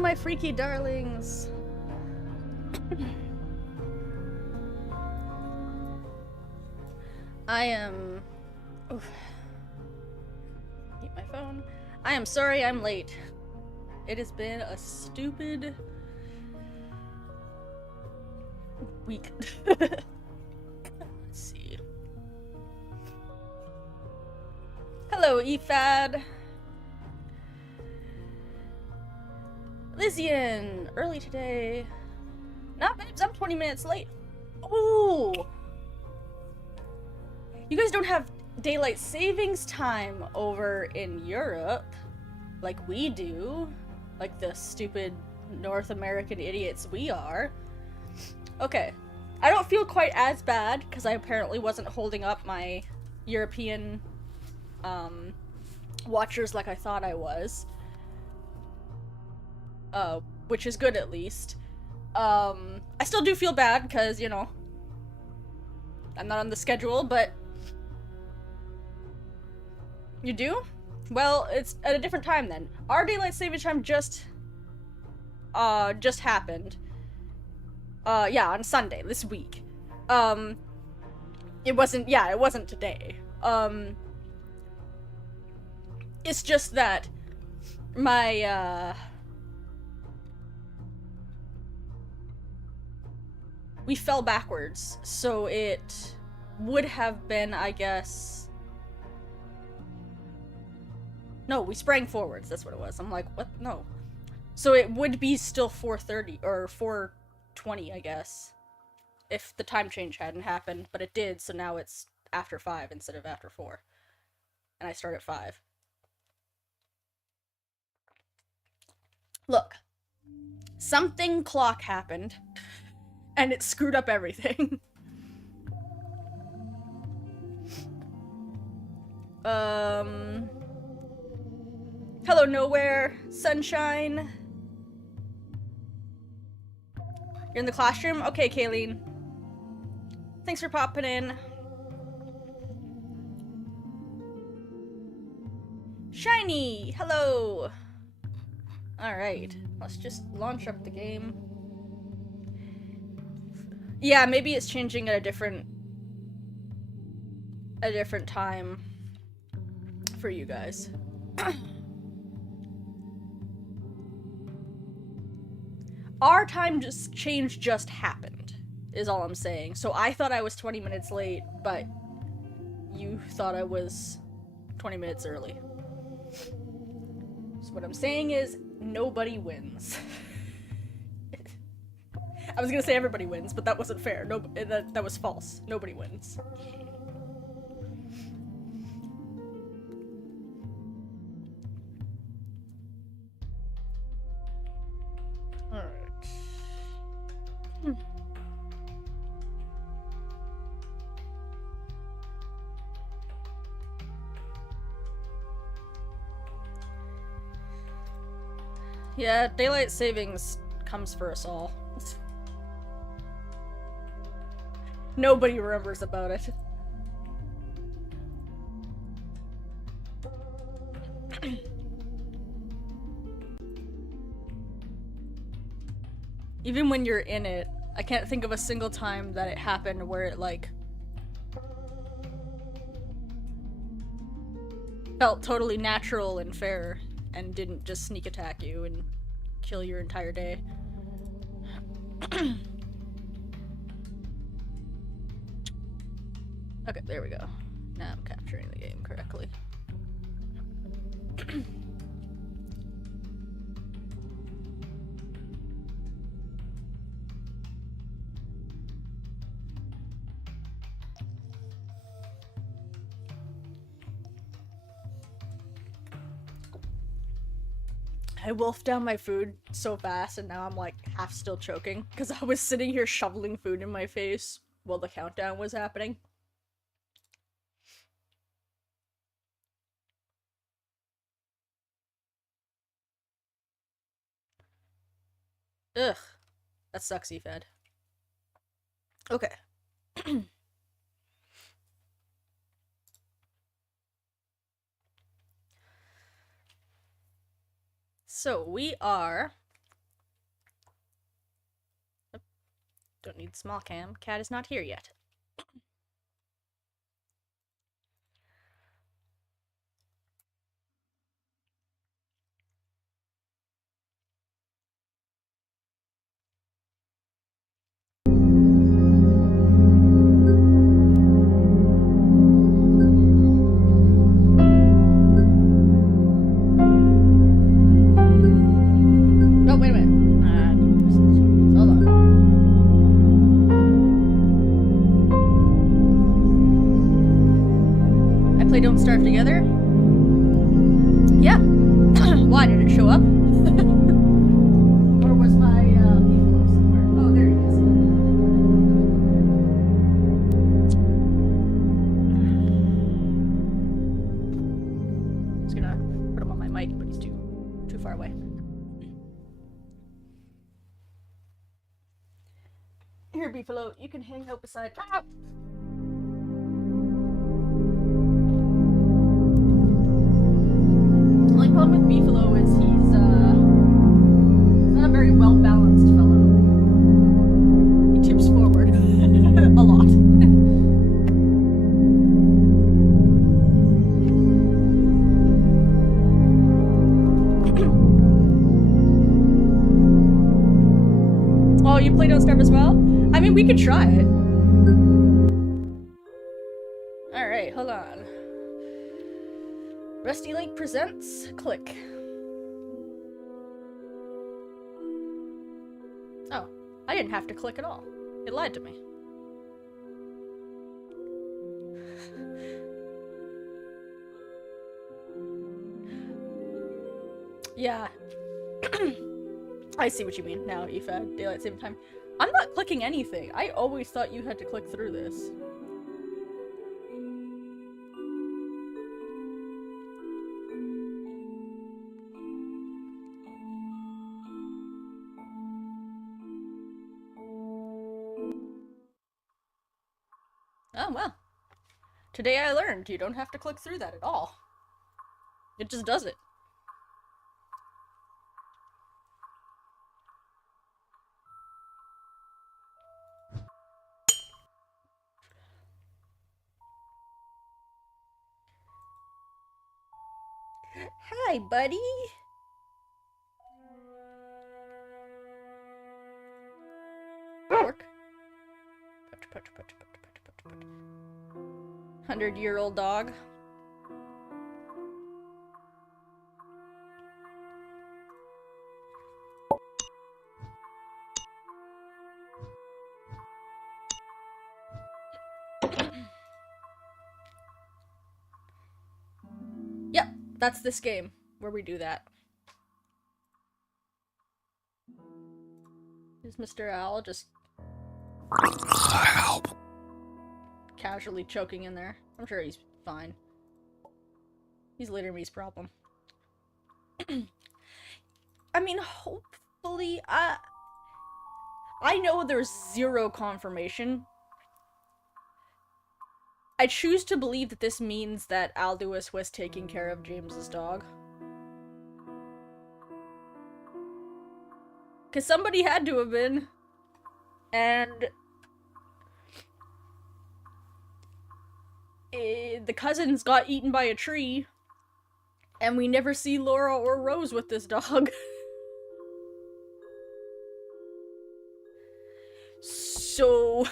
my freaky darlings. I am... Oof. Keep my phone. I am sorry I'm late. It has been a stupid... week. Let's see. Hello, Efad. Lysian, early today. Not babes, I'm 20 minutes late. Ooh! You guys don't have daylight savings time over in Europe like we do. Like the stupid North American idiots we are. Okay. I don't feel quite as bad because I apparently wasn't holding up my European watchers like I thought I was. Which is good at least. I still do feel bad because, you know, I'm not on the schedule, but you do? Well, it's at a different time then. Our daylight saving time just happened. Yeah, on Sunday, this week. It wasn't today. It's just that my, we fell backwards, so it would have been, I guess... No, we sprang forwards, that's what it was. I'm like, what? No. So it would be still 4:30, or 4:20, I guess, if the time change hadn't happened, but it did, so now it's after 5 instead of after 4. And I start at 5. Look. Something clock happened, and it screwed up everything. Hello, Nowhere, Sunshine. You're in the classroom? Okay, Kayleen. Thanks for popping in. Shiny! Hello! Alright, let's just launch up the game. Yeah, maybe it's changing at a different time for you guys. Our time change just happened, is all I'm saying. So I thought I was 20 minutes late, but you thought I was 20 minutes early. So what I'm saying is, nobody wins. I was gonna say everybody wins, but that wasn't fair. No, that was false. Nobody wins. Alright. Yeah, daylight savings comes for us all. Nobody remembers about it. Even when you're in it, I can't think of a single time that it happened where it, like, felt totally natural and fair and didn't just sneak attack you and kill your entire day. Okay, there we go. Now I'm capturing the game correctly. I wolfed down my food so fast and now I'm like half still choking because I was sitting here shoveling food in my face while the countdown was happening. Ugh. That sucks, Efed. Okay. So we are Don't need small cam. Cat is not here yet. Oh, wait a minute. Hold on. I play Don't Starve Together? Yeah. Why did it show up? Or was my beefalo somewhere? Oh, there he is. I was gonna put him on my mic, but he's too far away. Here, beefalo, you can hang out beside. Ah! The only problem with beefalo is he's not a very well balanced fellow. He tips forward a lot. Oh, you play Don't Starve as well? I mean, we could try it. Alright, hold on. Rusty Link presents. Click. Oh, I didn't have to click at all. It lied to me. Yeah. I see what you mean now, Aoife. Daylight saving time. I'm not clicking anything. I always thought you had to click through this. Oh, well. Today I learned you don't have to click through that at all. It just does it. Hi, buddy. Pork. 100-year-old dog. Yep, that's this game where we do that. Is Mr. Owl just casually choking in there? I'm sure he's fine. He's Later Me's problem. I mean, hopefully, I know there's zero confirmation. I choose to believe that this means that Alduus was taking care of James's dog. Because somebody had to have been. And the cousins got eaten by a tree. And we never see Laura or Rose with this dog. So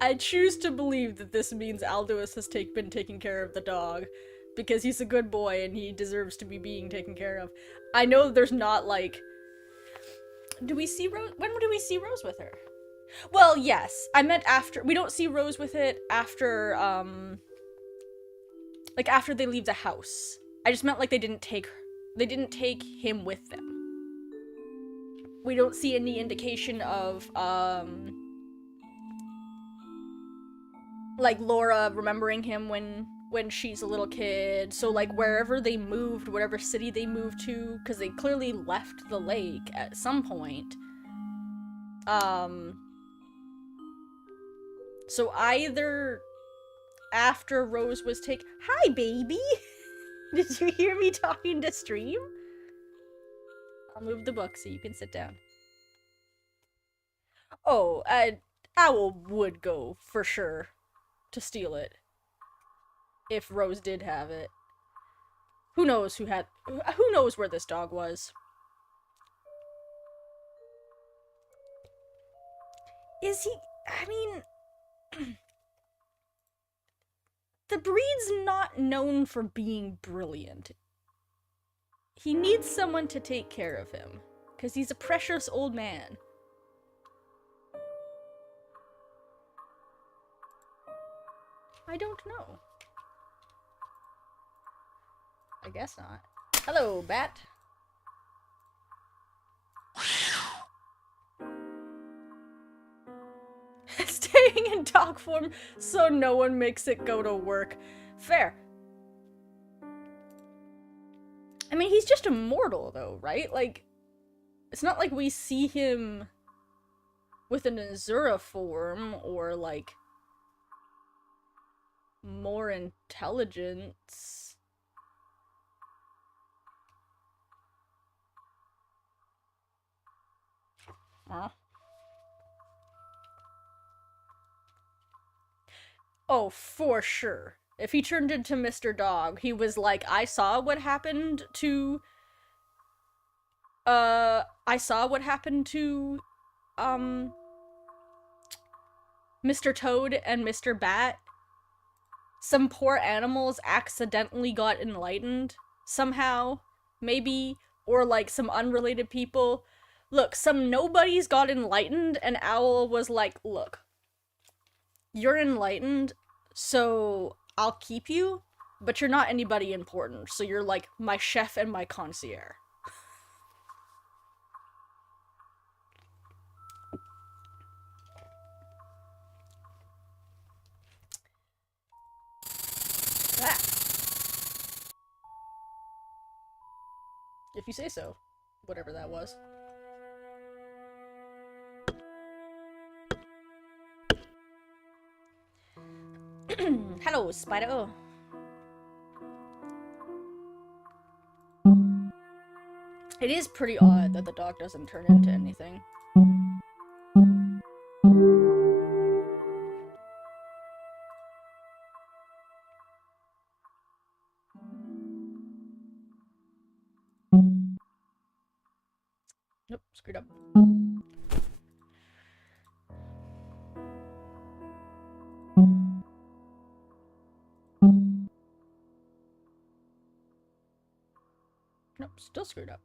I choose to believe that this means Alduus has been taking care of the dog, because he's a good boy and he deserves to be being taken care of. I know there's not, like... Do we see Rose? When do we see Rose with her? Well, yes. I meant after. We don't see Rose with it after, like, after they leave the house. I just meant, like, they didn't take him with them. We don't see any indication of, like, Laura remembering him when she's a little kid. So, like, wherever they moved, whatever city they moved to, because they clearly left the lake at some point. So either after Rose was Hi, baby! Did you hear me talking to stream? I'll move the book so you can sit down. Oh, Owl would go for sure to steal it if Rose did have it. Who knows who knows where this dog was? Is he? I mean, the breed's not known for being brilliant. He needs someone to take care of him, because he's a precious old man. I don't know. I guess not. Hello, Bat. Staying in dog form so no one makes it go to work. Fair. I mean, he's just immortal, though, right? Like, it's not like we see him with an Azura form or, like, more intelligence. Huh? Oh, for sure. If he turned into Mr. Dog, he was like, I saw what happened to Mr. Toad and Mr. Bat. Some poor animals accidentally got enlightened somehow, maybe, or like some unrelated people. Look, some nobodies got enlightened and Owl was like, look, you're enlightened, so I'll keep you, but you're not anybody important, so you're like my chef and my concierge. Ah. If you say so. Whatever that was. Hello, Spider. It is pretty odd that the dog doesn't turn into anything. Nope, screwed up. Nope, still screwed up.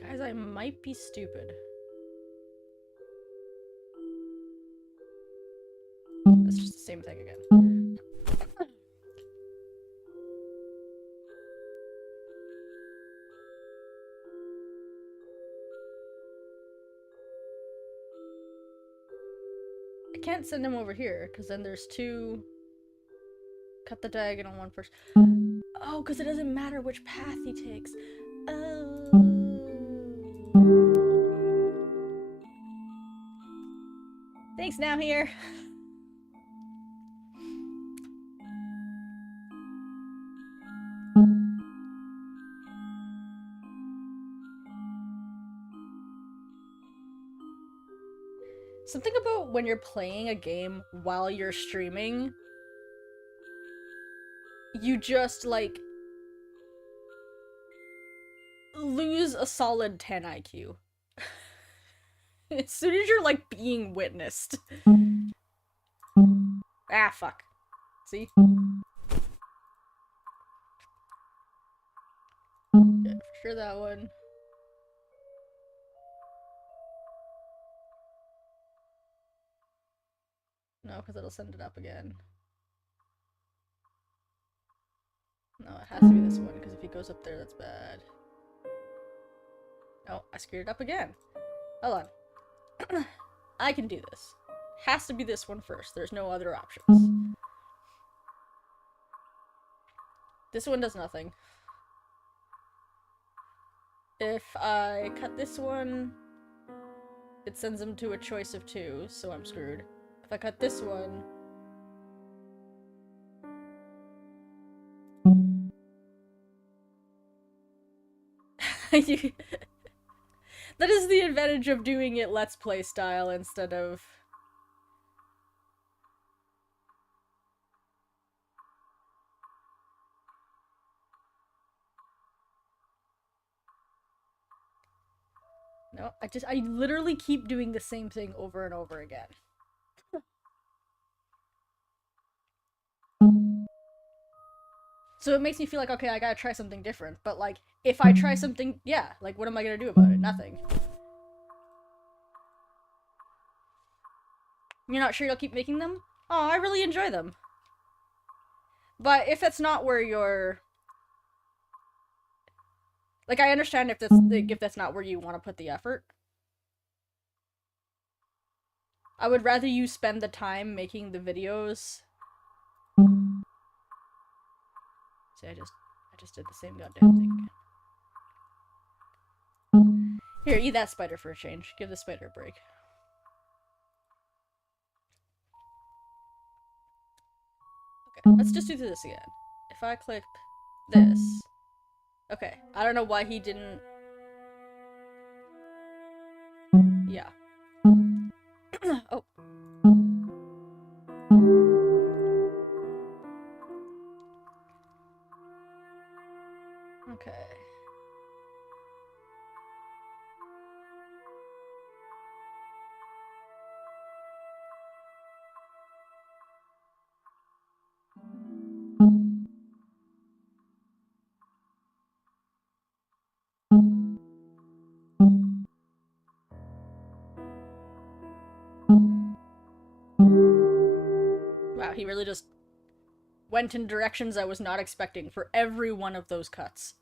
Guys, I might be stupid. That's just the same thing again. I can't send him over here, because then there's two... Cut the diagonal one first. Oh, because it doesn't matter which path he takes. Oh. Thanks, now here. Something about when you're playing a game while you're streaming, you just, like, lose a solid 10 IQ. As soon as you're, like, being witnessed. Ah, fuck. See? Yeah, for sure that one. No, because it'll send it up again. No, it has to be this one, because if he goes up there, that's bad. Oh, I screwed it up again. Hold on. I can do this. Has to be this one first. There's no other options. This one does nothing. If I cut this one, it sends them to a choice of 2, so I'm screwed. If I cut this one... That is the advantage of doing it Let's Play style instead of... No, I literally keep doing the same thing over and over again. So it makes me feel like, okay, I gotta try something different. But, like, if I try something, yeah, like, what am I gonna do about it? Nothing. You're not sure you'll keep making them? Oh, I really enjoy them. But if that's not where you're... Like, I understand if that's not where you want to put the effort. I would rather you spend the time making the videos. See, I just did the same goddamn thing again. Here, eat that spider for a change. Give the spider a break. Okay, let's just do this again. If I click this... Okay, I don't know why he didn't... Yeah. Oh. Okay. Wow, he really just went in directions I was not expecting for every one of those cuts.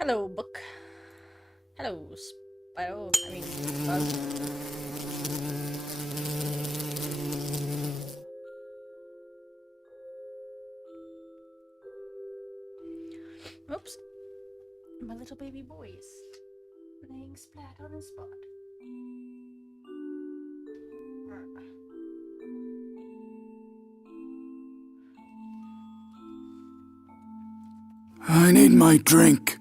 Hello, book. Hello, Spyro. I mean, Buzz. Oops. My little baby boys. Laying splat on the spot. I need my drink.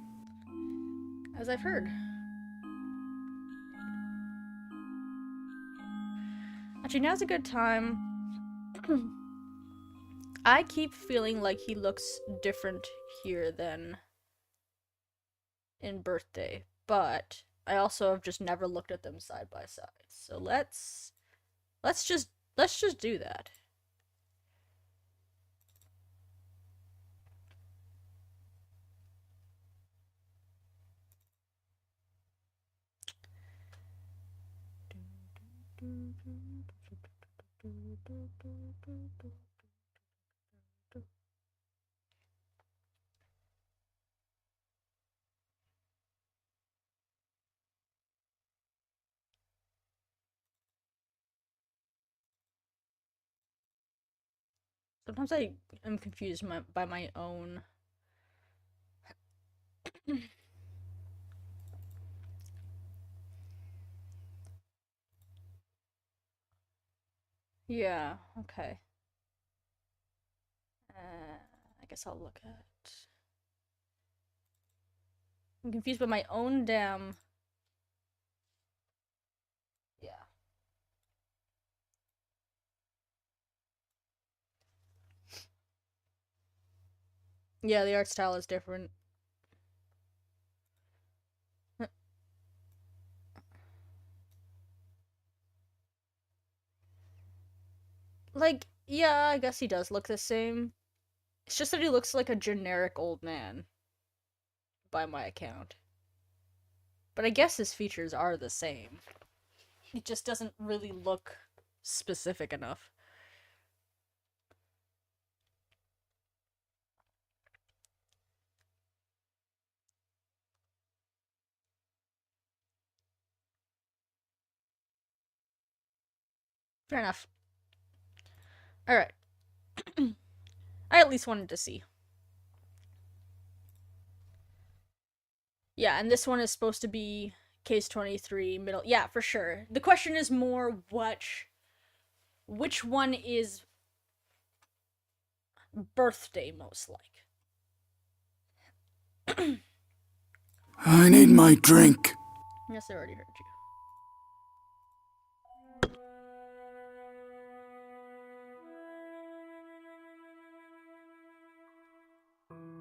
As I've heard. Actually, now's a good time. I keep feeling like he looks different here than in Birthday, but I also have just never looked at them side by side. So let's just do that. Sometimes I am confused by my own. Yeah, okay. I guess I'll look at... I'm confused by my own damn... Yeah. Yeah, the art style is different. Like, yeah, I guess he does look the same. It's just that he looks like a generic old man, by my account. But I guess his features are the same. It just doesn't really look specific enough. Fair enough. Alright. I at least wanted to see. Yeah, and this one is supposed to be case 23 middle. Yeah, for sure. The question is more which one is birthday most like. I need my drink. Yes, I already heard you.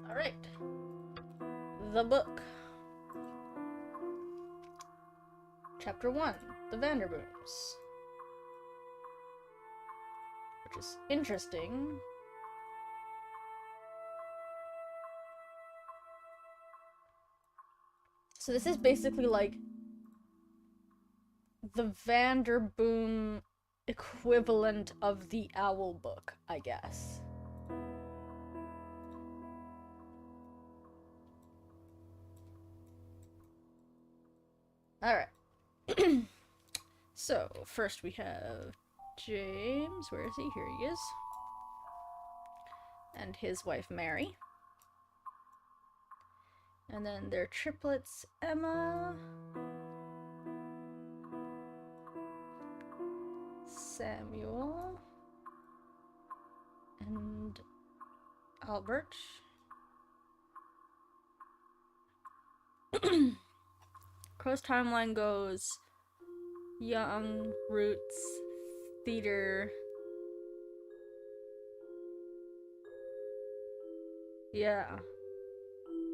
Alright. The book. Chapter 1. The Vanderbooms. Which is interesting. So this is basically like the Vanderboom equivalent of the Owl book, I guess. Alright. So, first we have James. Where is he? Here he is. And his wife, Mary. And then their triplets, Emma, Samuel, and Albert. Crow's timeline goes young, roots, theater. Yeah.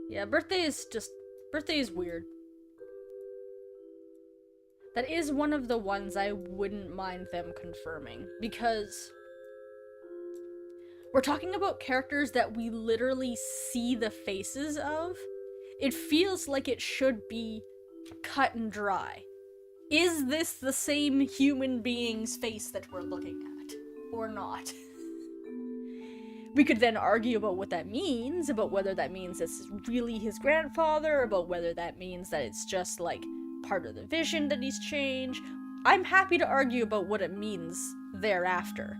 Yeah, birthday is weird. That is one of the ones I wouldn't mind them confirming, because we're talking about characters that we literally see the faces of. It feels like it should be cut and dry. Is this the same human being's face that we're looking at, or not? We could then argue about what that means, about whether that means it's really his grandfather, about whether that means that it's just like part of the vision that he's changed. I'm happy to argue about what it means thereafter.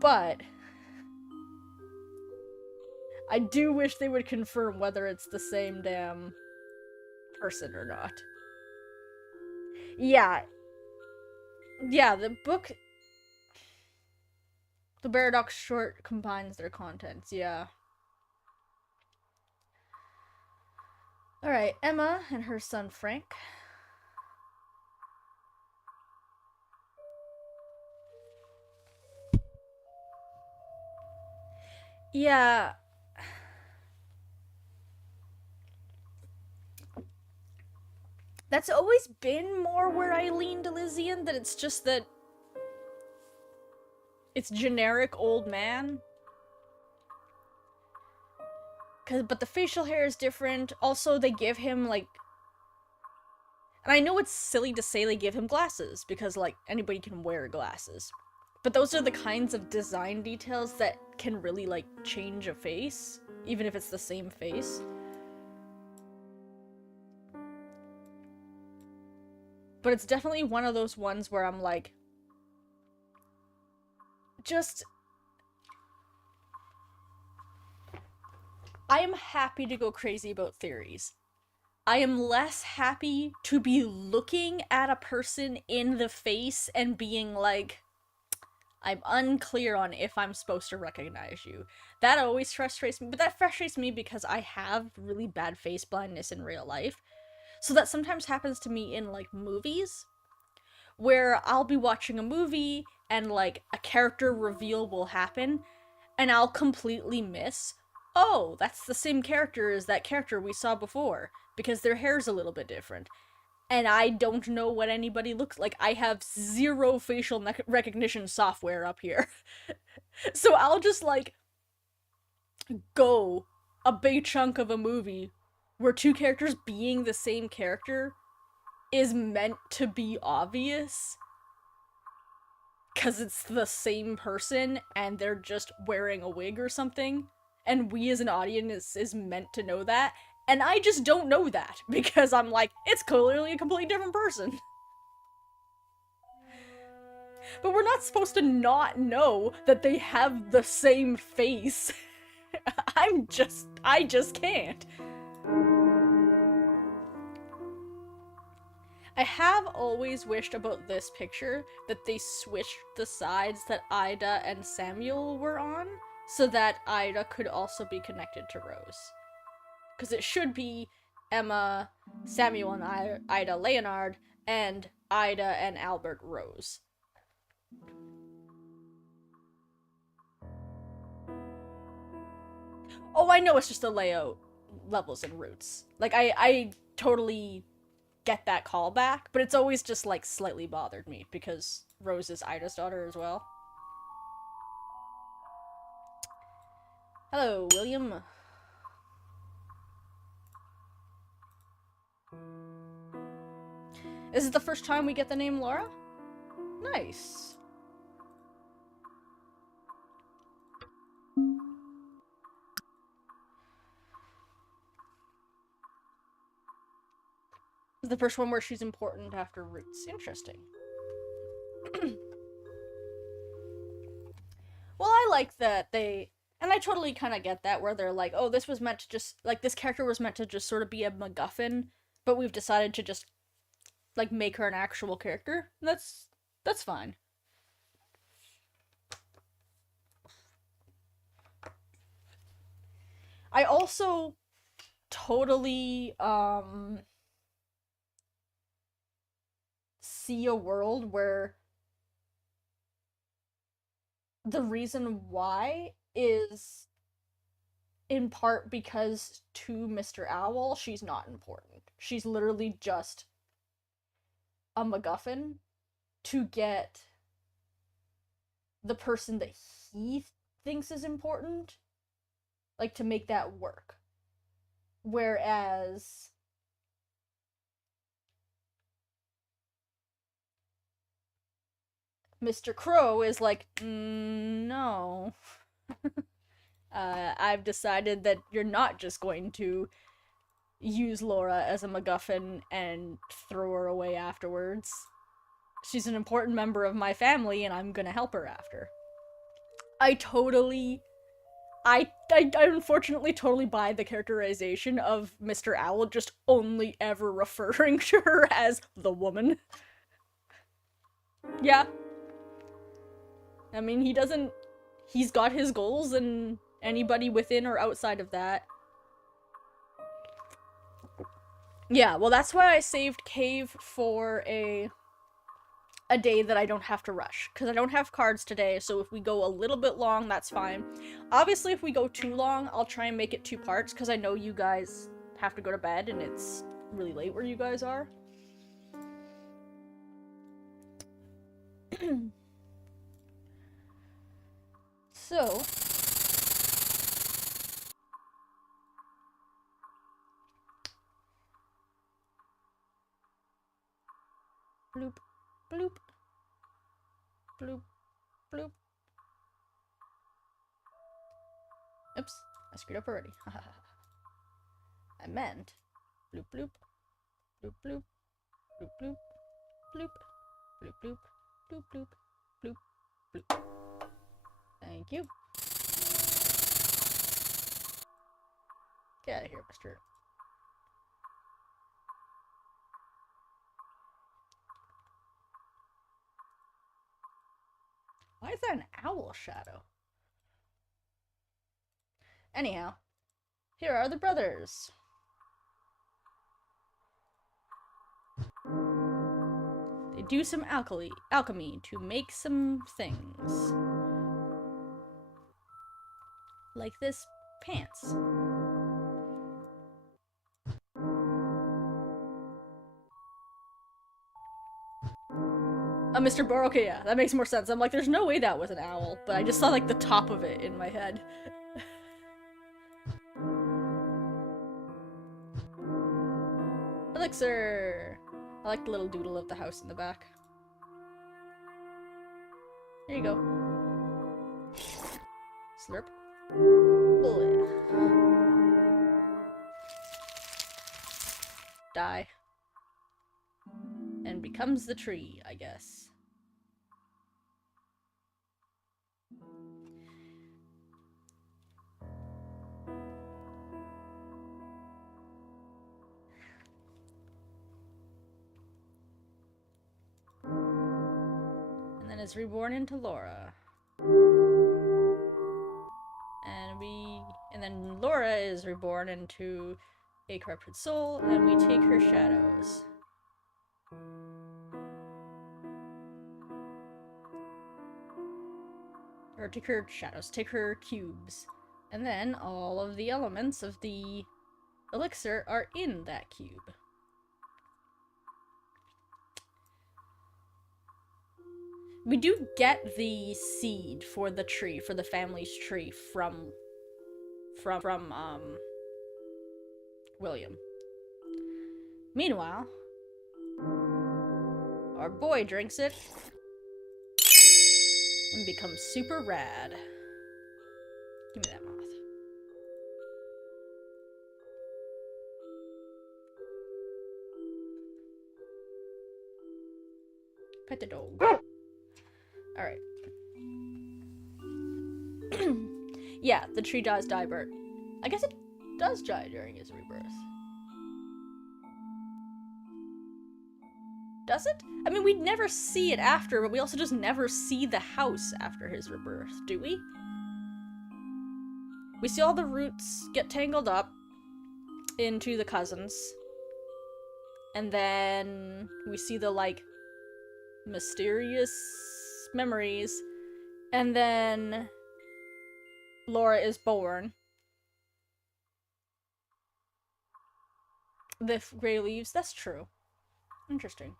But I do wish they would confirm whether it's the same damn person or not. Yeah. Yeah, the book... The Paradox short combines their contents, yeah. Alright, Emma and her son Frank. Yeah. That's always been more where I lean to Lysian, that it's just that it's generic old man. But the facial hair is different. Also, they give him, like... And I know it's silly to say they give him glasses, because, like, anybody can wear glasses. But those are the kinds of design details that can really, like, change a face, even if it's the same face. But it's definitely one of those ones where I'm like... Just... I am happy to go crazy about theories. I am less happy to be looking at a person in the face and being like, I'm unclear on if I'm supposed to recognize you. That always frustrates me, but that frustrates me because I have really bad face blindness in real life. So that sometimes happens to me in, like, movies, where I'll be watching a movie and, like, a character reveal will happen, and I'll completely miss, oh, that's the same character as that character we saw before, because their hair's a little bit different. And I don't know what anybody looks like. I have zero facial recognition software up here. So I'll just, like, go a big chunk of a movie where two characters being the same character is meant to be obvious because it's the same person and they're just wearing a wig or something, and we as an audience is meant to know that, and I just don't know that because I'm like, it's clearly a completely different person. But we're not supposed to not know that they have the same face. I just can't. I have always wished about this picture that they switched the sides that Ida and Samuel were on, so that Ida could also be connected to Rose. Because it should be Emma, Samuel and Ida Leonard, and Ida and Albert Rose. Oh, I know it's just the layout, levels, and roots. Like, I totally get that callback, but it's always just, like, slightly bothered me, because Rose is Ida's daughter as well. Hello, William. This is the first time we get the name Laura? Nice. This is the first one where she's important after Roots. Interesting. Well, I like that they... And I totally kind of get that, where they're like, oh, this was meant to just... Like, this character was meant to just sort of be a MacGuffin, but we've decided to just, like, make her an actual character. That's fine. I also totally, see a world where the reason why is in part because to Mr. Owl, she's not important. She's literally just a MacGuffin to get the person that he thinks is important, like, to make that work. Whereas Mr. Crow is like, no. I've decided that you're not just going to use Laura as a MacGuffin and throw her away afterwards. She's an important member of my family, and I'm gonna help her after. I unfortunately totally buy the characterization of Mr. Owl just only ever referring to her as the woman. Yeah. I mean, he's got his goals, and anybody within or outside of that. Yeah, well, that's why I saved Cave for a day that I don't have to rush, because I don't have cards today, so if we go a little bit long, that's fine. Obviously, if we go too long, I'll try and make it 2 parts, because I know you guys have to go to bed, and it's really late where you guys are. So... bloop, bloop, bloop, bloop. Oops, I screwed up already. I meant bloop, bloop, bloop, bloop, bloop, bloop, bloop, bloop, bloop, bloop, bloop, bloop, bloop. Thank you. Get out of here, mister. Why is that an owl shadow? Anyhow, here are the brothers. They do some alchemy to make some things. Like this pants. Oh, Mr. Burr, okay, yeah, that makes more sense. I'm like, there's no way that was an owl, but I just saw, like, the top of it in my head. Elixir! I like the little doodle of the house in the back. There you go. Slurp. Blech. Die. And becomes the tree, I guess. And then is reborn into Laura. And then Laura is reborn into a corrupted soul, and we take her shadows. Or take her shadows, take her cubes. And then all of the elements of the elixir are in that cube. We do get the seed for the tree, for the family's tree from William. Meanwhile, our boy drinks it and becomes super rad. Give me that moth. Pet the dog. Alright. Yeah, the tree does die, Bert. I guess it does die during his rebirth. Does it? I mean, we never see it after, but we also just never see the house after his rebirth, do we? We see all the roots get tangled up into the cousins. And then we see the, like, mysterious memories. And then Laura is born. The gray leaves, that's true. Interesting.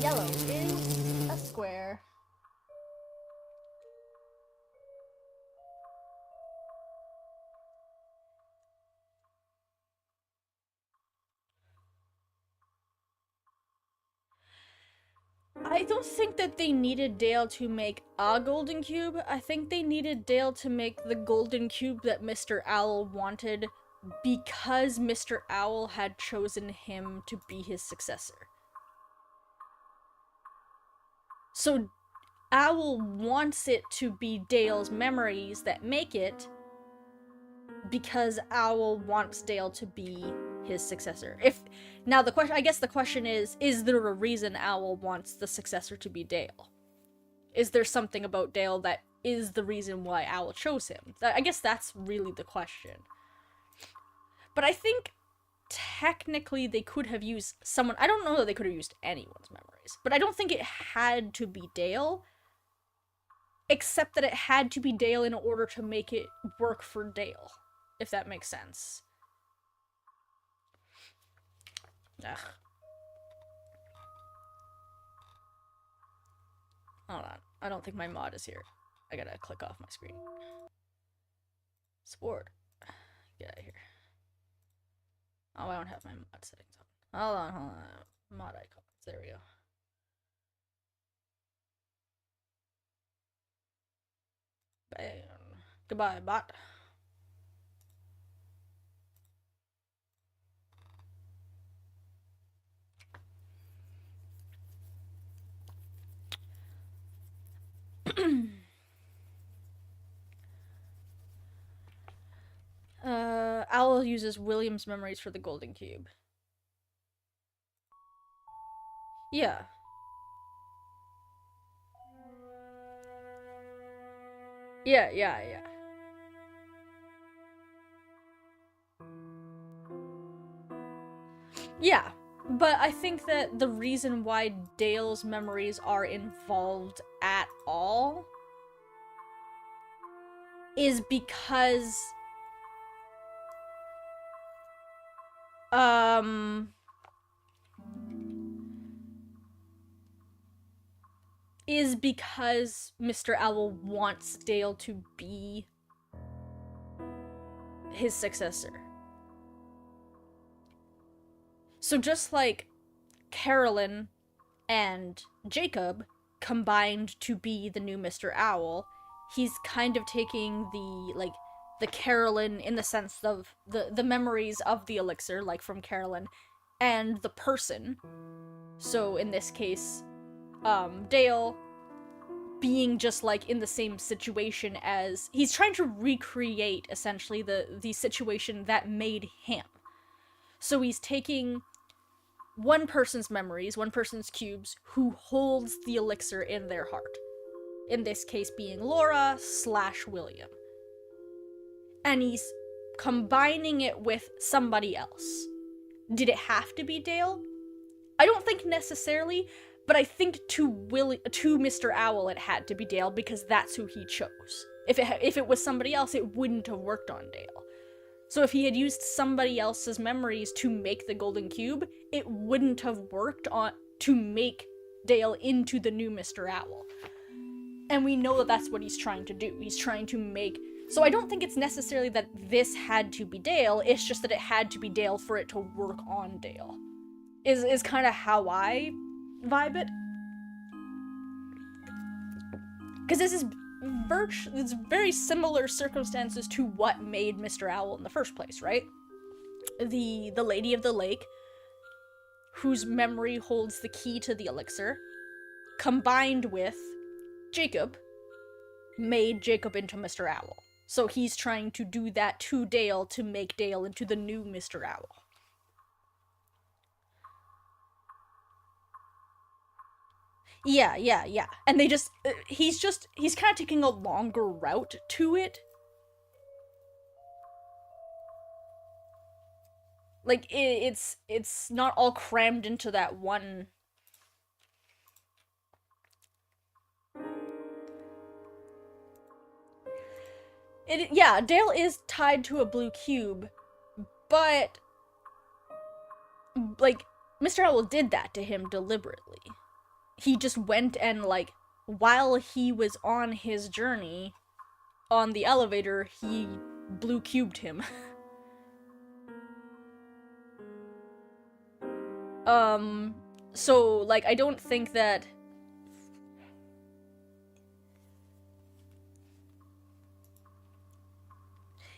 Yellow is a square. I don't think that they needed Dale to make a golden cube. I think they needed Dale to make the golden cube that Mr. Owl wanted because Mr. Owl had chosen him to be his successor. So Owl wants it to be Dale's memories that make it because Owl wants Dale to be his successor. Now the question, I guess the question is there a reason Owl wants the successor to be Dale? Is there something about Dale that is the reason why Owl chose him? I guess that's really the question. But I think technically they could have used someone. I don't know that they could have used anyone's memories, but I don't think it had to be Dale, except that it had to be Dale in order to make it work for Dale, if that makes sense. Ugh. Hold on. I don't think my mod is here. I gotta click off my screen. Sword. Get out of here. Oh, I don't have my mod settings on. Hold on. Mod icons. There we go. Bam. Goodbye, bot. Owl uses William's memories for the golden cube. Yeah. Yeah. Yeah, but I think that the reason why Dale's memories are involved at all is because Mr. Owl wants Dale to be his successor. So just like Carolyn and Jacob combined to be the new Mr. Owl, he's kind of taking the Carolyn in the sense of the memories of the elixir, like from Carolyn, and the person. So in this case, Dale being just like in the same situation as he's trying to recreate essentially the situation that made him. So he's taking one person's memories, one person's cubes, who holds the elixir in their heart. In this case being Laura/William. And he's combining it with somebody else. Did it have to be Dale? I don't think necessarily, but I think to Mr. Owl it had to be Dale because that's who he chose. If it was somebody else, it wouldn't have worked on Dale. So if he had used somebody else's memories to make the golden cube, it wouldn't have worked on to make Dale into the new Mr. Owl. And we know that that's what he's trying to do. He's trying to make... So I don't think it's necessarily that this had to be Dale, it's just that it had to be Dale for it to work on Dale. Is kind of how I vibe it. Because this is it's very similar circumstances to what made Mr. Owl in the first place, right? The Lady of the Lake, whose memory holds the key to the elixir, combined with Jacob, made Jacob into Mr. Owl. So he's trying to do that to Dale to make Dale into the new Mr. Owl. Yeah. And he's kind of taking a longer route to it. Like, it's not all crammed into that one... Dale is tied to a blue cube, but, like, Mr. Owl did that to him deliberately. He just went and, like, while he was on his journey on the elevator, he blue cubed him. So, like, I don't think that...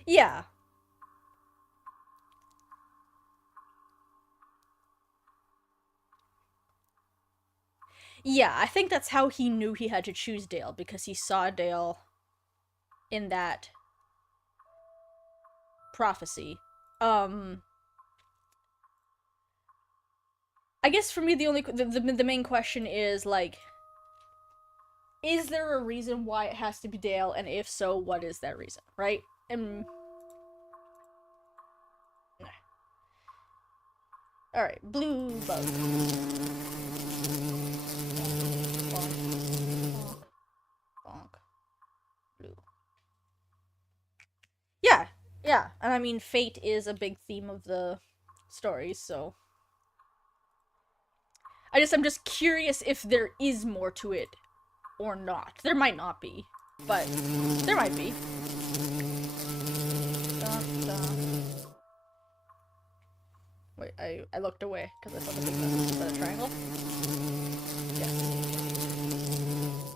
Yeah. Yeah, I think that's how he knew he had to choose Dale, because he saw Dale in that prophecy. I guess for me the main question is, like, is there a reason why it has to be Dale, and if so, what is that reason, right? And... Alright, blue bug. Bonk. Blue. Yeah, and I mean, fate is a big theme of the story, so... I'm just curious if there is more to it or not. There might not be, but there might be. Wait, I looked away because I saw the big message. Is that a triangle? Yes.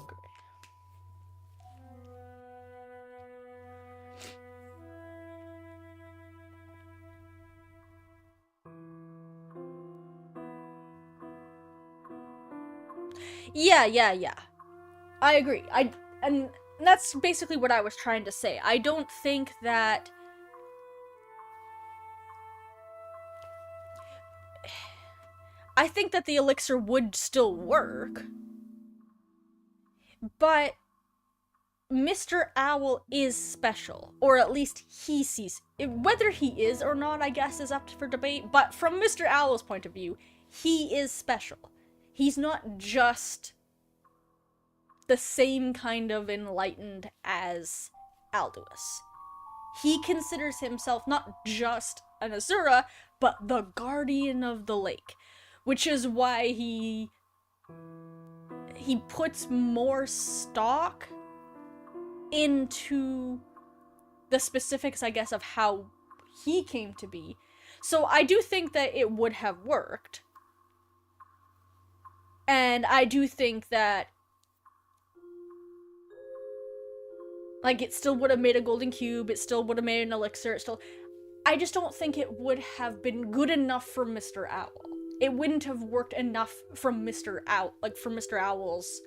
Great. Yeah. I agree. And that's basically what I was trying to say. I don't think that... I think that the elixir would still work, but Mr. Owl is special, or at least he sees it. Whether he is or not, I guess, is up for debate, but from Mr. Owl's point of view, he is special. He's not just the same kind of enlightened as Alduus. He considers himself not just an Azura, but the guardian of the lake, which is why he puts more stock into the specifics, I guess, of how he came to be. So I do think that it would have worked. And I do think that, like, it still would have made a golden cube, it still would have made an elixir, I just don't think it would have been good enough for Mr. Owl. It wouldn't have worked enough from Mr. Owl, from Mr. Owl's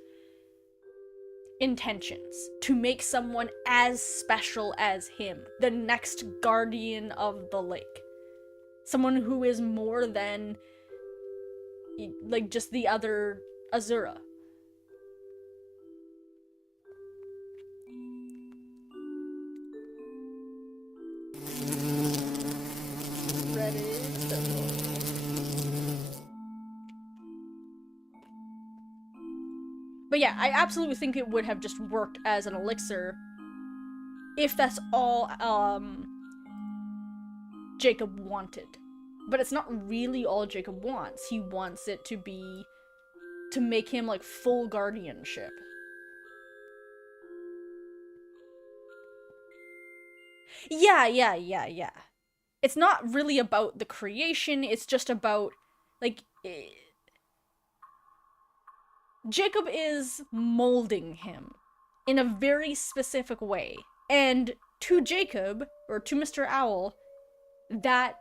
intentions to make someone as special as him, the next guardian of the lake. Someone who is more than, like, just the other Azura. But yeah, I absolutely think it would have just worked as an elixir if that's all Jacob wanted. But it's not really all Jacob wants. He wants it to be, to make him, like, full guardianship. Yeah. It's not really about the creation, it's just about, like, Jacob is molding him in a very specific way. And to Jacob, or to Mr. Owl, that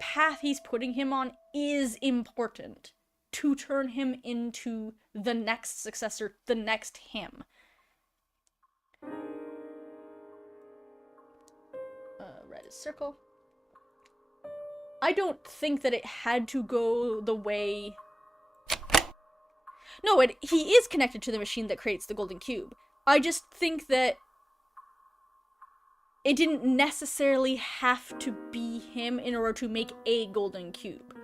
path he's putting him on is important to turn him into the next successor, the next him. Red is circle. I don't think that it had to go the way... No, he is connected to the machine that creates the golden cube. I just think that it didn't necessarily have to be him in order to make a golden cube.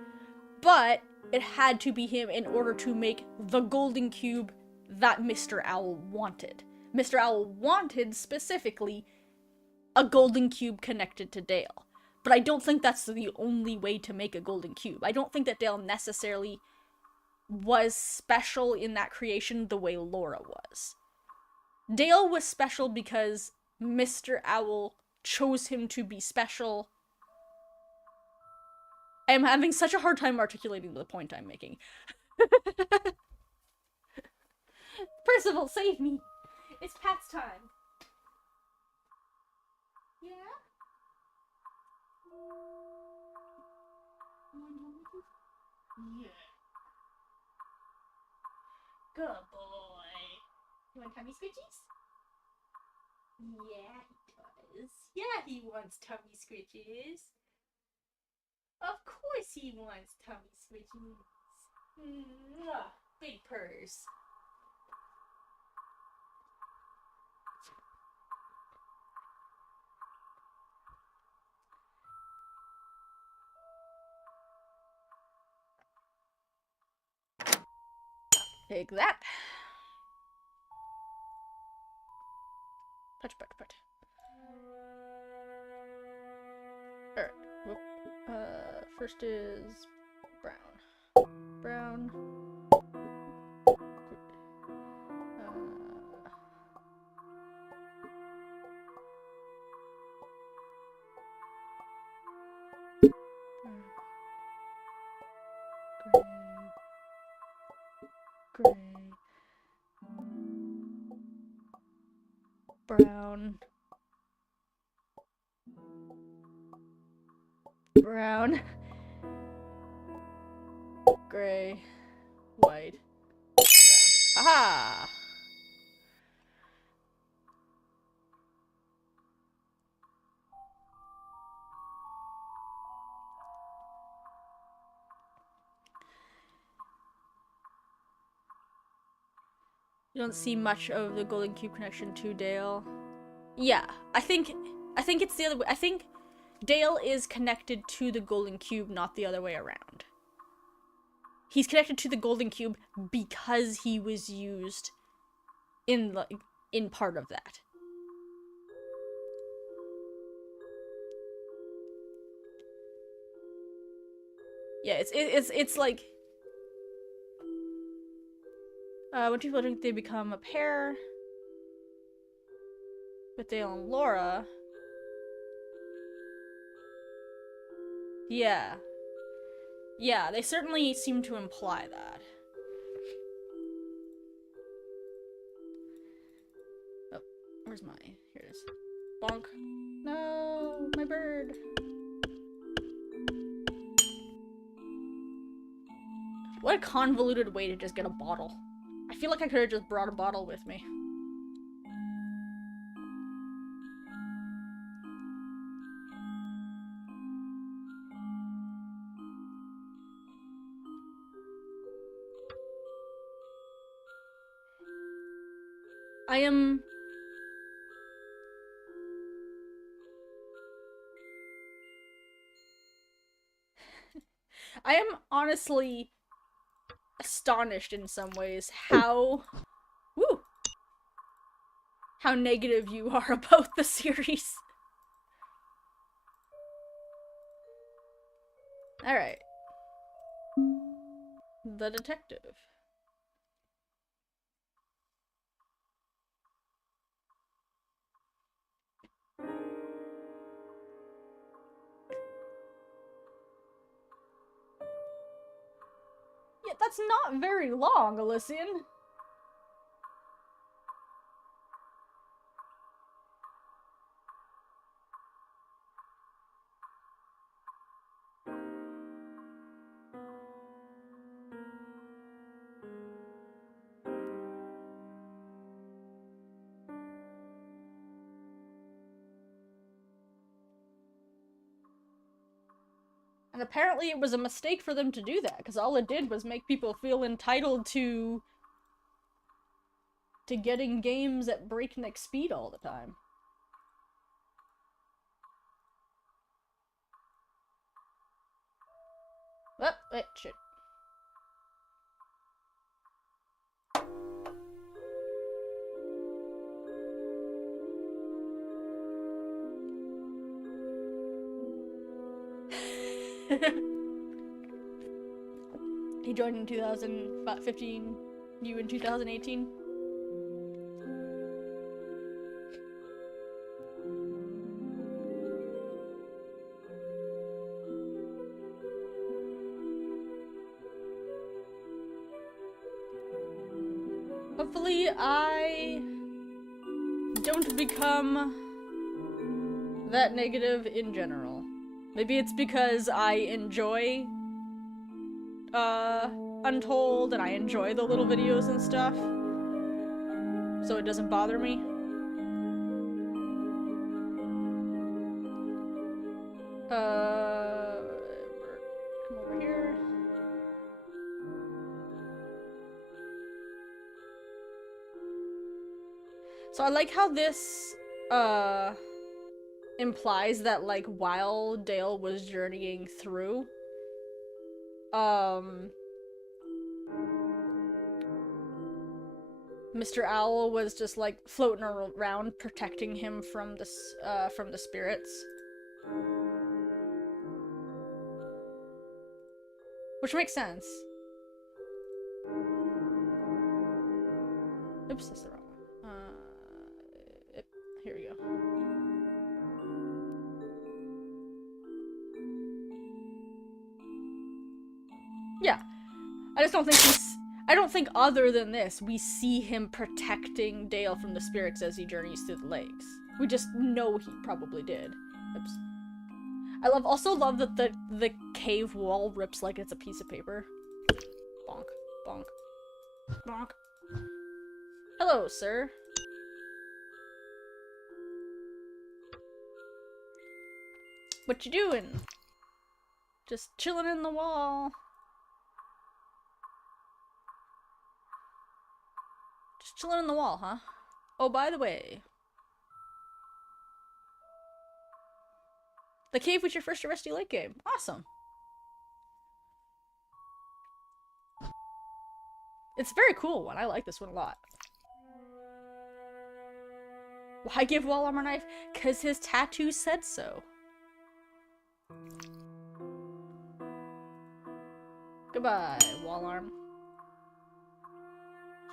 But it had to be him in order to make the golden cube that Mr. Owl wanted. Mr. Owl wanted, specifically, a golden cube connected to Dale. But I don't think that's the only way to make a golden cube. I don't think that Dale necessarily was special in that creation the way Laura was. Dale was special because Mr. Owl chose him to be special. I'm having such a hard time articulating the point I'm making. Percival, save me! It's Pat's time. Yeah? Yeah. Good boy. You want tummy scritches? Yeah, he does. Yeah, he wants tummy scritches. Of course he wants tummy scritches. Mwah. Big purse. Take that. Put. Alright. First is brown. Brown. Gray. Brown. Brown. Gray. White. Brown. Aha! You don't see much of the golden cube connection to Dale. Yeah, I think it's the other way. I think Dale is connected to the golden cube, not the other way around. He's connected to the golden cube because he was used in part of that. Yeah, it's like when people drink, they become a pair. With Dale and Laura. Yeah. Yeah, they certainly seem to imply that. Oh, where's my... Here it is. Bonk. No, my bird. What a convoluted way to just get a bottle. I feel like I could have just brought a bottle with me. I am honestly astonished in some ways how negative you are about the series. Alright. The detective. Yeah, that's not very long, Elysian. And apparently it was a mistake for them to do that, because all it did was make people feel entitled to getting games at breakneck speed all the time. Oh, wait, shit. He joined in 2015, you in 2018. Hopefully I don't become that negative in general. Maybe it's because I enjoy Untold and I enjoy the little videos and stuff, so it doesn't bother me. Come over here. So I like how this implies that, like, while Dale was journeying through, Mr. Owl was just, like, floating around protecting him from the spirits. Which makes sense. Oops, that's the wrong one. Here we go. Yeah. I just don't think I don't think other than this, we see him protecting Dale from the spirits as he journeys through the lakes. We just know he probably did. Oops. I also love that the cave wall rips like it's a piece of paper. Bonk. Bonk. Bonk. Hello, sir. What you doing? Just chilling in the wall. Just chilling in the wall, huh? Oh, by the way. The cave was your first Rusty Lake game. Awesome. It's a very cool one. I like this one a lot. Why give Wall Armor Knife? 'Cause his tattoo said so. Goodbye, wall arm.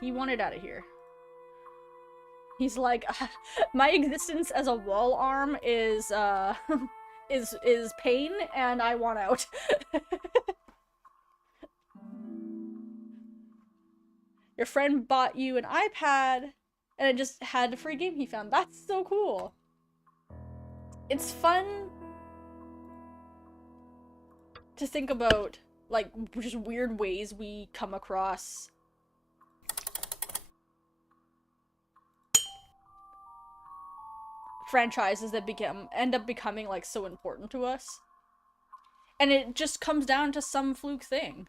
He wanted out of here. He's like, my existence as a wall arm is is pain, and I want out. Your friend bought you an iPad, and it just had a free game he found. That's so cool. It's fun to think about, like, just weird ways we come across franchises that end up becoming, like, so important to us. And it just comes down to some fluke thing.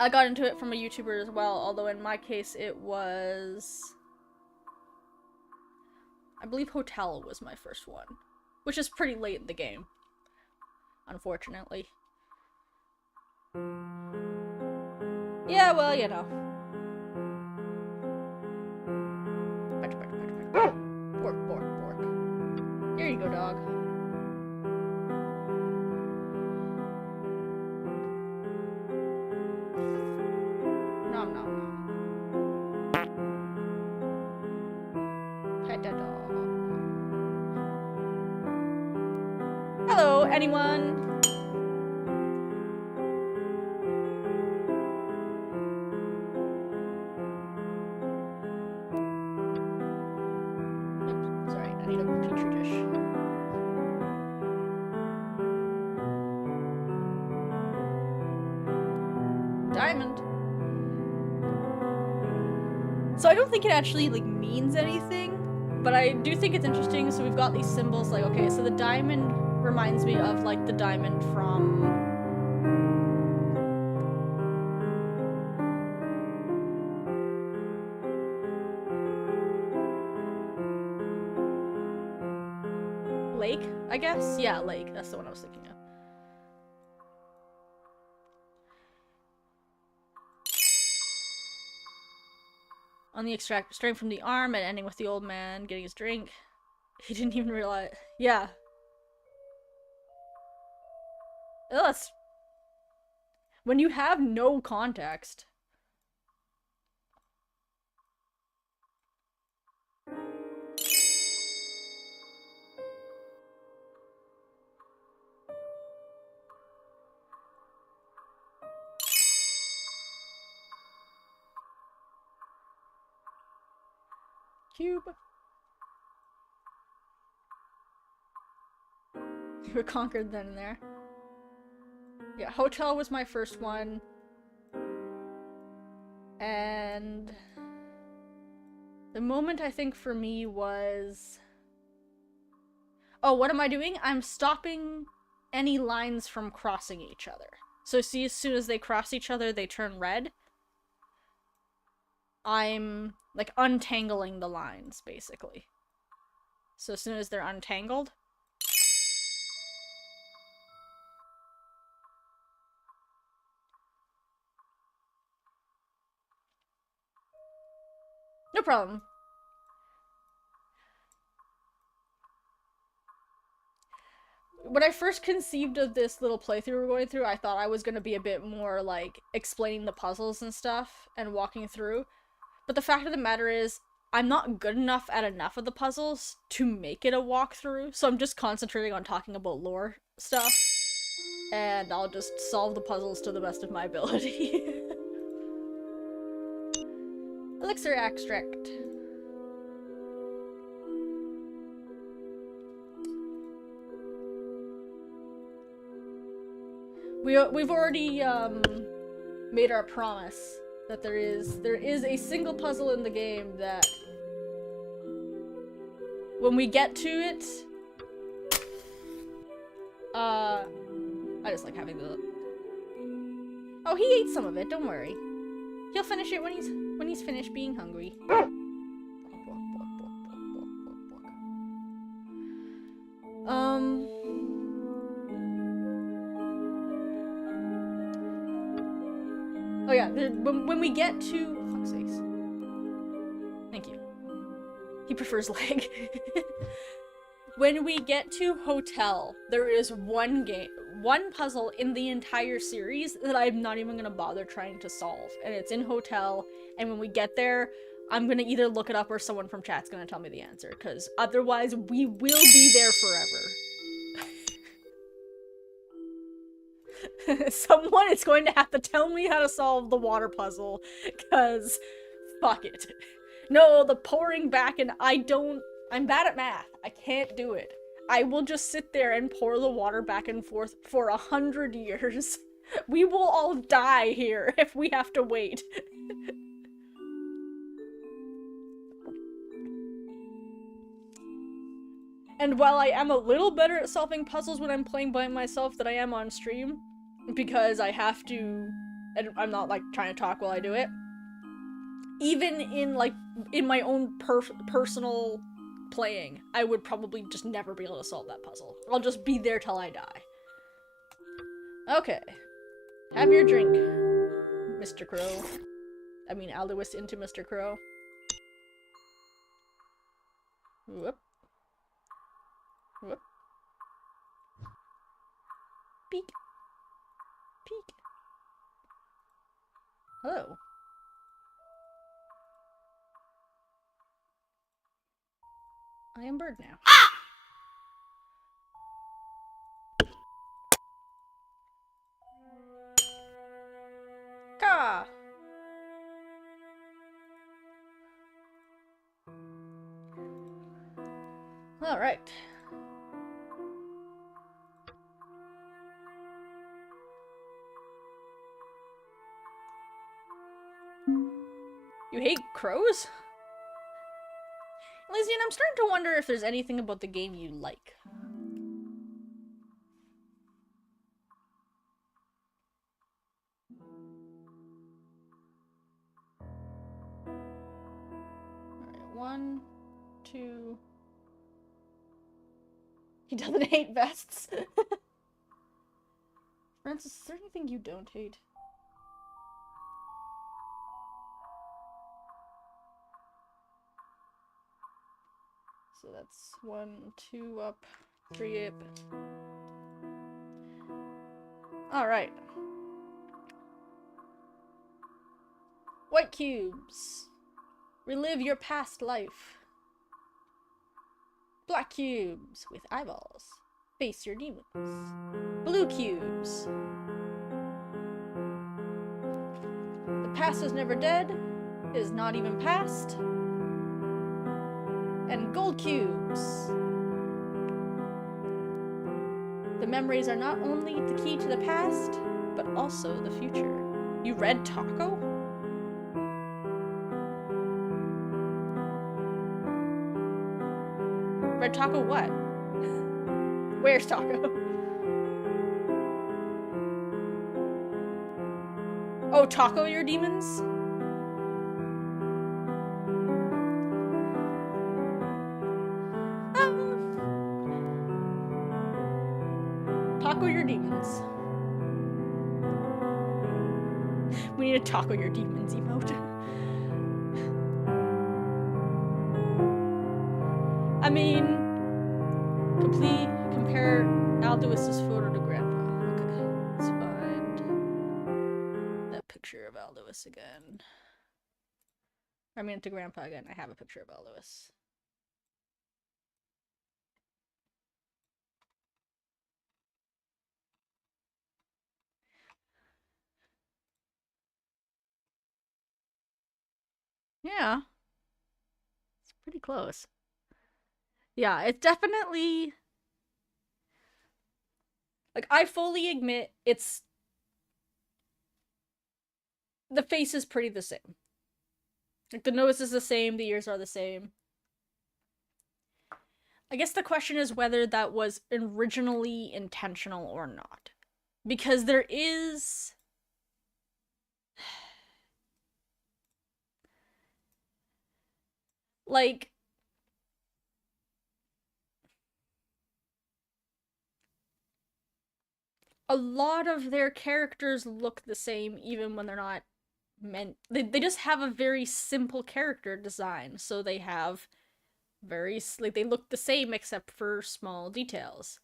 I got into it from a YouTuber as well, although in my case it was... I believe Hotel was my first one, which is pretty late in the game, unfortunately. Yeah, well, you know. Bork, bork, bork. Here you go, dog. Nom nom nom. Pet a dog. Hello, anyone? Oops, sorry, I need a petri dish. Diamond. So I don't think it actually, like, means anything, but I do think it's interesting. So we've got these symbols, like, okay, so the diamond reminds me of, like, the diamond from... Lake, I guess? Yeah, Lake. That's the one I was thinking of. On the extract, starting from the arm and ending with the old man getting his drink. He didn't even realize. Yeah. Oh, that's... When you have no context. Cube. You were conquered then and there. Yeah, Hotel was my first one. And the moment I think for me was... Oh, what am I doing? I'm stopping any lines from crossing each other. So see, as soon as they cross each other, they turn red. I'm, like, untangling the lines, basically. So as soon as they're untangled... No problem. When I first conceived of this little playthrough we're going through, I thought I was going to be a bit more, like, explaining the puzzles and stuff and walking through. But the fact of the matter is, I'm not good enough at enough of the puzzles to make it a walkthrough, so I'm just concentrating on talking about lore stuff. And I'll just solve the puzzles to the best of my ability. Elixir extract. We've already made our promise that there is a single puzzle in the game that when we get to it, I just like having the... Oh, he ate some of it, don't worry. He'll finish it when he's finished being hungry. Oh yeah, when we get to... Fuck's sakes. Thank you. He prefers leg. When we get to Hotel, there is one puzzle in the entire series that I'm not even gonna bother trying to solve, and it's in Hotel, and when we get there, I'm gonna either look it up or someone from chat's gonna tell me the answer, because otherwise we will be there forever. Someone is going to have to tell me how to solve the water puzzle, because fuck it. No, the pouring back, and I'm bad at math. I can't do it. I will just sit there and pour the water back and forth for 100 years. We will all die here if we have to wait. And while I am a little better at solving puzzles when I'm playing by myself than I am on stream, because I have to, and I'm not like trying to talk while I do it, even in my own personal playing, I would probably just never be able to solve that puzzle. I'll just be there till I die. Okay. Have your drink, Mr. Crow. I mean, Alduus into Mr. Crow. Whoop. Whoop. Peek. Peek. Hello. I am bird now. Ka! Alright. You hate crows? Lizzie, I'm starting to wonder if there's anything about the game you like. Alright, 1, 2... He doesn't hate vests. Francis, is there anything you don't hate? So that's 1, 2 up, 3 up. Alright. White cubes. Relive your past life. Black cubes with eyeballs. Face your demons. Blue cubes. The past is never dead. It is not even past. And gold cubes. The memories are not only the key to the past, but also the future. You read Taco? Read Taco what? Where's Taco? Oh, Taco your demons? Taco your demons. We need a Taco your demons emote. I mean, compare Alduus's photo to Grandpa. Okay, let's find that picture of Alduus again. I mean, to Grandpa again. I have a picture of Alduus. Yeah. It's pretty close. Yeah, it's definitely... Like, I fully admit it's... The face is pretty the same. Like, the nose is the same, the ears are the same. I guess the question is whether that was originally intentional or not. Because there is... Like... A lot of their characters look the same even when they're not meant... They just have a very simple character design. So they have like, they look the same except for small details.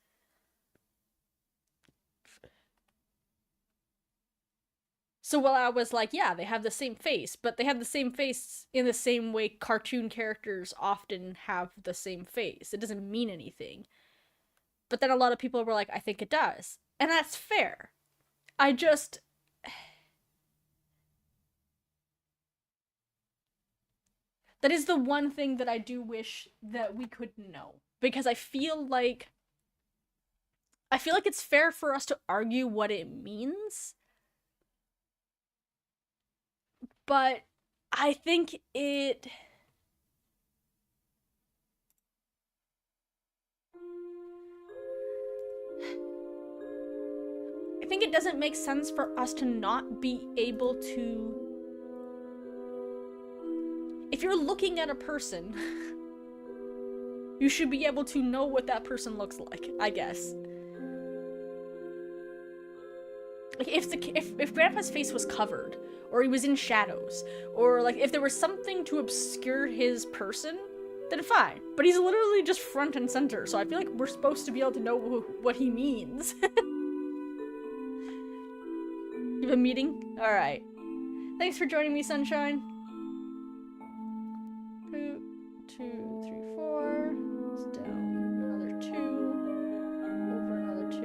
So while I was like, yeah, they have the same face, but they have the same face in the same way cartoon characters often have the same face. It doesn't mean anything. But then a lot of people were like, I think it does. And that's fair. I just... That is the one thing that I do wish that we could know. Because I feel like it's fair for us to argue what it means. But I think it... I think it doesn't make sense for us to not be able to... If you're looking at a person, you should be able to know what that person looks like, I guess. Like, if Grandpa's face was covered, or he was in shadows, or, like, if there was something to obscure his person, then fine. But he's literally just front and center, so I feel like we're supposed to be able to know what he means. You have a meeting? Alright. Thanks for joining me, Sunshine. 2, 2, 3, 4. It's down another 2. Over another 2.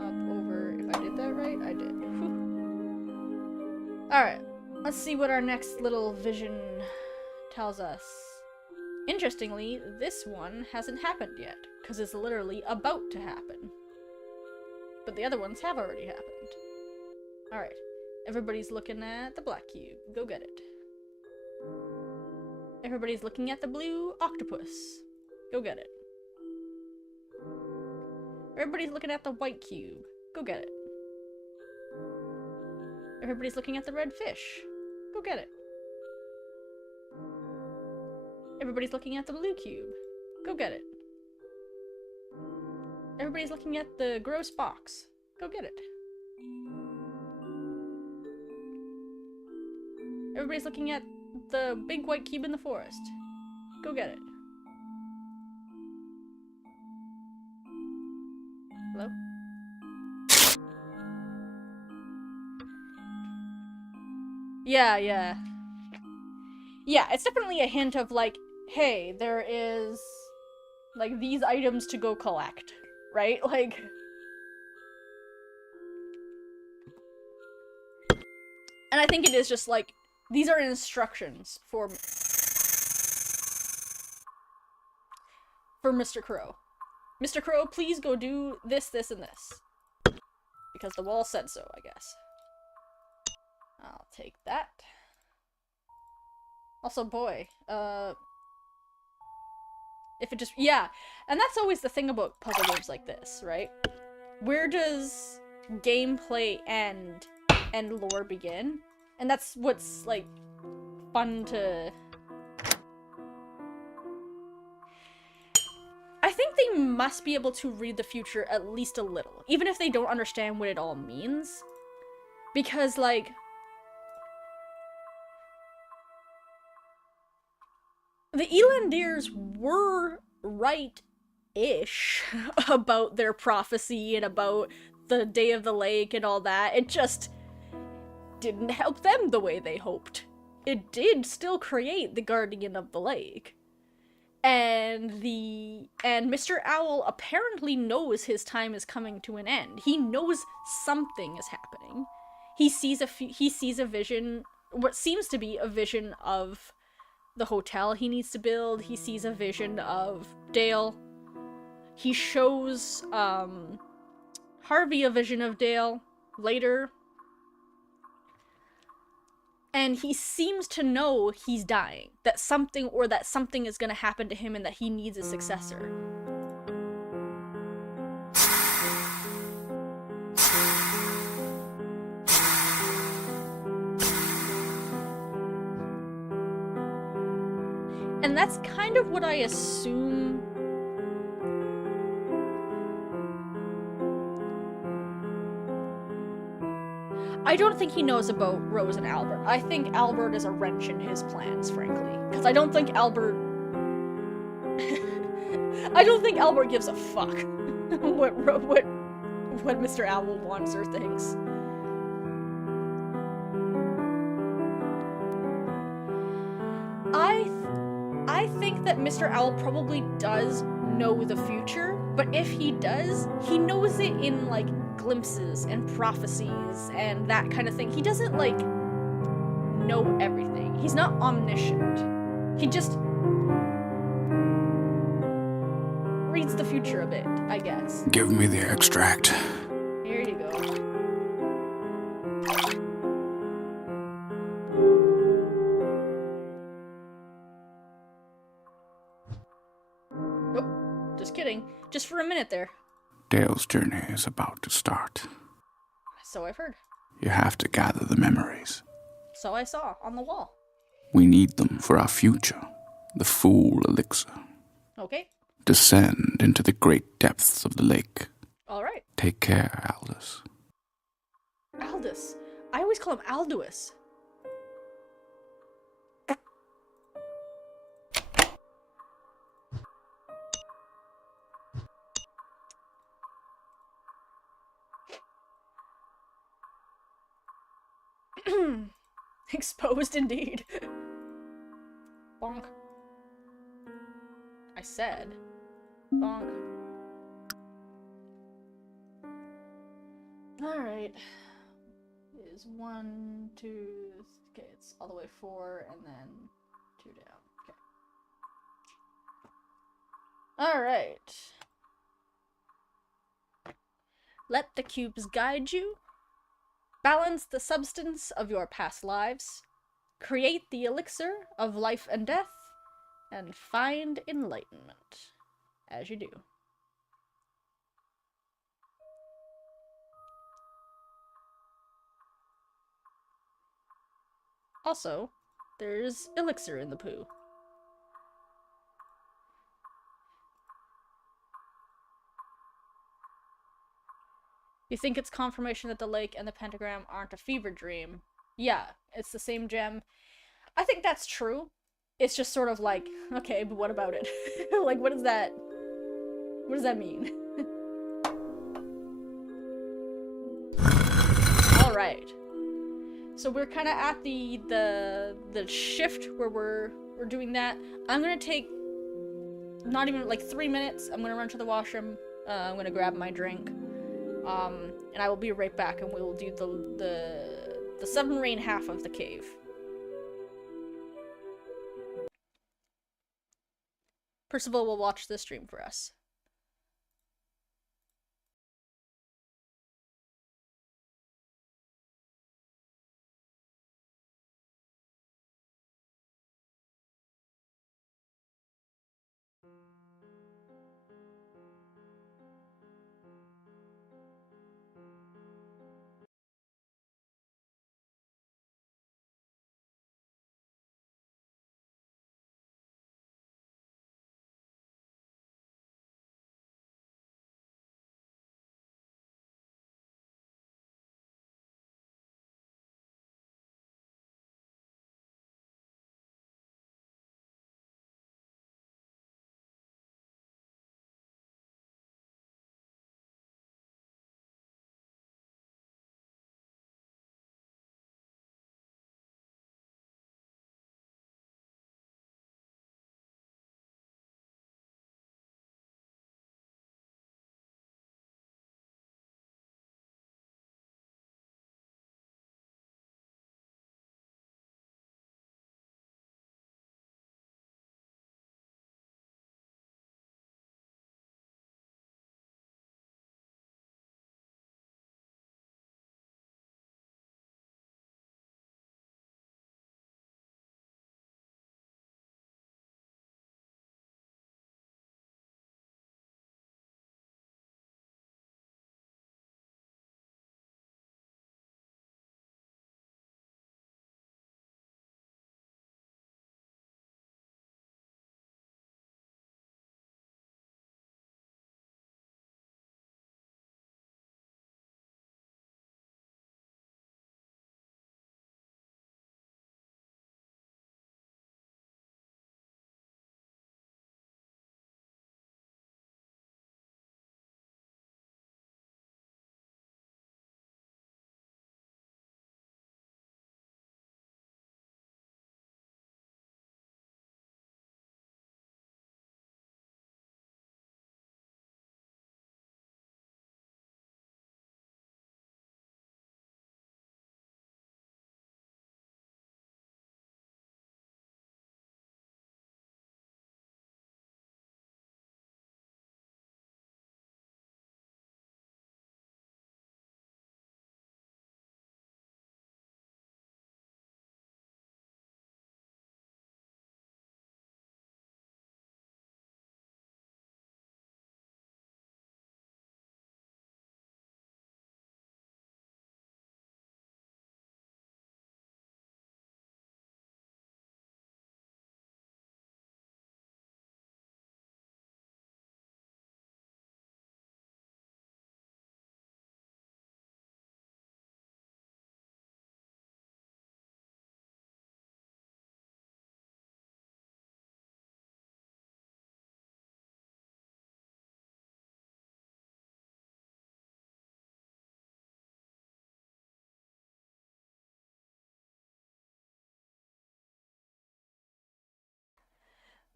Up, over. If I did that right, I did. Alright. Let's see what our next little vision tells us. Interestingly, this one hasn't happened yet, because it's literally about to happen. But the other ones have already happened. Alright. Everybody's looking at the black cube. Go get it. Everybody's looking at the blue octopus. Go get it. Everybody's looking at the white cube. Go get it. Everybody's looking at the red fish. Go get it. Everybody's looking at the blue cube. Go get it. Everybody's looking at the gross box. Go get it. Everybody's looking at the big white cube in the forest. Go get it. Hello? Yeah. Yeah, it's definitely a hint of, like, hey, there is, like, these items to go collect, right? Like... And I think it is just, like, these are instructions for Mr. Crow. Mr. Crow, please go do this, this, and this. Because the wall said so, I guess. I'll take that. Also, boy, if it just, yeah, and that's always the thing about puzzle games like this, right? Where does gameplay end and lore begin? And that's what's, like, fun to... I think they must be able to read the future at least a little, even if they don't understand what it all means. Because, like... The Elandiers were right-ish about their prophecy and about the Day of the Lake and all that. It just didn't help them the way they hoped. It did still create the Guardian of the Lake. And Mr. Owl apparently knows his time is coming to an end. He knows something is happening. He sees a vision, what seems to be a vision of the hotel he needs to build. He sees a vision of Dale. He shows Harvey a vision of Dale later. And he seems to know he's dying. That something is gonna happen to him and that he needs a successor. And that's kind of what I assume. I don't think he knows about Rose and Albert. I think Albert is a wrench in his plans, frankly. Because I don't think Albert I don't think Albert gives a fuck what Mr. Owl wants or thinks. I think that Mr. Owl probably does know the future, but if he does, he knows it in like glimpses and prophecies and that kind of thing. He doesn't like know everything. He's not omniscient. He just reads the future a bit, I guess. Give me the extract. Here you go. Nope. Just kidding. Just for a minute there. Dale's journey is about to start. So I've heard. You have to gather the memories. So I saw on the wall. We need them for our future. The Fool Elixir. Okay. Descend into the great depths of the lake. All right. Take care, Aldous. Aldous. I always call him Alduus. Exposed indeed. Bonk. I said. Bonk. Alright. Is 1, 2, okay, it's all the way 4 and then 2 down. Okay. Alright. Let the cubes guide you. Balance the substance of your past lives. Create the elixir of life and death. And find enlightenment. As you do. Also, there's elixir in the poo. You think it's confirmation that the lake and the pentagram aren't a fever dream. Yeah, it's the same gem. I think that's true. It's just sort of like, okay, but what about it? Like, what does that mean? Alright. So we're kind of at the shift where we're doing that. I'm gonna take not even like 3 minutes. I'm gonna run to the washroom. I'm gonna grab my drink. And I will be right back, and we will do the submarine half of the cave. Percival will watch the stream for us.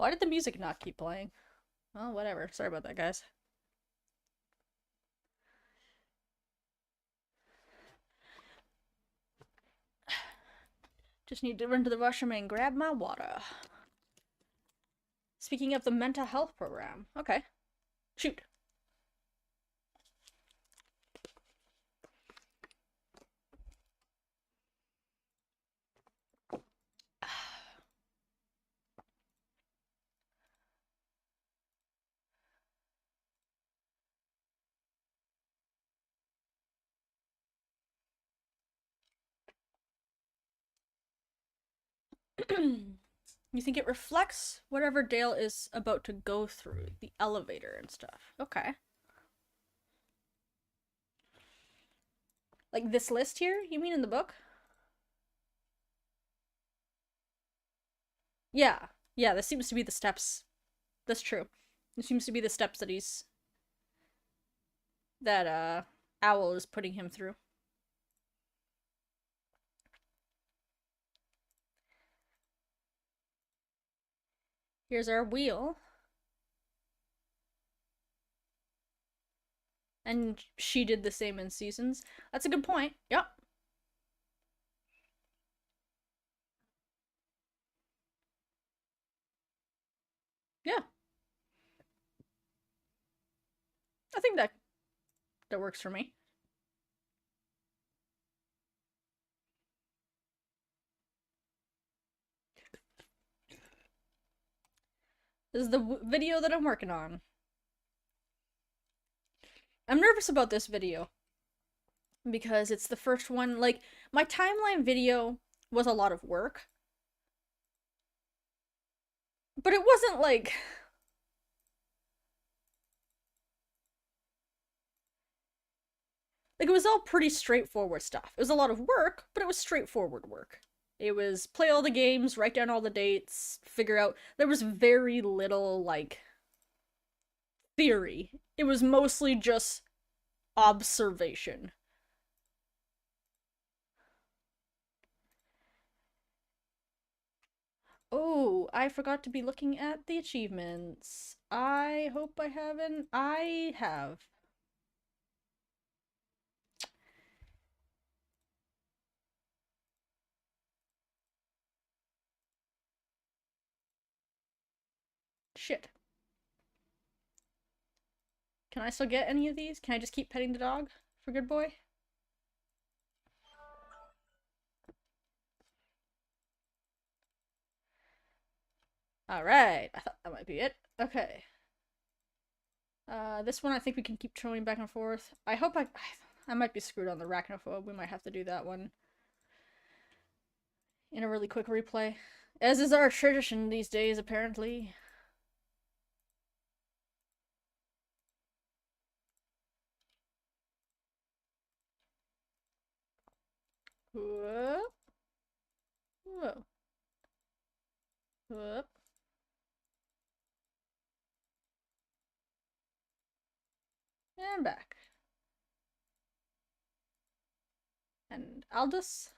Why did the music not keep playing? Well, whatever. Sorry about that, guys. Just need to run to the washroom and grab my water. Speaking of the mental health program. Okay. Shoot. You think it reflects whatever Dale is about to go through, the elevator and stuff. Okay. Like this list here? You mean in the book? Yeah. Yeah, this seems to be the steps. That's true. This seems to be the steps that Owl is putting him through. Here's our wheel. And she did the same in Seasons. That's a good point. Yep. Yeah. I think that works for me. This is the video that I'm working on. I'm nervous about this video because it's the first one. Like, my timeline video was a lot of work, but it wasn't like it was all pretty straightforward stuff. It was a lot of work, but it was straightforward work. It was play all the games, write down all the dates, figure out. There was very little, like, theory. It was mostly just observation. Oh, I forgot to be looking at the achievements. I hope I haven't. I have. Shit. Can I still get any of these? Can I just keep petting the dog for good boy? Alright, I thought that might be it. Okay. This one I think we can keep throwing back and forth. I hope I might be screwed on the arachnophobe. We might have to do that one in a really quick replay. As is our tradition these days, apparently. Whoa. Whoa. Whoop. And back. And Aldous?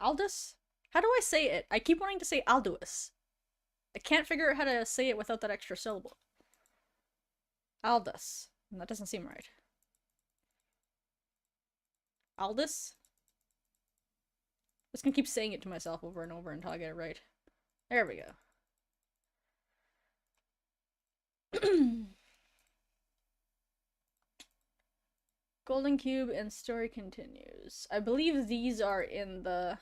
Aldous? How do I say it? I keep wanting to say Aldous. I can't figure out how to say it without that extra syllable. Aldous. That doesn't seem right. Aldous? I'm just gonna keep saying it to myself over and over until I get it right. There we go. Golden Cube and story continues. I believe these are in the...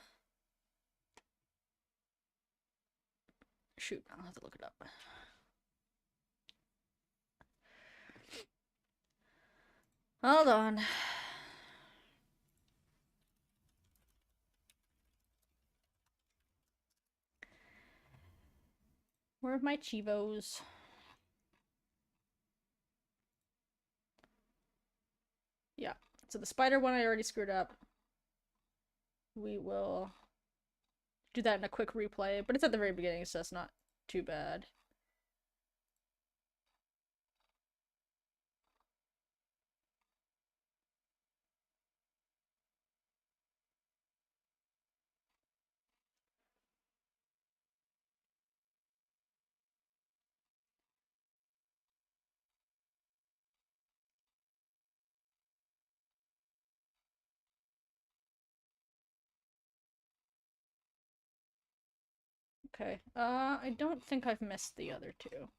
Shoot, I'll have to look it up. Hold on. Where are my Chivos? Yeah. So the spider one I already screwed up. We will do that in a quick replay, but it's at the very beginning, so it's not too bad. Okay. I don't think I've missed the other two.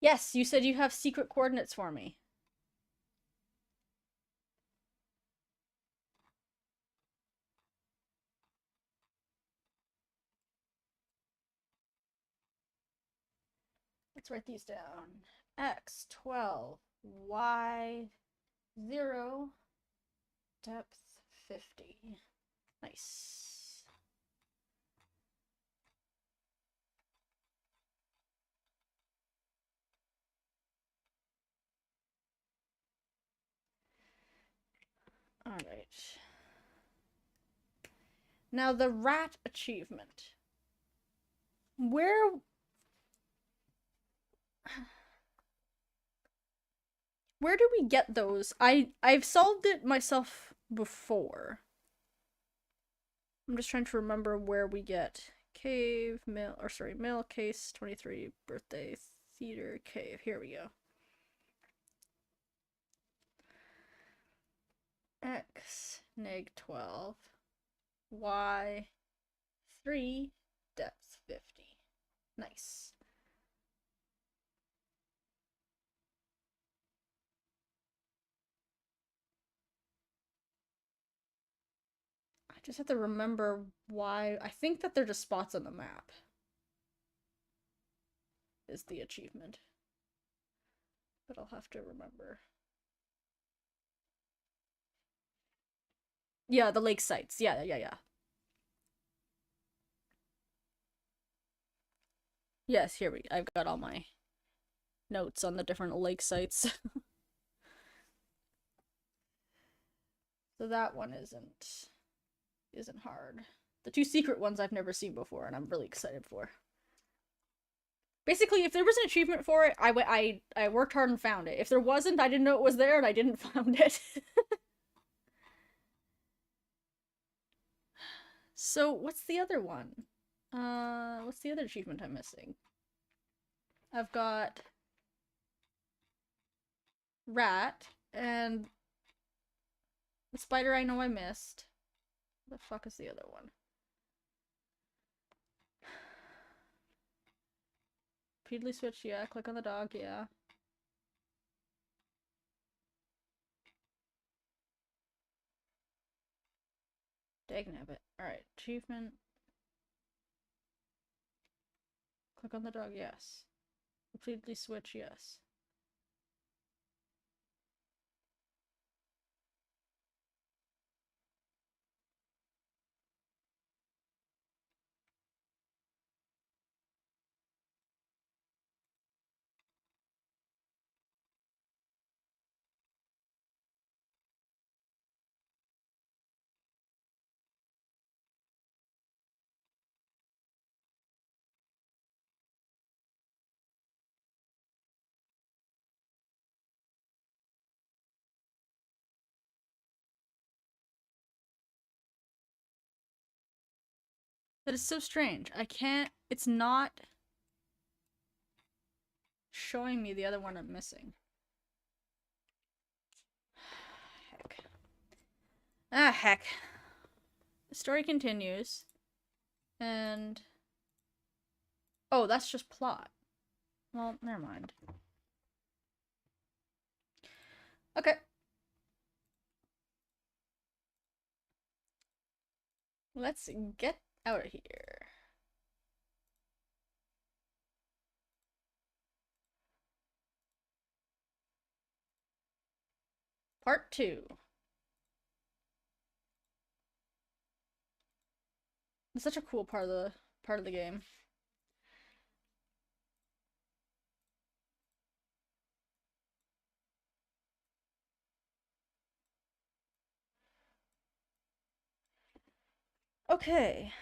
Yes, you said you have secret coordinates for me. Let's write these down. X 12, Y 0, depth 50. Nice. Alright. Now the rat achievement. Where do we get those? I've solved it myself before. I'm just trying to remember where we get cave, mail case 23 birthday theater cave. Here we go. X neg 12, Y 3, depth 50. Nice. I just have to remember why. I think that they're just spots on the map. Is the achievement. But I'll have to remember. Yeah, the lake sites. Yeah. Yes, I've got all my notes on the different lake sites. So that one isn't hard. The two secret ones I've never seen before, and I'm really excited for. Basically, if there was an achievement for it, I worked hard and found it. If there wasn't, I didn't know it was there, and I didn't find it. So, what's the other one? What's the other achievement I'm missing? I've got rat, and the spider I know I missed. What the fuck is the other one? Repeatedly switch, yeah. Click on the dog, yeah. Dagnabbit. Alright, achievement. Click on the dog, yes. Repeatedly switch, yes. That is so strange. It's not showing me the other one I'm missing. Heck. Ah, heck. The story continues. And... oh, that's just plot. Well, never mind. Okay. Let's get out of here. Part 2. It's such a cool part of the game. Okay.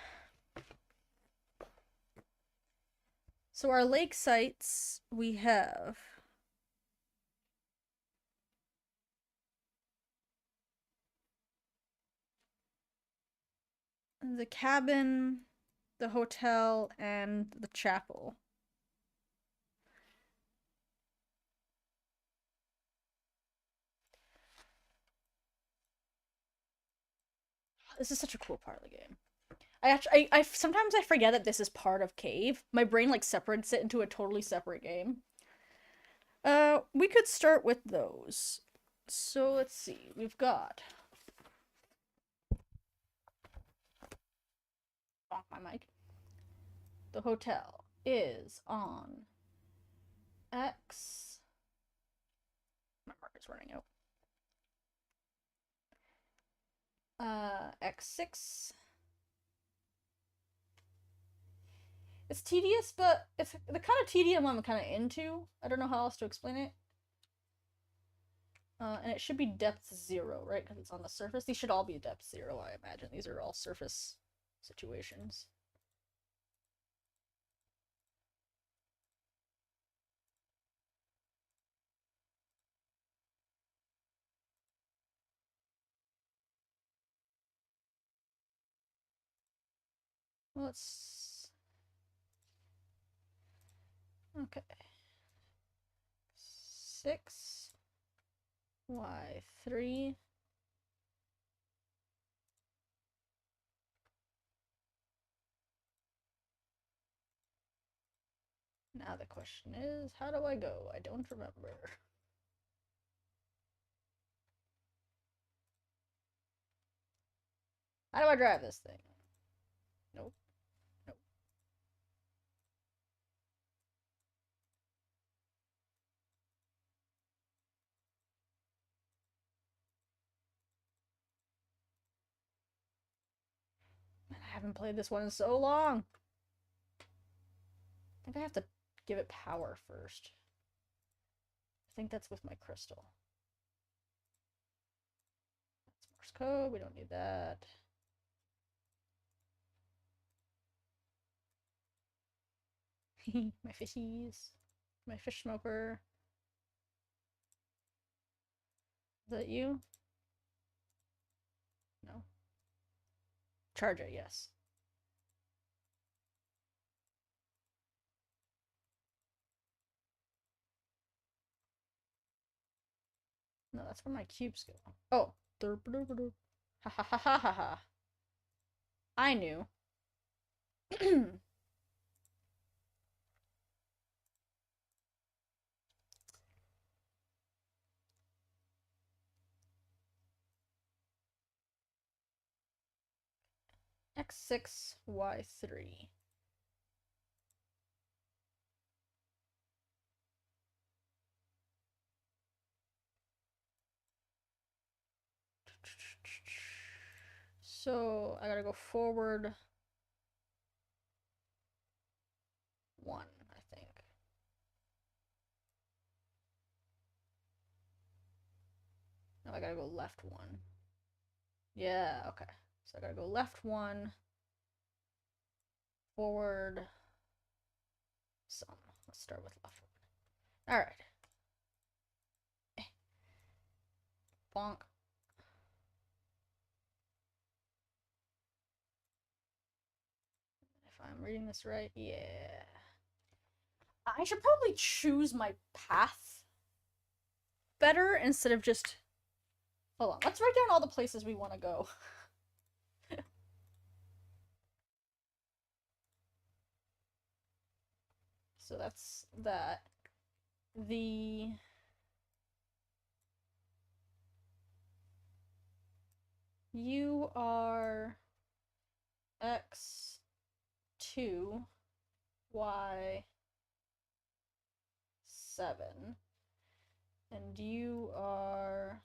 So our lake sites we have the cabin, the hotel, and the chapel. This is such a cool part of the game. I sometimes I forget that this is part of Cave. My brain like separates it into a totally separate game. We could start with those. So let's see. We've got. Bonk my mic. The hotel is on X. My marker's running out. X6. It's tedious, but it's the kind of tedium I'm kind of into. I don't know how else to explain it. And it should be depth 0, right? Because it's on the surface. These should all be depth 0, I imagine. These are all surface situations. Let's... Okay. 6, Y3. Now the question is, how do I go? I don't remember. How do I drive this thing? Nope. Nope. Man, I haven't played this one in so long. I think I have to give it power first. I think that's with my crystal. That's Morse code. We don't need that. My fishies. My fish smoker. Is that you? No. Charge it, yes. No, that's where my cubes go. Oh. Ha ha ha ha ha ha. I knew. X6, Y3. So I gotta go forward 1, I think. No, I gotta go left 1. Yeah, okay. So I gotta go left 1, forward some. Let's start with left 1. Alright. Bonk. If I'm reading this right, yeah. I should probably choose my path better instead of just... Hold on, let's write down all the places we want to go. So that's that. The... You are X2, Y7, and you are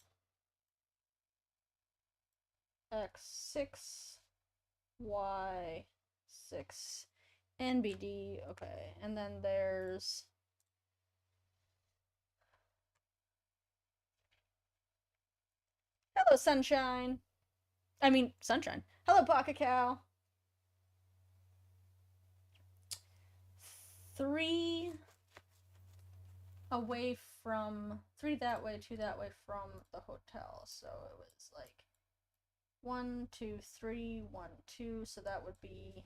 X6, Y6, NBD, okay, and then there's hello sunshine. I mean sunshine. Hello Pocket Cow. 3 away from 3 that way, 2 that way from the hotel. So it was like 1, 2, 3, 1, 2. So that would be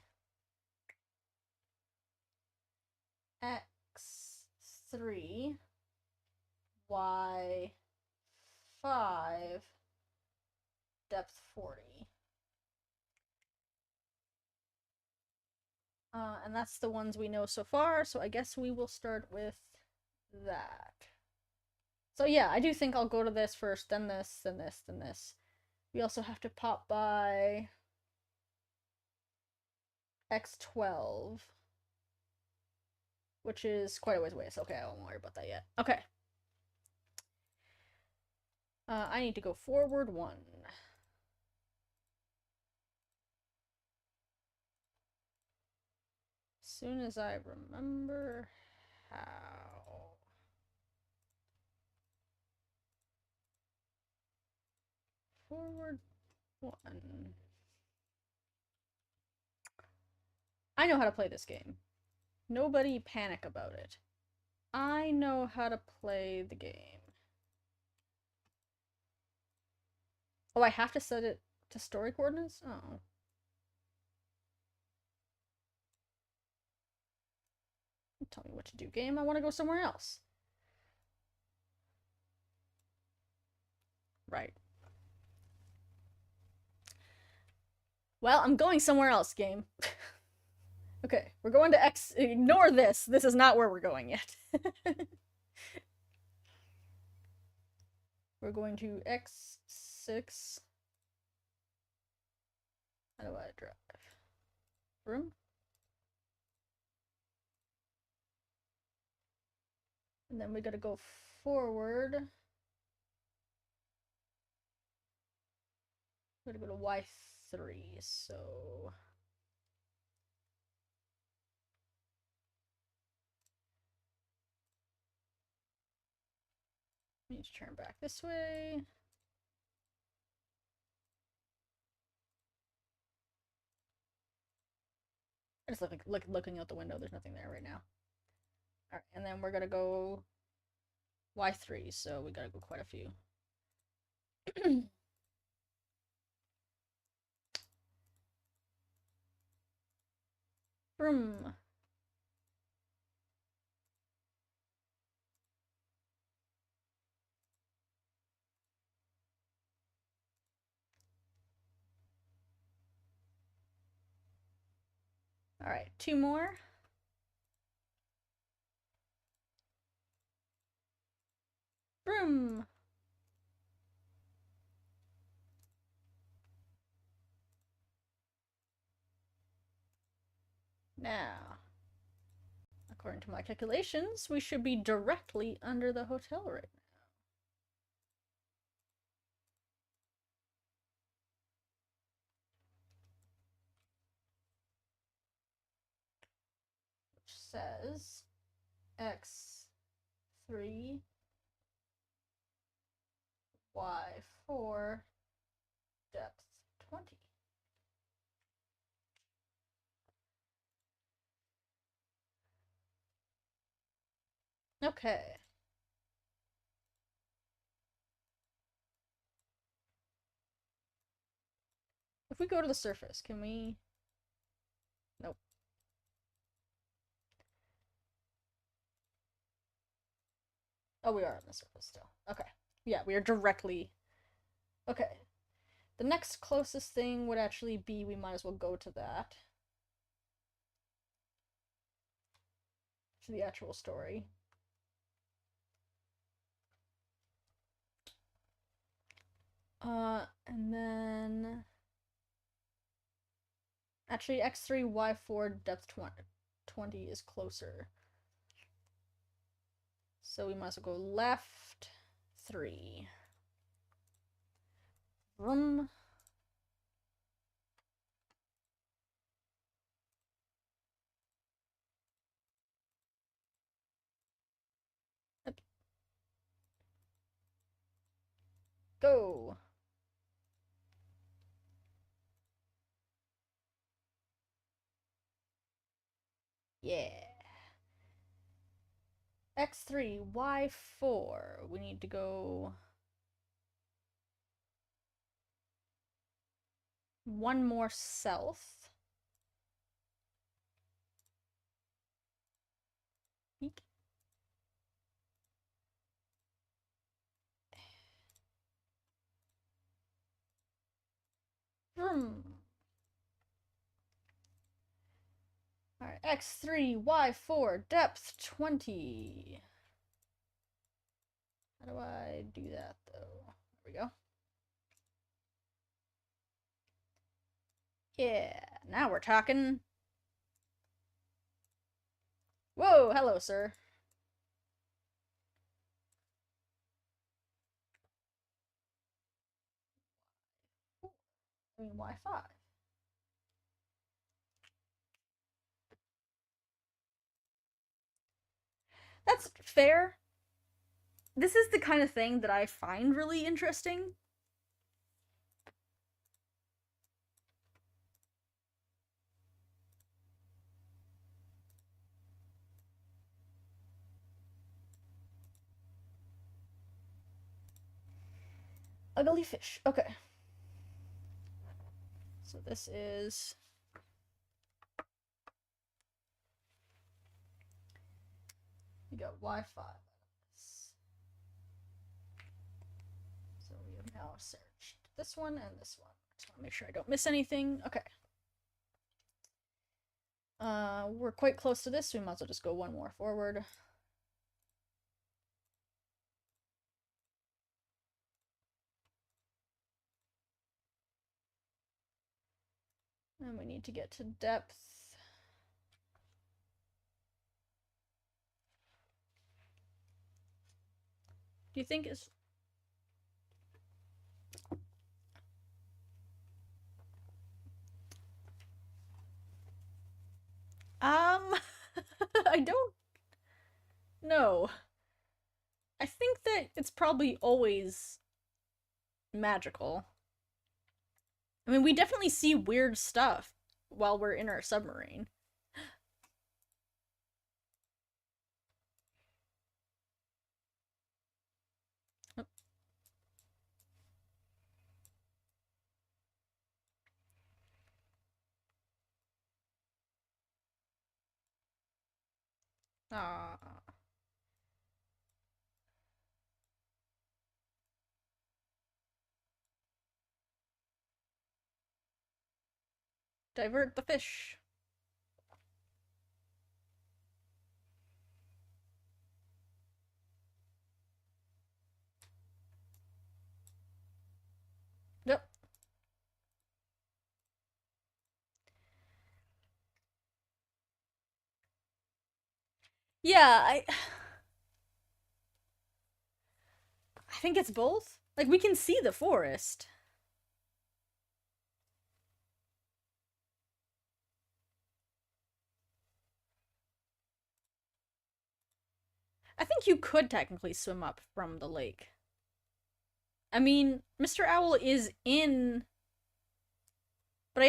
X3, Y5, depth 40. And that's the ones we know so far, so I guess we will start with that. So yeah, I do think I'll go to this first, then this, then this, then this. We also have to pop by X12, which is quite a ways away, so okay, I won't worry about that yet. Okay. I need to go forward 1. As soon as I remember how. Forward 1. I know how to play this game. Nobody panic about it. I know how to play the game. Oh, I have to set it to story coordinates? Oh. Tell me what to do, game. I want to go somewhere else. Right. Well, I'm going somewhere else, game. Okay, we're going to X. Ignore this. This is not where we're going yet. We're going to X6. How do I drive? Room? And then we gotta go forward. We gotta go to Y3, so. I need to turn back this way. I just looking out the window. There's nothing there right now. All right, and then we're gonna go Y3, so we gotta go quite a few. Vroom. All right, 2 more. Vroom. Now, according to my calculations, we should be directly under the hotel right now. Which says X3, Y4, depth 20. Okay. If we go to the surface, can we? Nope. Oh, we are on the surface still. Okay. Yeah, we are directly. Okay. The next closest thing would actually be, we might as well go to that. To the actual story. And then. Actually, X3, Y4, depth 20 is closer. So we might as well go left 3. Vroom. Go. Yeah. X3, Y4. We need to go 1 more south. Eek. Vroom. Alright, Alright, x3, y4, depth 20. How do I do that, though? There we go. Yeah, now we're talking. Whoa, hello, sir. I mean, y5. That's fair. This is the kind of thing that I find really interesting. Ugly fish. Okay. So this is... We got y5. So we have now searched this one and this one. Just want to make sure I don't miss anything. Okay. We're quite close to this, so we might as well just go one more forward. And we need to get to depth. Do you think it's... I don't know. I think that it's probably always magical. I mean, we definitely see weird stuff while we're in our submarine. Ah. Divert the fish. Yep. Yeah, I think it's both. Like, we can see the forest. I think you could technically swim up from the lake. I mean, Mr. Owl is in... But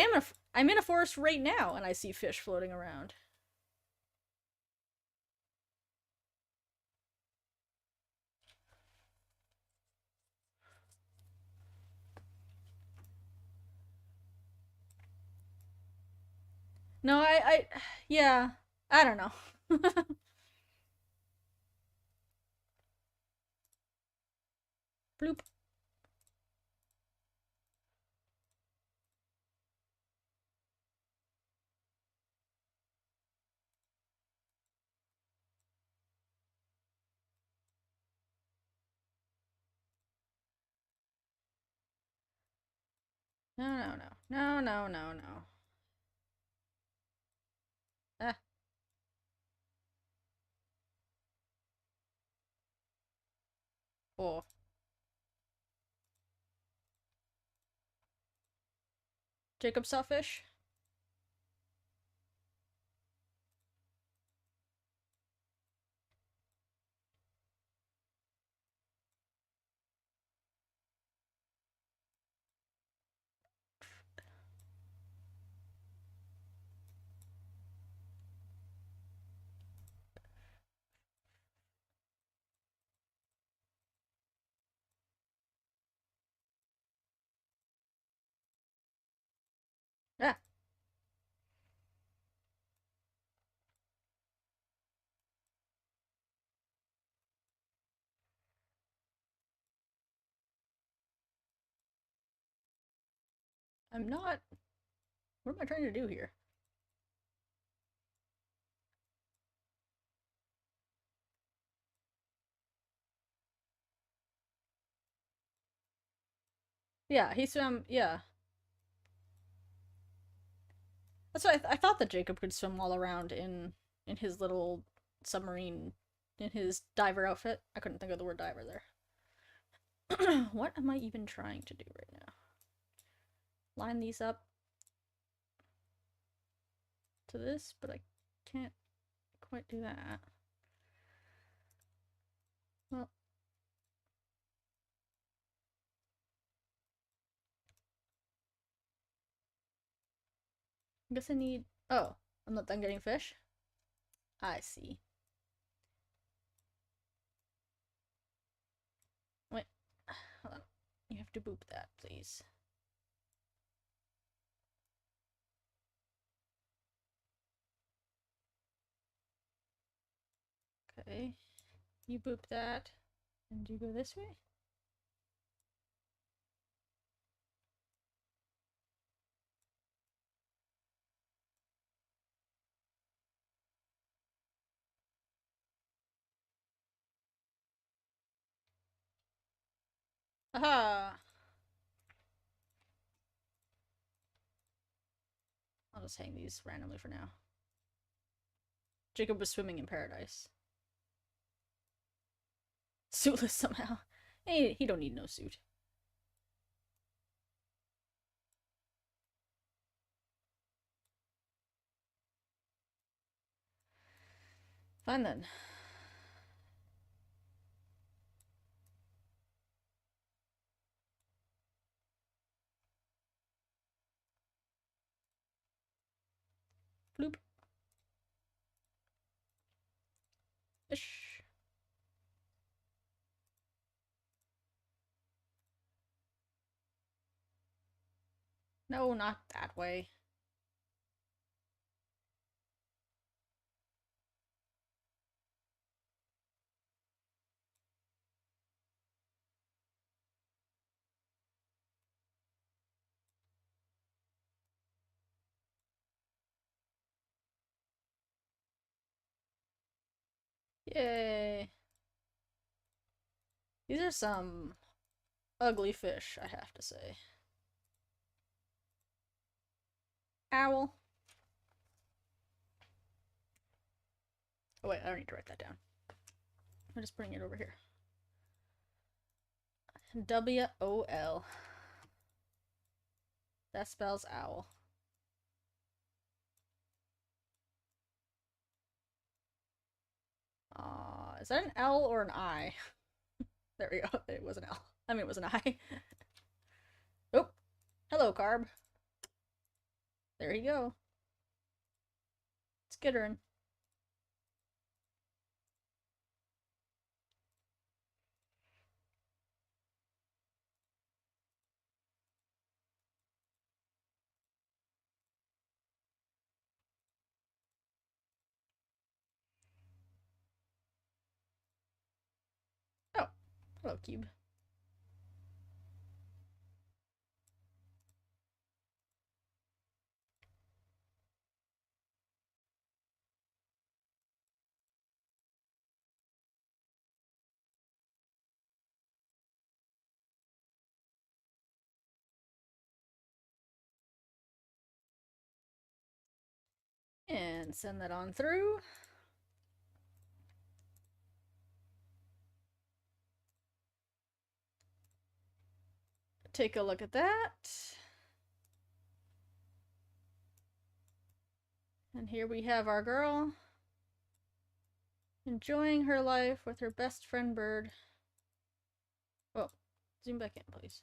I'm in a forest right now, and I see fish floating around. No, yeah, I don't know. Bloop. No. Ah. Oh. Jacob saw fish? Ah. I'm not... What am I trying to do here? Yeah, he swam. Yeah, that's what I thought that Jacob could swim all around in his little submarine, in his diver outfit. I couldn't think of the word diver there. What am I even trying to do right now? Line these up to this, but I can't quite do that. Well, I guess I need. Oh, I'm not done getting fish? I see. Wait, hold on. You have to boop that, please. Okay. You boop that. And you go this way? Aha! I'll just hang these randomly for now. Jacob was swimming in paradise. Suitless somehow. Hey, he don't need no suit. Fine then. Bloop. Ish. No, not that way. Yay. These are some ugly fish, I have to say. Owl. Oh wait, I don't need to write that down. I'll just bring it over here. W-O-L. That spells owl. Is that an L or an I? There we go. It was an L. I mean, it was an I. Oh, hello, Carb. There you go. Skittering. Oh, hello, Cube. And send that on through. Take a look at that. And here we have our girl enjoying her life with her best friend bird. Oh, zoom back in, please.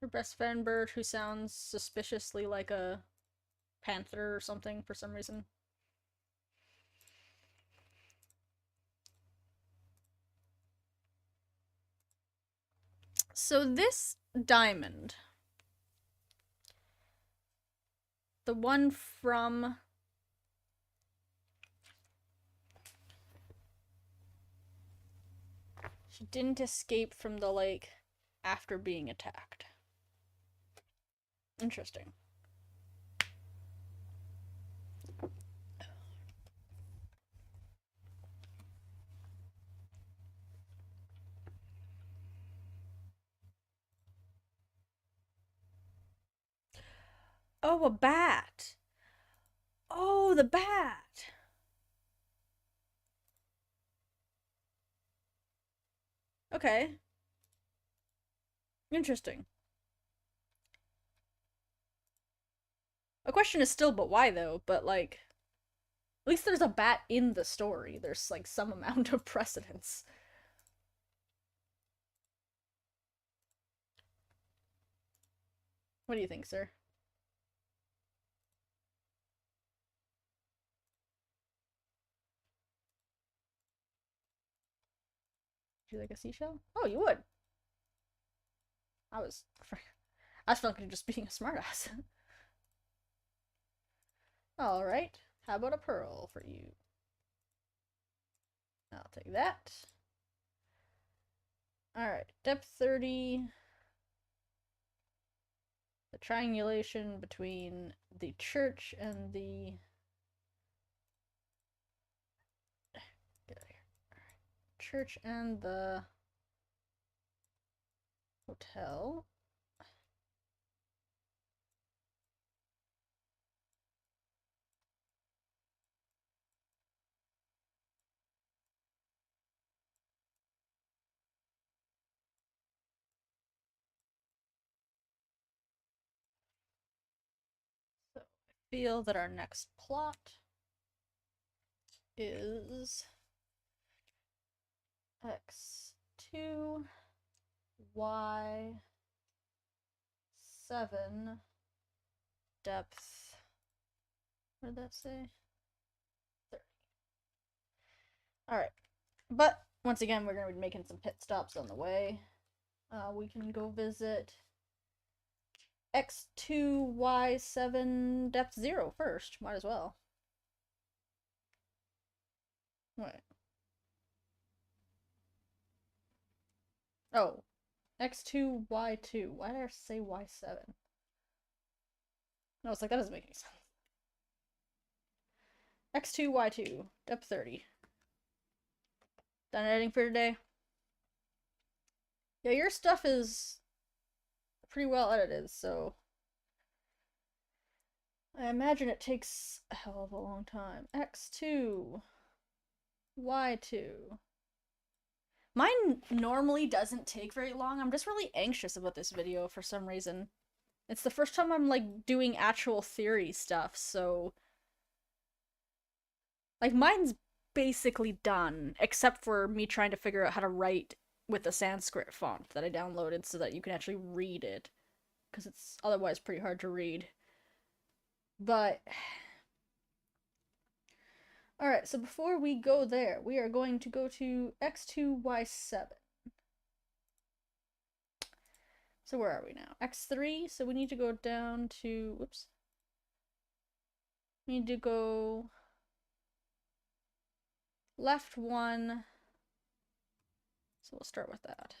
Her best friend bird who sounds suspiciously like a panther or something for some reason. So this diamond, the one from She didn't escape from the lake after being attacked. Interesting. Oh, a bat. Oh, the bat. Okay. Interesting. The question is still, but why though? But like, at least there's a bat in the story. There's like some amount of precedence. What do you think, sir? Would you like a seashell? Oh, you would. I was, I was fucking just being a smartass. All right. How about a pearl for you? I'll take that. All right. Depth 30. The triangulation between the church and the. Get out of here. All right. Church and the hotel. So I feel that our next plot is x2 y7 depth. What did that say? 30. Alright. But once again, we're going to be making some pit stops on the way. We can go visit x2 y7 depth 0 first. Might as well. Wait. Oh. x2 y2. Why did I say y7? No, it's like, that doesn't make any sense. x2 y2 depth 30. Done editing for today? Yeah, your stuff is pretty well edited, so I imagine it takes a hell of a long time. x2 y2. Mine normally doesn't take very long. I'm just really anxious about this video for some reason. It's the first time I'm like doing actual theory stuff, so like mine's basically done, except for me trying to figure out how to write with the Sanskrit font that I downloaded so that you can actually read it, because it's otherwise pretty hard to read. But alright, so before we go there, we are going to go to x2 y7. So where are we now? x3, so we need to go down to, whoops. We need to go left 1. So we'll start with that.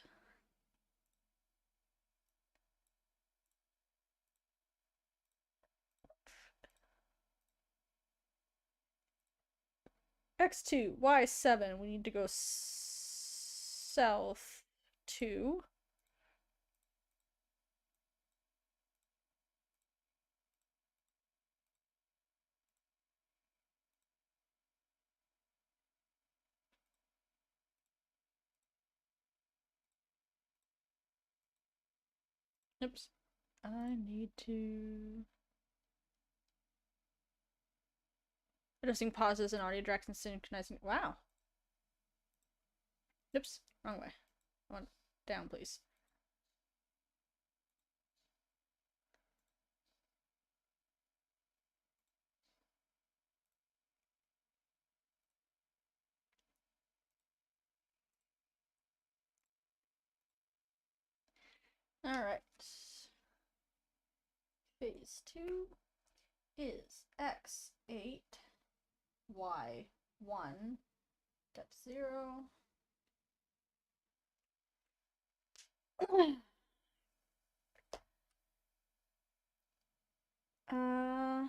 x2, y7, we need to go south 2. Oops. I need to... Adjusting pauses and audio tracks and synchronizing. Wow. Oops. Wrong way. I want down, please. Alright. Phase 2 is x8, y1, depth 0. Uh,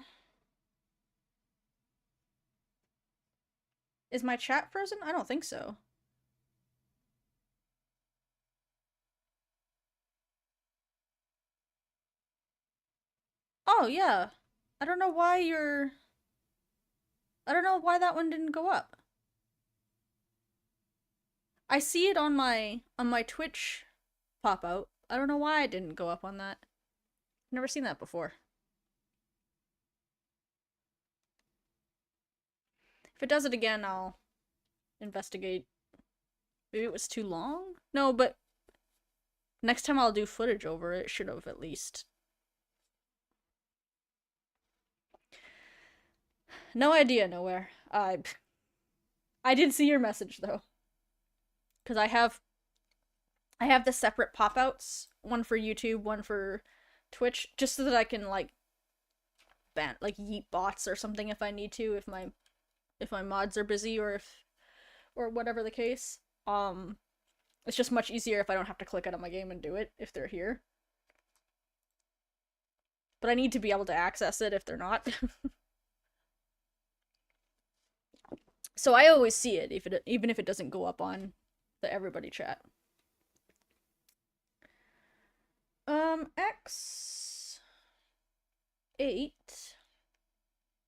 is my chat frozen? I don't think so. Oh, yeah. I don't know why you're... I don't know why that one didn't go up. I see it on my Twitch pop out. I don't know why it didn't go up on that. Never seen that before. If it does it again, I'll investigate. Maybe it was too long? No, but next time I'll do footage over it. Should have at least. No idea, nowhere. I did see your message though, because I have the separate pop outs, one for YouTube, one for Twitch, just so that I can like ban like yeet bots or something if I need to, if my mods are busy or whatever the case. It's just much easier if I don't have to click out of my game and do it if they're here. But I need to be able to access it if they're not. So I always see it, even if it doesn't go up on the everybody chat. X8.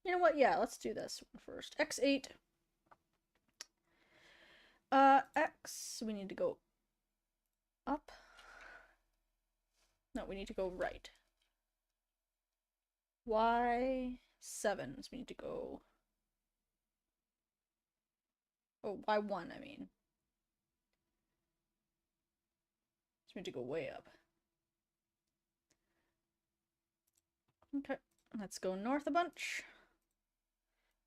You know what? Yeah, let's do this one first. X8. X, we need to go up. No, we need to go right. Y7, so we need to go... Oh, Y1, I mean. So we need to go way up. Okay, let's go north a bunch.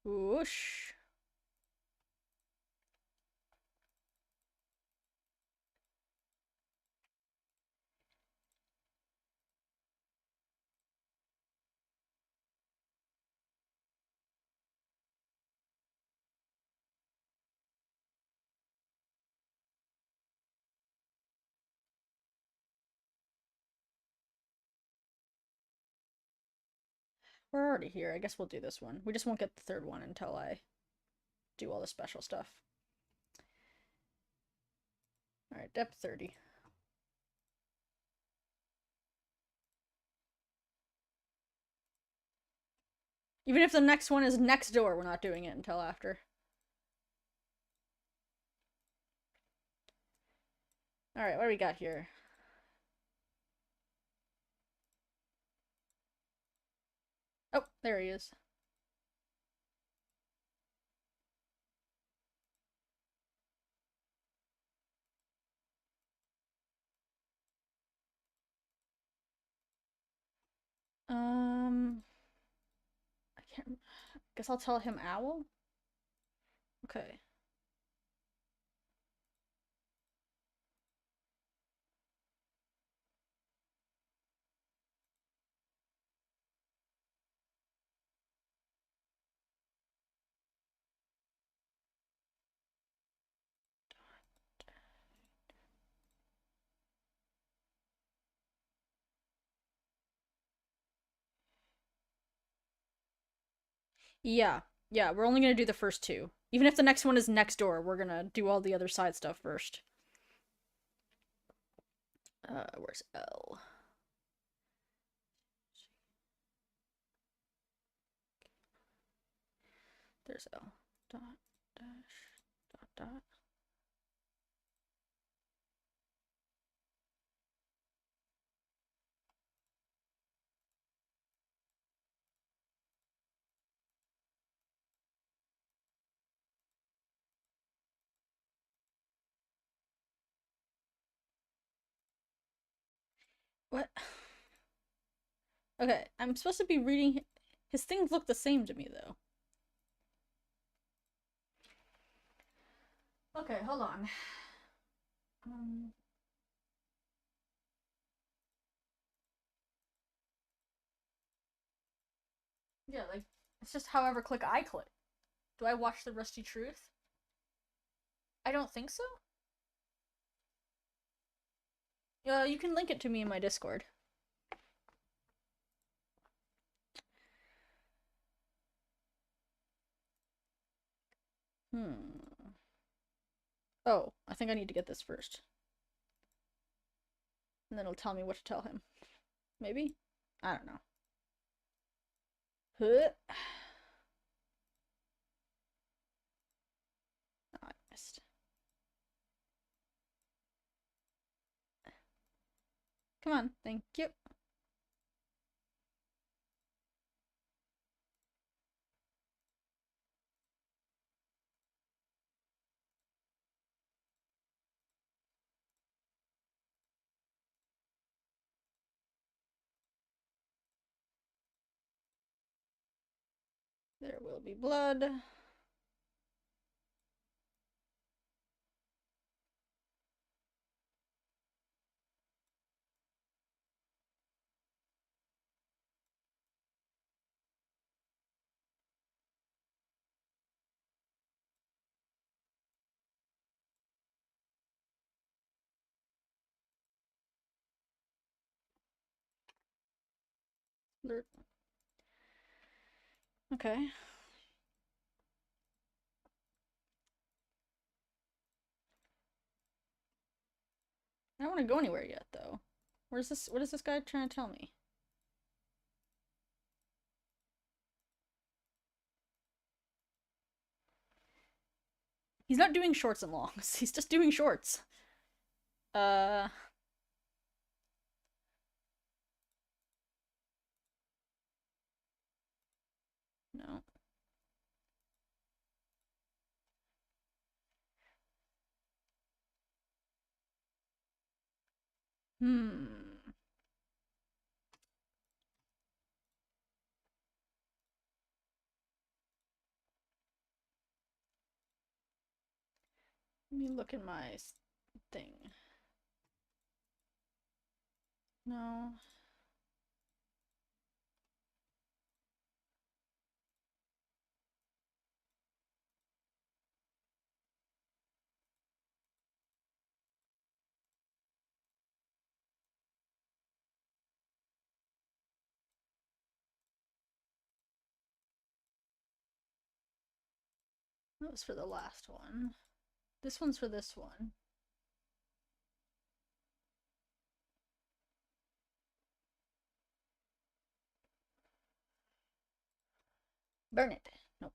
Whoosh. We're already here. I guess we'll do this one. We just won't get the third one until I do all the special stuff. Alright, depth 30. Even if the next one is next door, we're not doing it until after. Alright, what do we got here? Oh, there he is. I can't... Guess I'll tell him owl? Okay. Yeah. Yeah, we're only gonna do the first two. Even if the next one is next door, we're gonna do all the other side stuff first. Where's L? There's L. Dot, dash, dot. What? Okay, I'm supposed to be reading... His things look the same to me, though. Okay, hold on. Yeah, like, it's just however click I click. Do I watch the Rusty Truth? I don't think so. You can link it to me in my Discord. Oh, I think I need to get this first. And then it'll tell me what to tell him. Maybe? I don't know. Huh. Oh, I missed. Come on, thank you. There will be blood. Okay. I don't want to go anywhere yet, though. Where's this? What is this guy trying to tell me? He's not doing shorts and longs. He's just doing shorts. No. Let me look at my thing. No. That was for the last one. This one's for this one. Burn it. Nope.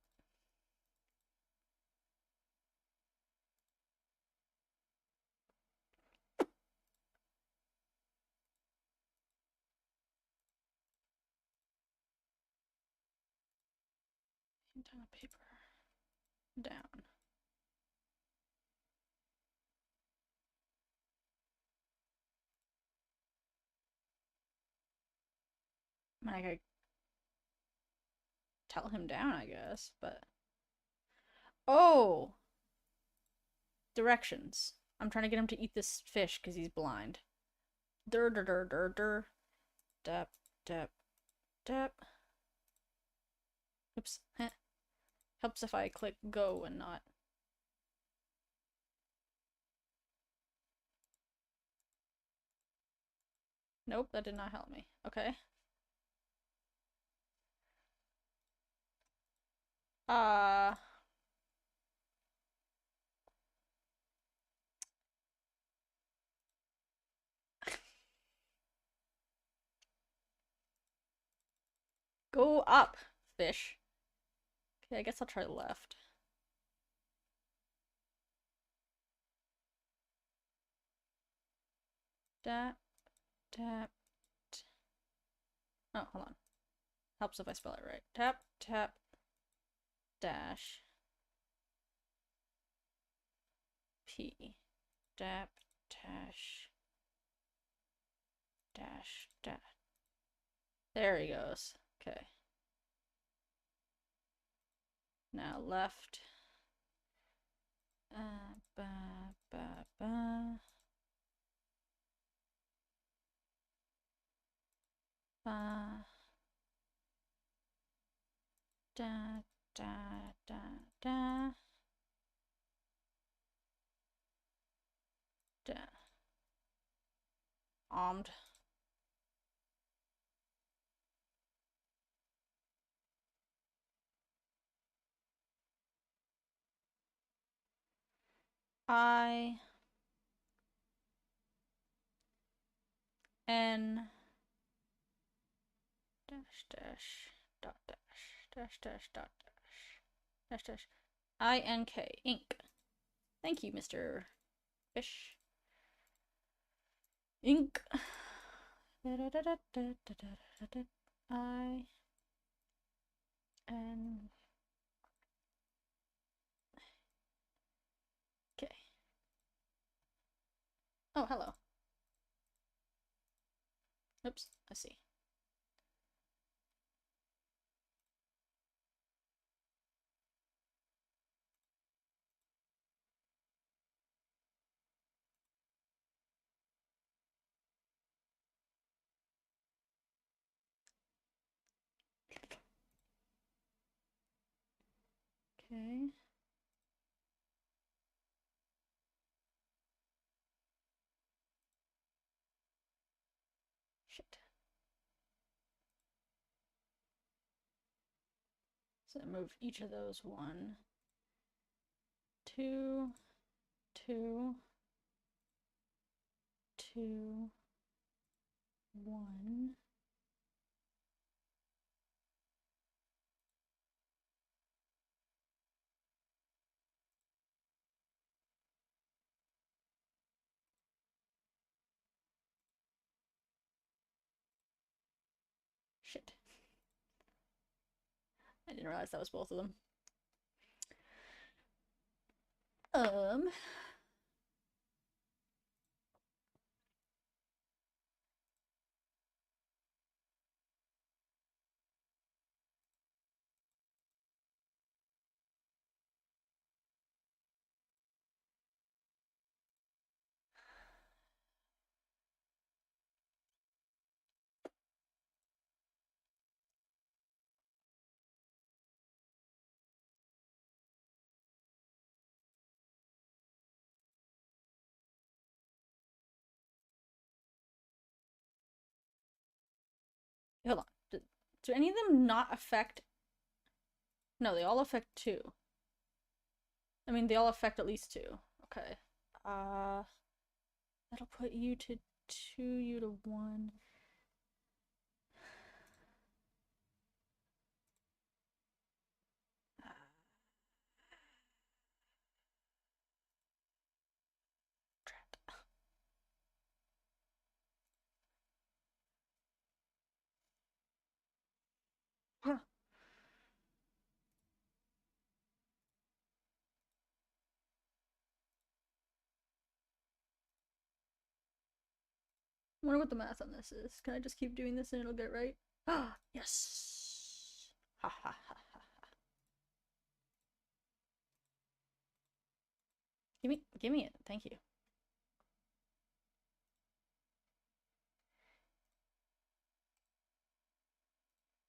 Ton of paper. Down. I mean, I could tell him down, I guess, but... Oh! Directions. I'm trying to get him to eat this fish because he's blind. Dur dur dur dur dur. Dap, dap, dap. Oops. Heh. Helps if I click go and not. Nope, that did not help me. Okay. Go up, fish. Okay, I guess I'll try left. Tap, tap. Oh, hold on. Helps if I spell it right. Tap, tap, dash, P, tap, dash, dash, dash. There he goes. Okay. Now left. Ba, ba, ba. Ba. Da, da, da, da. Da. armed. I N dash dash dot dash dash dot dash dash INK ink. Thank you, Mr. Fish. Ink. I N K. Oh, hello. Oops, I see. Okay. Shit. So move each of those 1, 2, 2, 2, 1. Shit. I didn't realize that was both of them. Hold on. Do any of them not affect? No, they all affect 2. I mean, they all affect at least 2. Okay. That'll put you to 2, you to 1. Huh. I wonder what the math on this is. Can I just keep doing this and it'll get right? Ah, yes. Ha ha ha ha. Give me it. Thank you.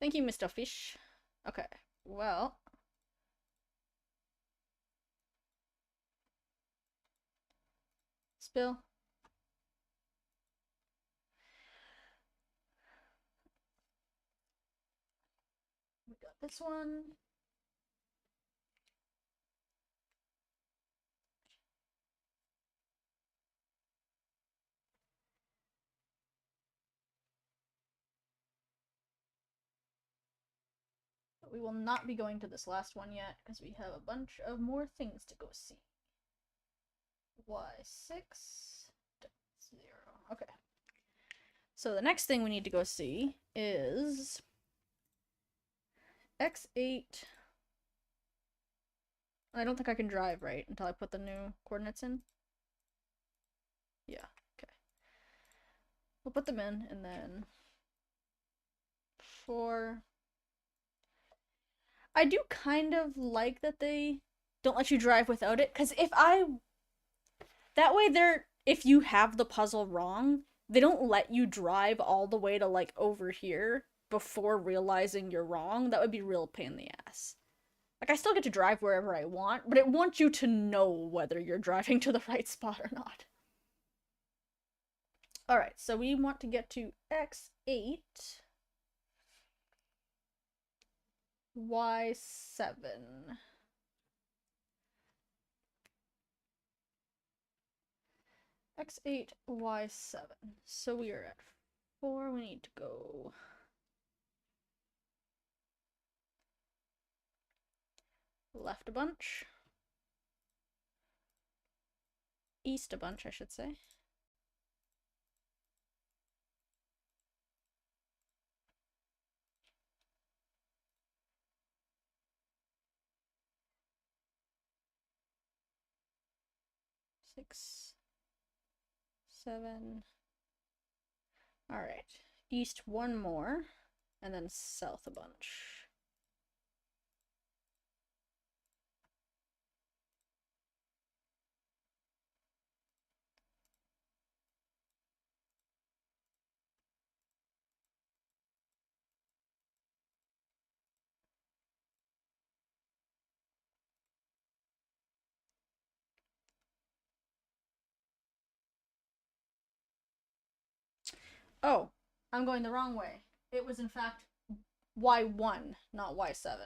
Thank you, Mr. Fish. Okay. Well. Spill. We got this one. But we will not be going to this last one yet because we have a bunch of more things to go see. Y6.0. Okay. So the next thing we need to go see is X8. I don't think I can drive right until I put the new coordinates in. Yeah, okay. We'll put them in and then 4. I do kind of like that they don't let you drive without it, because that way if you have the puzzle wrong, they don't let you drive all the way to like over here before realizing you're wrong. That would be real pain in the ass. Like, I still get to drive wherever I want, but it wants you to know whether you're driving to the right spot or not. Alright, so we want to get to x8, y7. x8, y7. So we are at 4. We need to go left a bunch. East a bunch, I should say. Six, 7. Alright. East one more, and then south a bunch. Oh, I'm going the wrong way. It was in fact y1, not y7.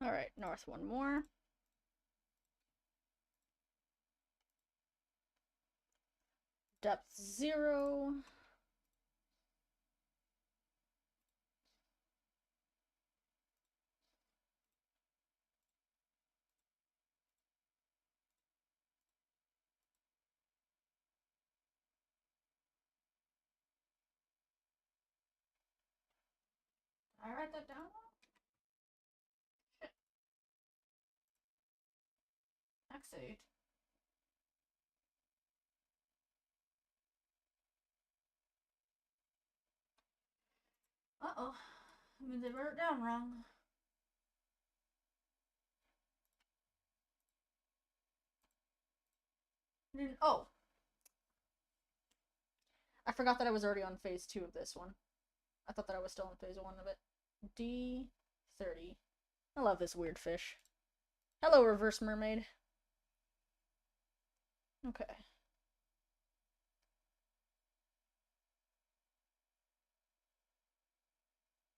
Alright, north one more. Depth 0. Did I write that down? Shit. X8. Uh-oh. I mean, they wrote it down wrong. Oh. I forgot that I was already on phase 2 of this one. I thought that I was still on phase 1 of it. D30. I love this weird fish. Hello, reverse mermaid. Okay.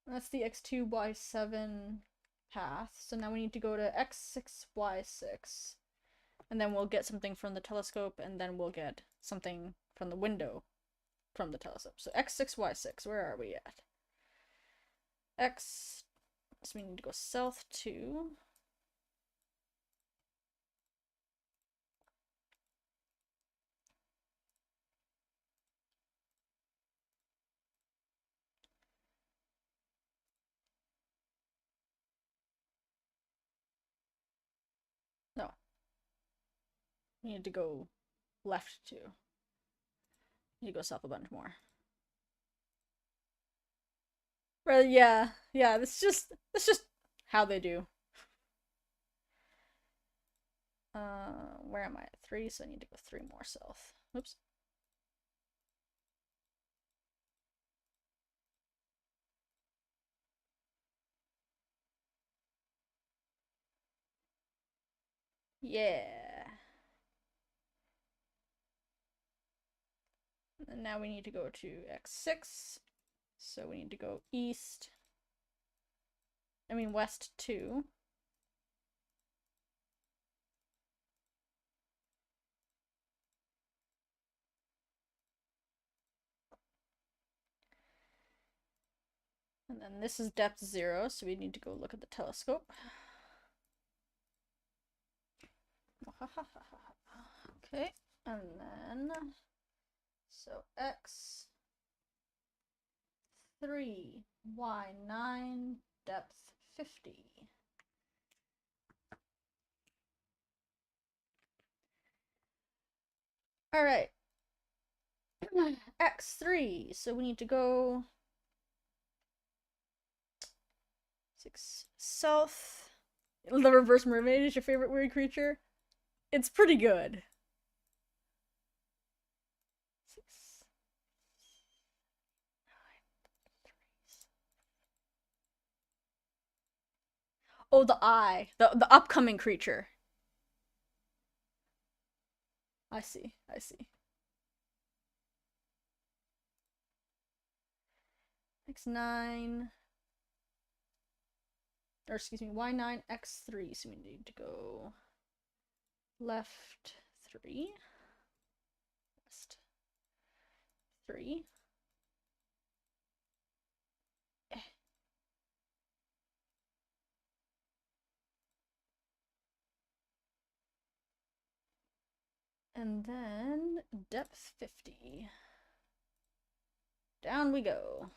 That's the x2, y7 path. So now we need to go to x6, y6. And then we'll get something from the telescope, and then we'll get something from the window from the telescope. So x6, y6, where are we at? X, so we need to go south 2. No. We need to go left 2. We need to go south a bunch more. Right, yeah, that's just how they do. Where am I at? 3, so I need to go 3 more south. Oops. Yeah. And now we need to go to x6. So we need to go west 2. And then this is depth 0, so we need to go look at the telescope. Okay, and then, so x 3, y9, depth 50. Alright, X3. So we need to go 6 south. The reverse mermaid is your favorite weird creature? It's pretty good. 6, 9, 3. Oh, the eye. The upcoming creature. I see. I see. X9. Or excuse me, Y9, X3. So we need to go left 3. West 3. And then depth 50. Down we go.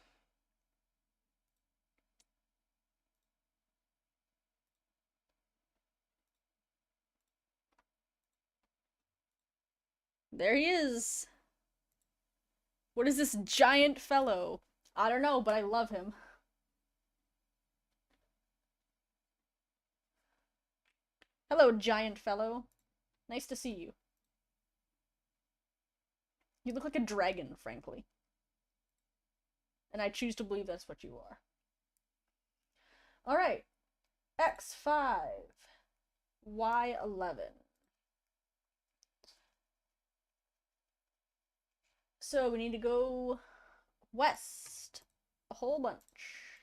There he is. What is this giant fellow? I don't know, but I love him. Hello, giant fellow. Nice to see you. You look like a dragon, frankly. And I choose to believe that's what you are. Alright. X5. Y11. So we need to go west a whole bunch.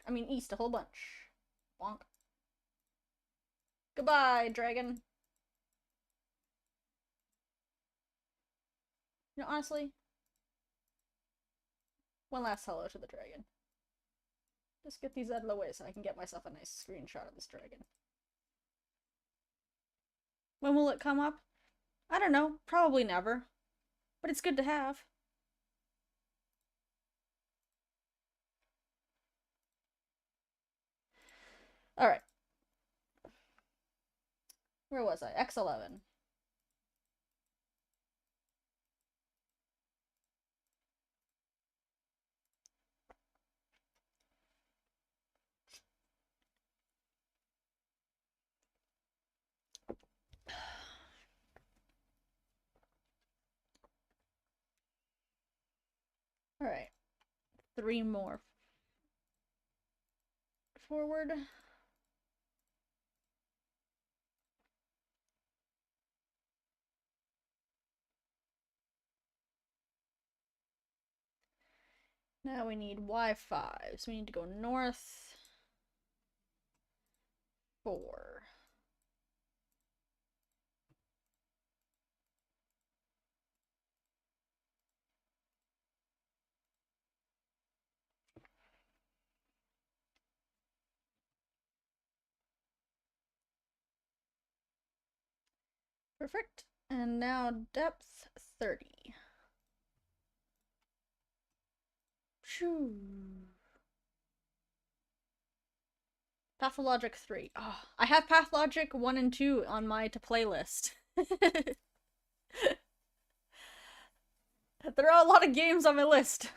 I mean east a whole bunch. Bonk. Goodbye, dragon. You know, honestly, one last hello to the dragon. Just get these out of the way so I can get myself a nice screenshot of this dragon. When will it come up? I don't know. Probably never. But it's good to have. Alright. Where was I? X11. Alright. 3 more forward. Now we need Y5, so we need to go north 4. Perfect. And now depth 30. Shoo. Pathologic 3. Oh, I have Pathologic 1 and 2 on my to play list. There are a lot of games on my list.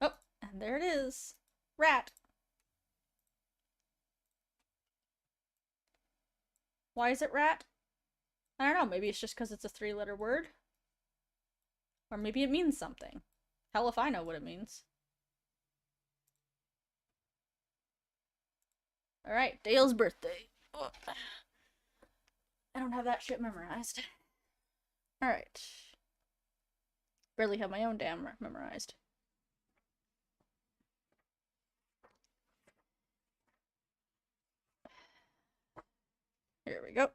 Oh, and there it is. Rat. Why is it rat? I don't know, maybe it's just because it's a 3-letter word? Or maybe it means something. Hell if I know what it means. Alright, Dale's birthday. Oh. I don't have that shit memorized. Alright. Barely have my own damn memorized. Here we go.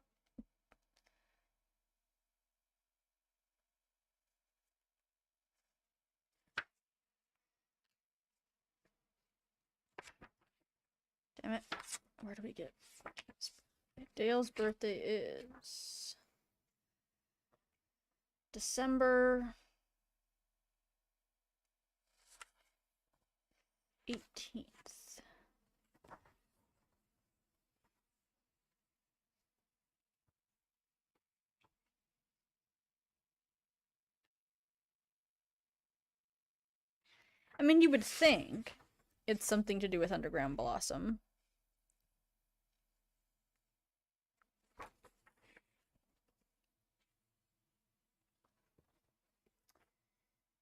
Damn it. Where do we get Dale's birthday is December 18th. I mean, you would think it's something to do with underground blossom.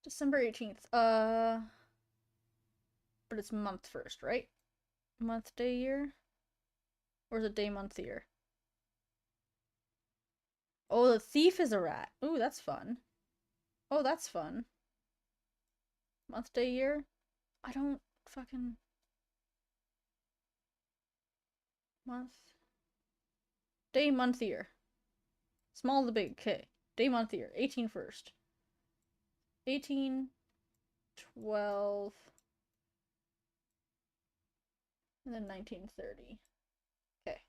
December 18th. But it's month first, right? Month, day, year? Or is it day, month, year? Oh, the thief is a rat. Ooh, that's fun. Oh, that's fun. Month, day, year? I don't fucking... Month... Day, month, year. Small to big, okay. Day, month, year. 18 first. 18... 12... And then 1930. Okay.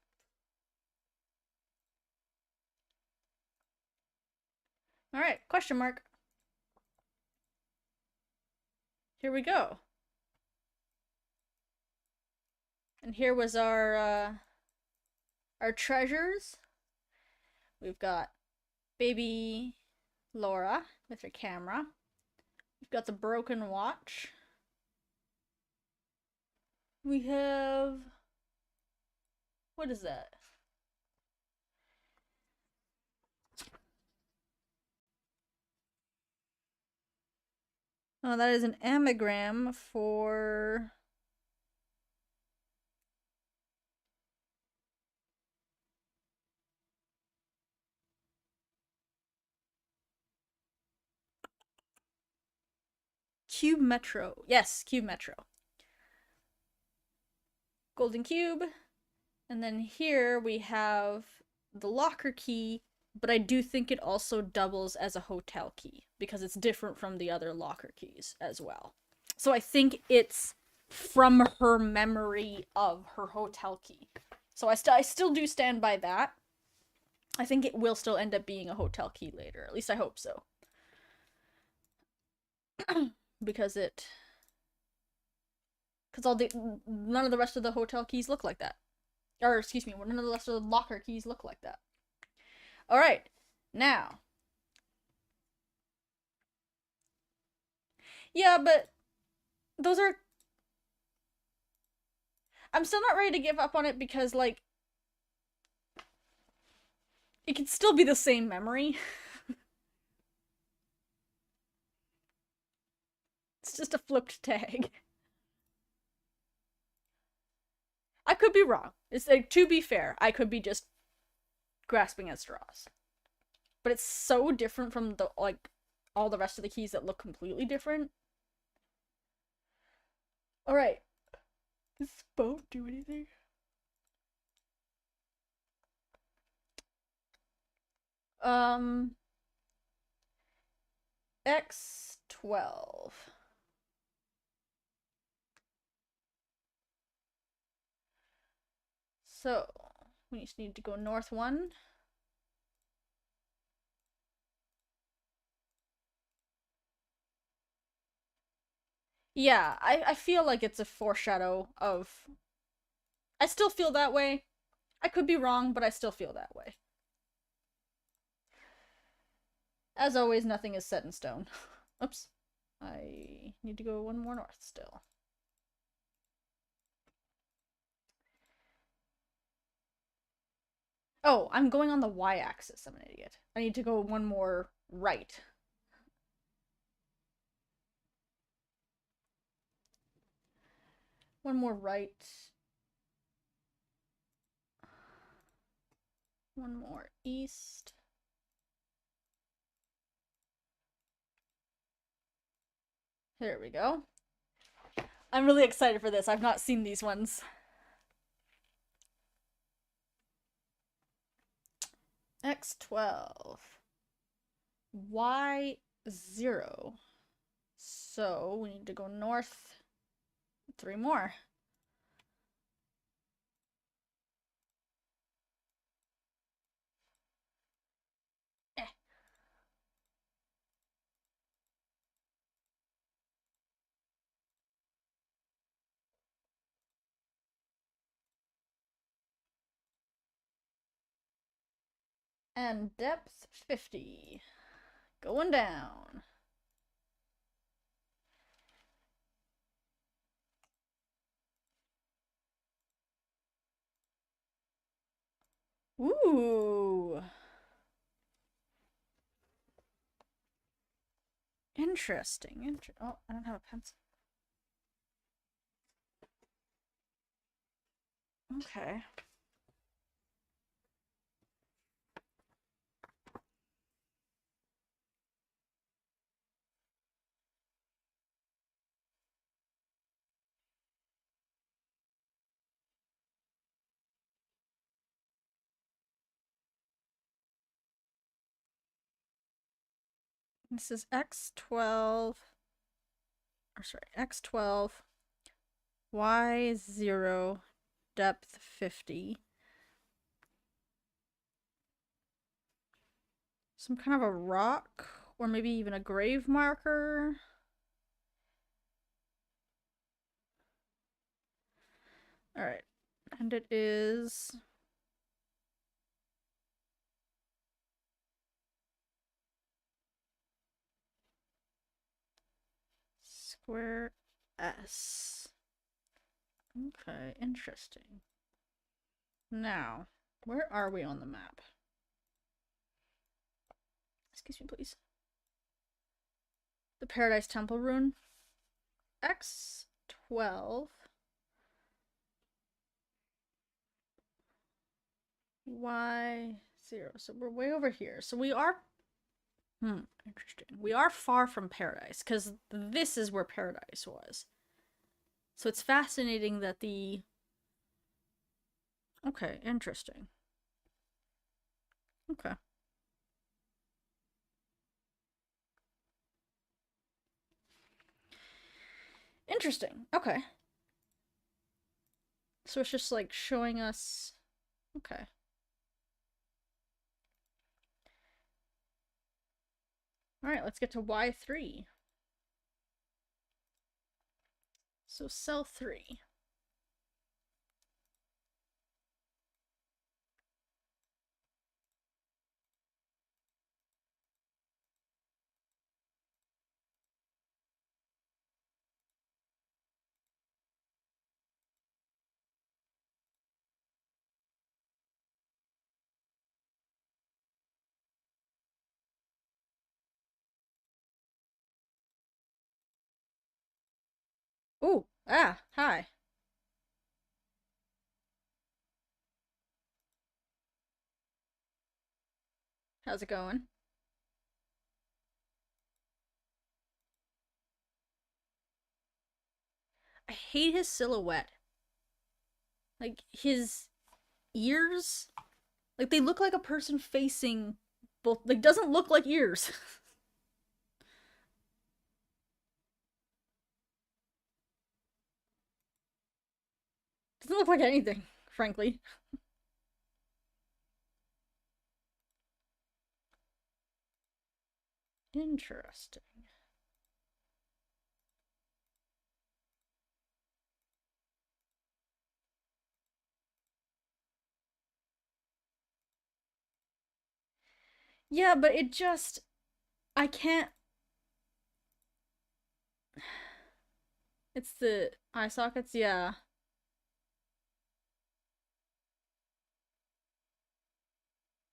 Alright, question mark. Here we go. And here was our treasures. We've got baby Laura with her camera. We've got the broken watch. We have... What is that? Oh, that is an anagram for... Cube Metro. Yes, Cube Metro. Golden Cube. And then here we have the locker key, but I do think it also doubles as a hotel key because it's different from the other locker keys as well. So I think it's from her memory of her hotel key. So I still do stand by that. I think it will still end up being a hotel key later. At least I hope so. Because none of the rest of the hotel keys look like that. Or, excuse me, none of the rest of the locker keys look like that. Alright, now. Yeah, but those are... I'm still not ready to give up on it because, like, it could still be the same memory. It's just a flipped tag. I could be wrong. It's like, to be fair, I could be just grasping at straws. But it's so different from the, like, all the rest of the keys that look completely different. Alright. Does this boat do anything? X12. So, we just need to go north 1. Yeah, I feel like it's a foreshadow of... I still feel that way. I could be wrong, but I still feel that way. As always, nothing is set in stone. Oops. I need to go 1 more north still. Oh, I'm going on the y-axis. I'm an idiot. I need to go 1 more right. One more right. 1 more east. There we go. I'm really excited for this. I've not seen these ones. X12. Y0. So we need to go north 3 more. And depth 50. Going down. Ooh. Interesting. Oh, I don't have a pencil. Okay. This is x12, or sorry, x12, y0, depth 50. Some kind of a rock, or maybe even a grave marker. Alright, and it is square S. Okay, interesting. Now, where are we on the map? Excuse me, please. The Paradise Temple rune. X12. Y0. So we're way over here. So we are... interesting. We are far from Paradise, because this is where Paradise was. So it's fascinating that the... Okay, interesting. Okay. Interesting. Okay. So it's just like showing us... Okay. Alright, let's get to Y3. So cell 3. Ooh, hi. How's it going? I hate his silhouette. Like, his ears, like, they look like a person facing both, like, doesn't look like ears. Doesn't look like anything, frankly. Interesting. Yeah, but it just... I can't... It's the eye sockets, yeah.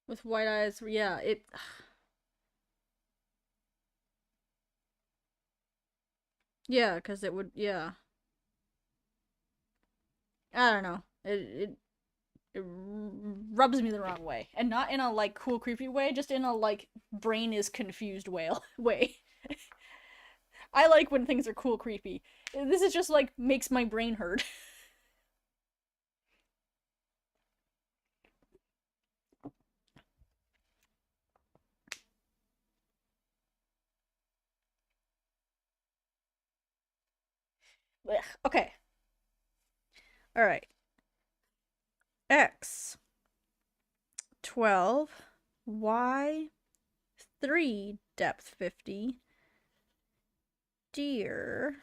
With white eyes, yeah, it... Yeah, because it would, yeah. I don't know. It rubs me the wrong way. And not in a, like, cool, creepy way, just in a, like, brain is confused way. I like when things are cool, creepy. This is just, like, makes my brain hurt. Ugh. Okay. Alright. X 12, Y 3, depth 50, deer.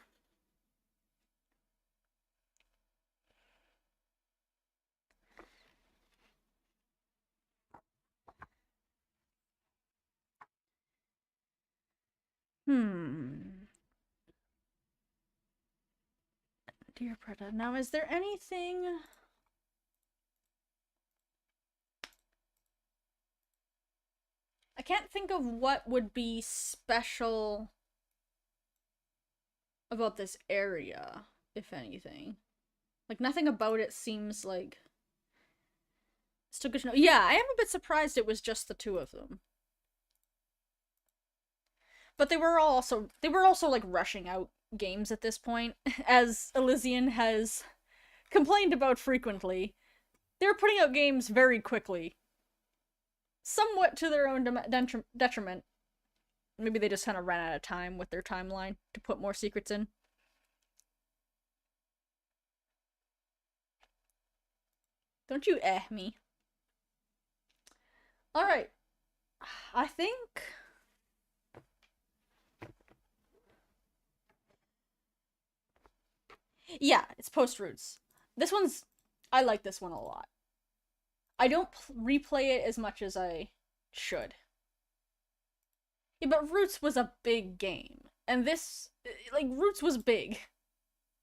Dear Preda. Now, is there anything... can't think of what would be special about this area, if anything. Like, nothing about it seems like... Still good to know. Yeah, I am a bit surprised it was just the two of them. But they were also like rushing out games at this point, as Elysian has complained about frequently. They were putting out games very quickly. Somewhat to their own detriment. Maybe they just kind of ran out of time with their timeline to put more secrets in. Don't you me. Alright. I think... Yeah, it's post-Roots. This one's... I like this one a lot. I don't replay it as much as I should. Yeah, but Roots was a big game. And this... Like, Roots was big.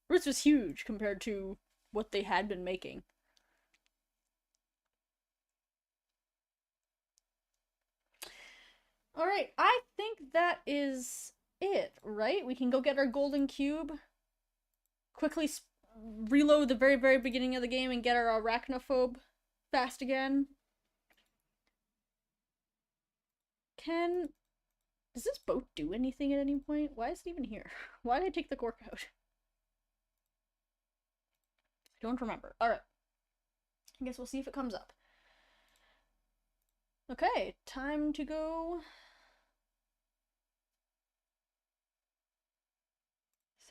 Roots was huge compared to what they had been making. Alright, I think that is it, right? We can go get our golden cube, quickly reload the very, very beginning of the game and get our arachnophobe fast again. Does this boat do anything at any point? Why is it even here? Why did I take the cork out? I don't remember. Alright. I guess we'll see if it comes up. Okay, time to go...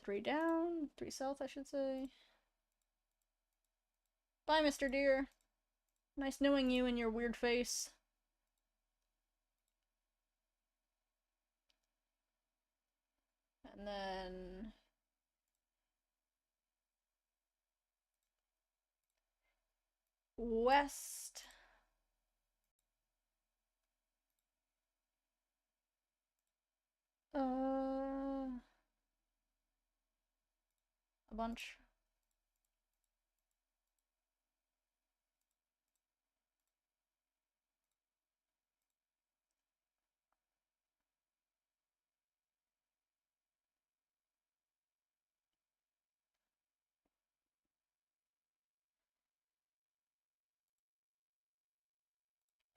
3 down, 3 south, I should say. Bye, Mr. Deer. Nice knowing you and your weird face. And then... west... a bunch.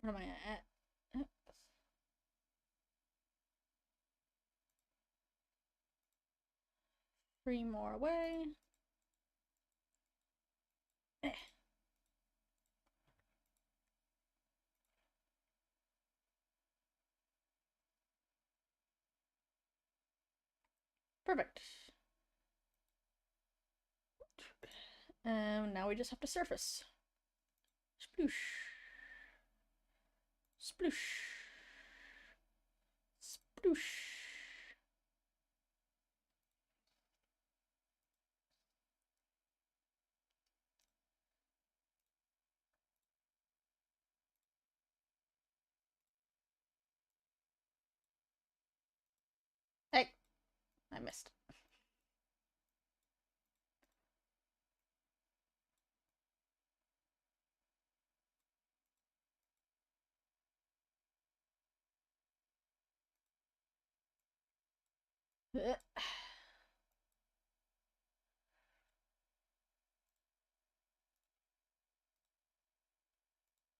What am I at? 3 more away. Perfect. Now we just have to surface. Sploosh. Sploosh. Sploosh. Hey, I missed.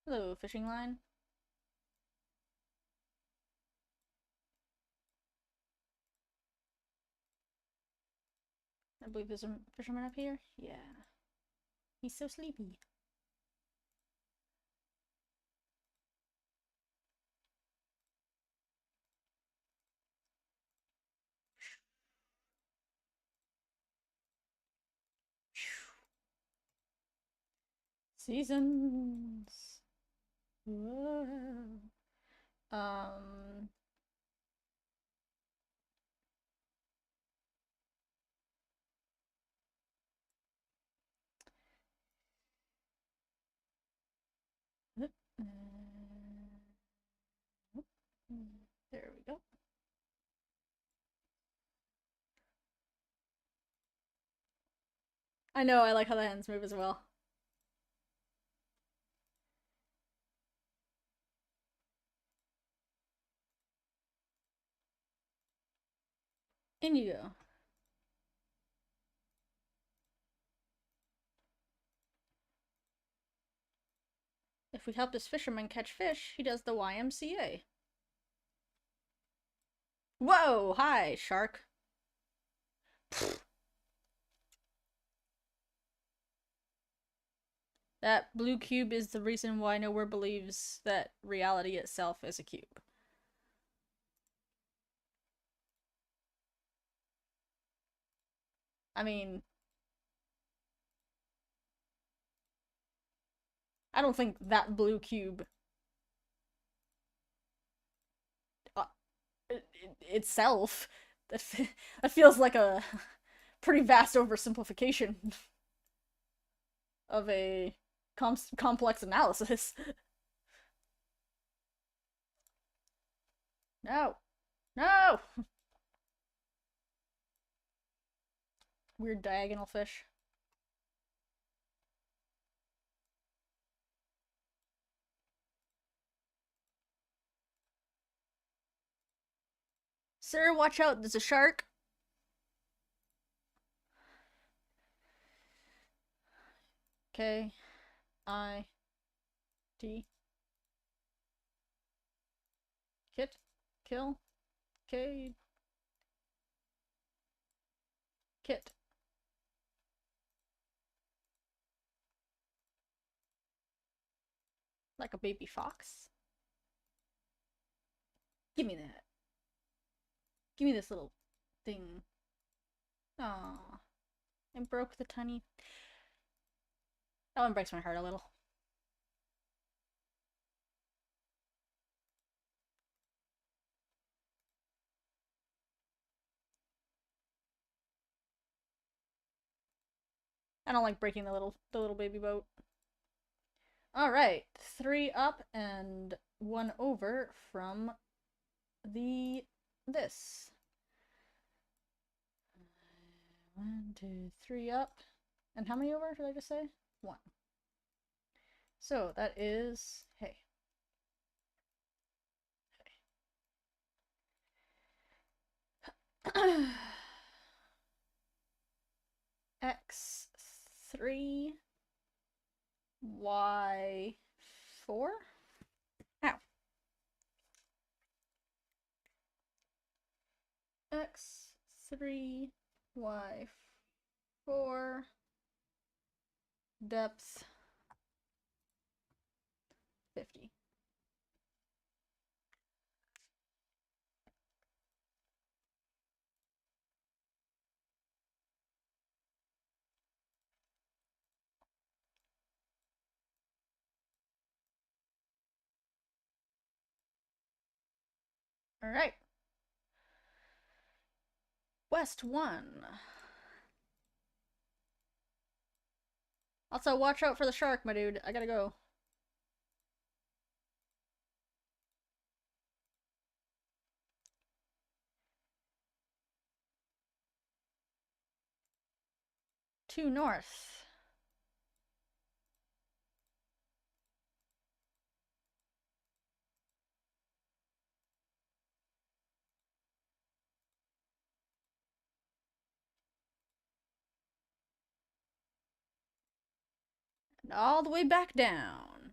Hello, fishing line. I believe there's a fisherman up here. Yeah. He's so sleepy. Seasons. Whoa. There we go. I know, I like how the hands move as well. In you go. If we help this fisherman catch fish, he does the YMCA. Whoa! Hi, shark. That blue cube is the reason why nowhere believes that reality itself is a cube. I mean, I don't think that blue cube uh, itself that feels like a pretty vast oversimplification of a complex analysis. No. No! Weird diagonal fish. Sir, watch out, there's a shark. K I T Kit Kill K Kit. Like a baby fox? Give me that. Give me this little thing. Aww. It broke the tiny. That one breaks my heart a little. I don't like breaking the little baby boat. Alright. 3 up and 1 over from this. 1, 2, 3 up. And how many over did I just say? 1. So that is, hey. X3 Y4. Ow. X3 Y4 depth 50. All right. West 1. Also, watch out for the shark, my dude. I gotta go. To north. And all the way back down.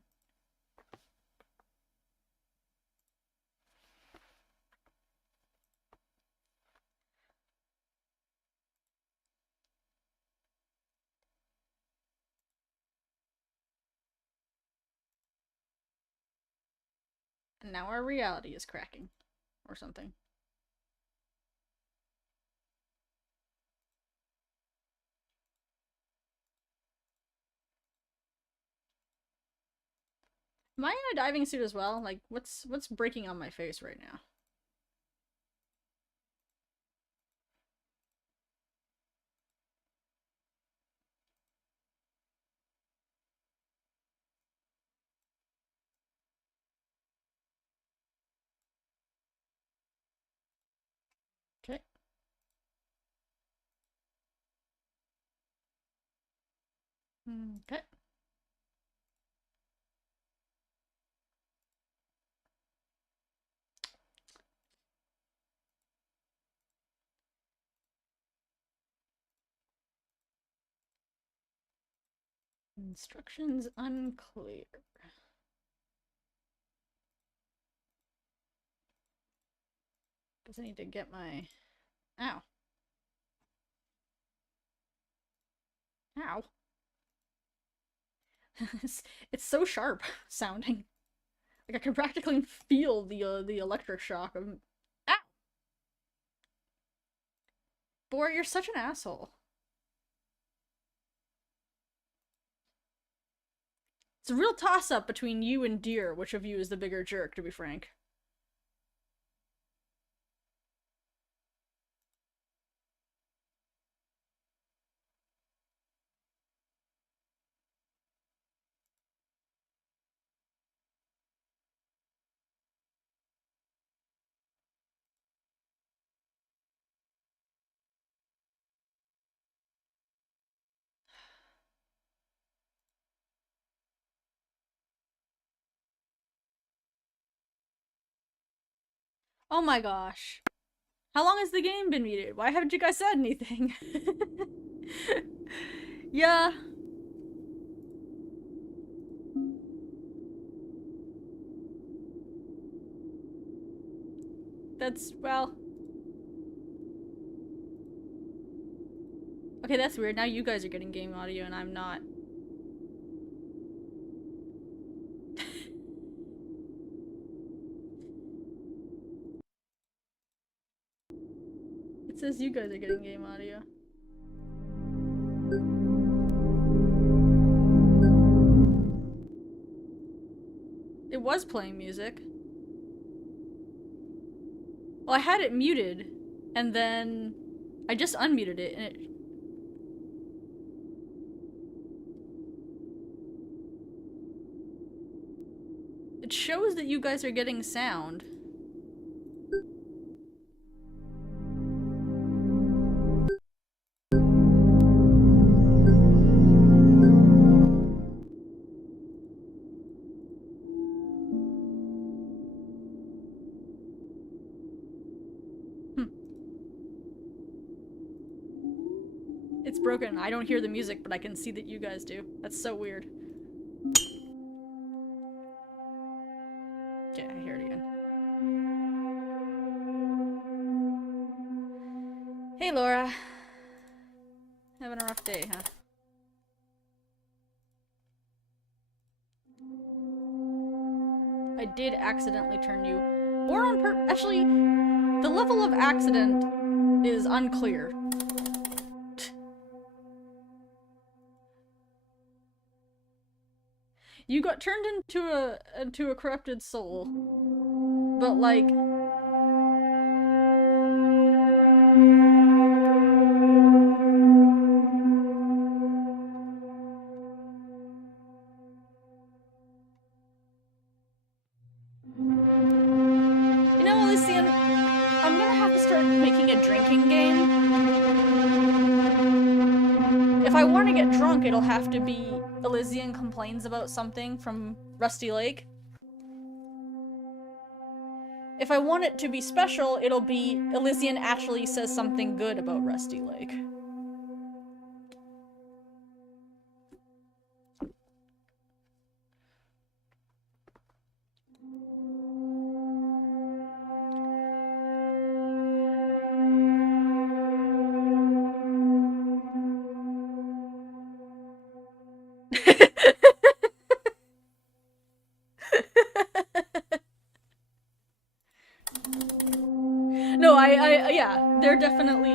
And now our reality is cracking. Or something. Am I in a diving suit as well? Like, what's breaking on my face right now? Okay. Okay. Instructions unclear. Guess I need to get my... Ow. Ow. It's so sharp sounding. Like I can practically feel the electric shock of... Ow! Boy, you're such an asshole. It's a real toss-up between you and Deer, which of you is the bigger jerk, to be frank. Oh my gosh. How long has the game been muted? Why haven't you guys said anything? Yeah. That's, well... Okay, that's weird. Now you guys are getting game audio and I'm not. It says you guys are getting game audio. It was playing music. Well, I had it muted, and then I just unmuted it, and it shows that you guys are getting sound. It's broken. I don't hear the music, but I can see that you guys do. That's so weird. Okay, I hear it again. Hey, Laura. Having a rough day, huh? I did accidentally turn you. Or on purpose. Actually, the level of accident is unclear. You got turned into a corrupted soul. But like... You know, Elysian, I'm gonna have to start making a drinking game. If I want to get drunk, it'll have to be Elysian complains about something from Rusty Lake. If I want it to be special, it'll be Elysian actually says something good about Rusty Lake. No, yeah, they're definitely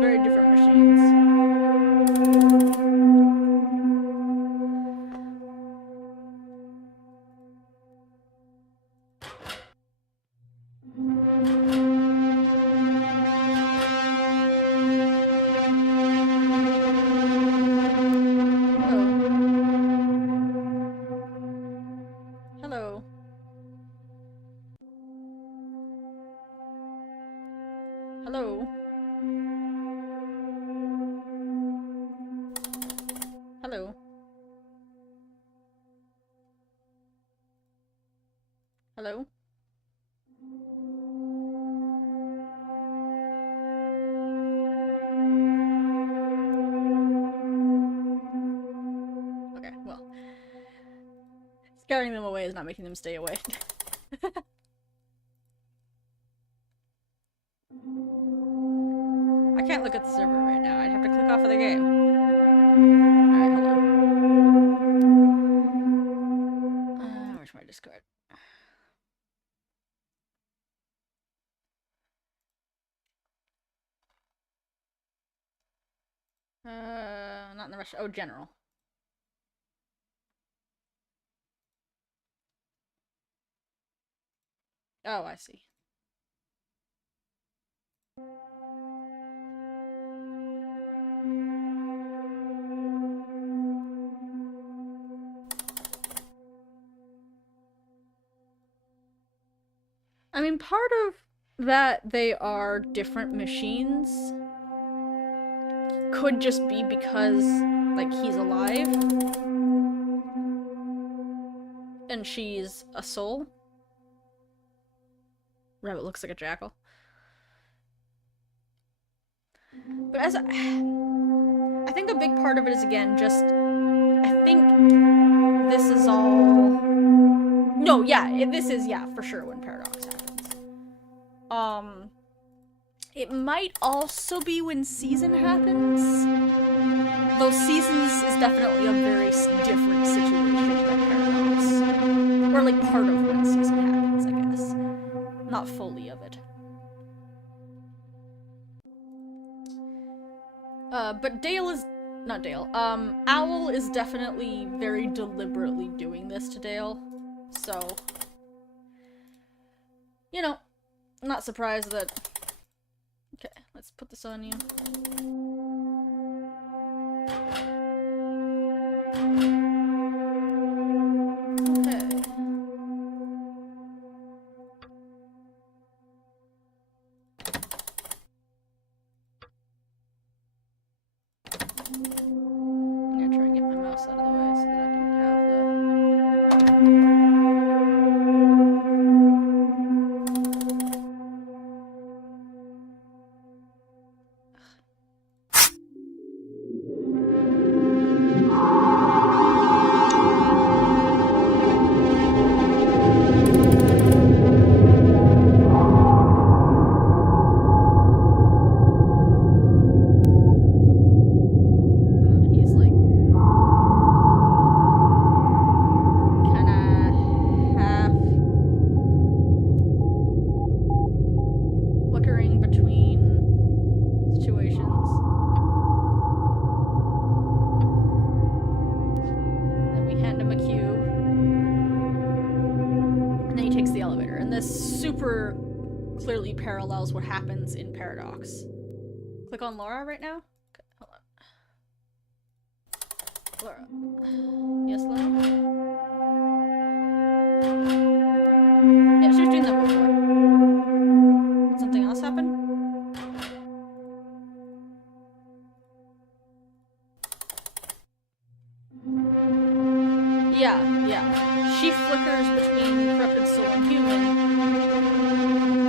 very different machines. Hello. Hello. Hello. Hello. Scaring them away is not making them stay away. I can't look at the server right now. I'd have to click off of the game. Alright, hold on. Where's my Discord? Not in the rush. Oh, general. Oh, I see. I mean, part of that they are different machines could just be because, like, he's alive and she's a soul. Rabbit looks like a jackal. But as I think a big part of it is, again, just, I think this is all... No, yeah, this is, yeah, for sure when Paradox happens. It might also be when Season happens. Though Seasons is definitely a very different situation than Paradox. Or, like, part of when Season happens, I guess. Not fully of it. But Dale is... Not Dale. Owl is definitely very deliberately doing this to Dale. So... You know, I'm not surprised that... Okay, let's put this on you. Okay. I'm gonna try and get my mouse out of the way so that I can have he's like kinda half flickering between situations. Then we hand him a cube. And then he takes the elevator. And this super clearly parallels what happens in Paradox. Click on Laura right now? Okay, hold on. Laura. Yes, Laura? Yeah, she was doing that before. Something else happen? Yeah. She flickers between corrupted soul and human.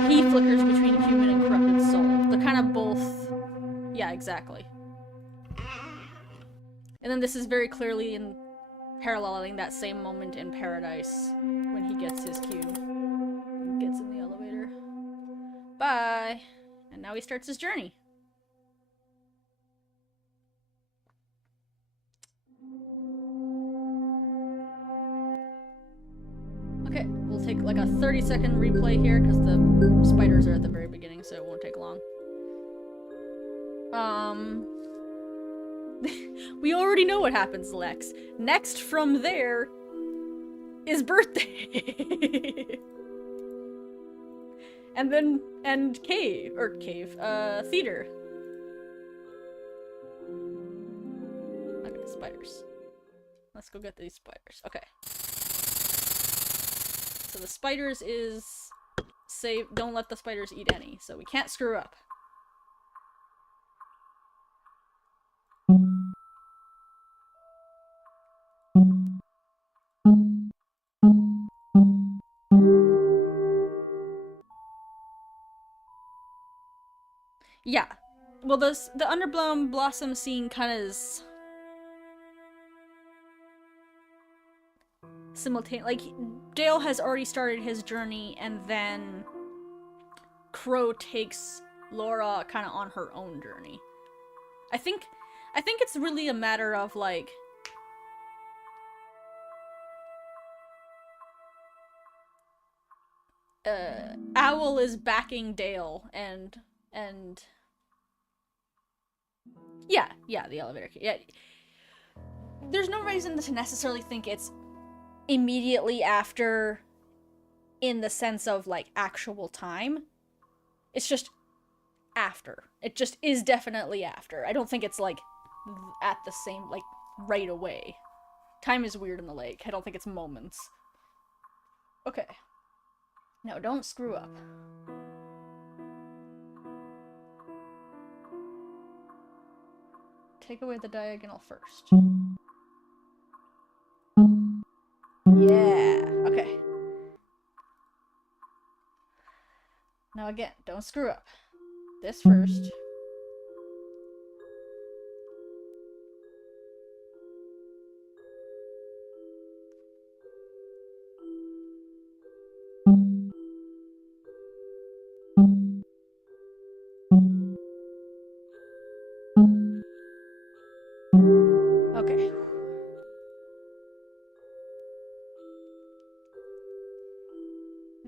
He flickers between human and corrupted soul. They're kind of both... Yeah, exactly. And then this is very clearly in paralleling that same moment in Paradise when he gets his cube and gets in the elevator. Bye! And now he starts his journey. Okay, we'll take like a 30-second replay here because the spiders are at the very beginning, so it won't take long. We already know what happens, Lex. Next from there is birthday. and theater. Okay, spiders. Let's go get these spiders. Okay. So the spiders is save, don't let the spiders eat any, so we can't screw up. Yeah. Well, the underblown blossom scene kind of is... like, Dale has already started his journey, and then Crow takes Laura kind of on her own journey. I think it's really a matter of, like, Owl is backing Dale, and yeah, the elevator key. Yeah. There's no reason to necessarily think it's immediately after in the sense of, like, actual time. It's just after. It just is definitely after. I don't think it's, like, at the same, like, right away. Time is weird in the lake. I don't think it's moments. Okay. No, don't screw up. Take away the diagonal first. Yeah, okay. Now again, don't screw up. This first. Okay.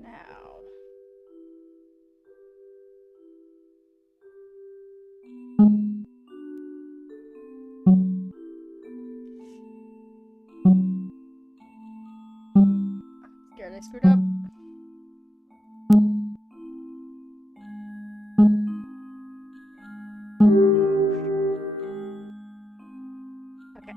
Now. Scared I screwed up. Okay.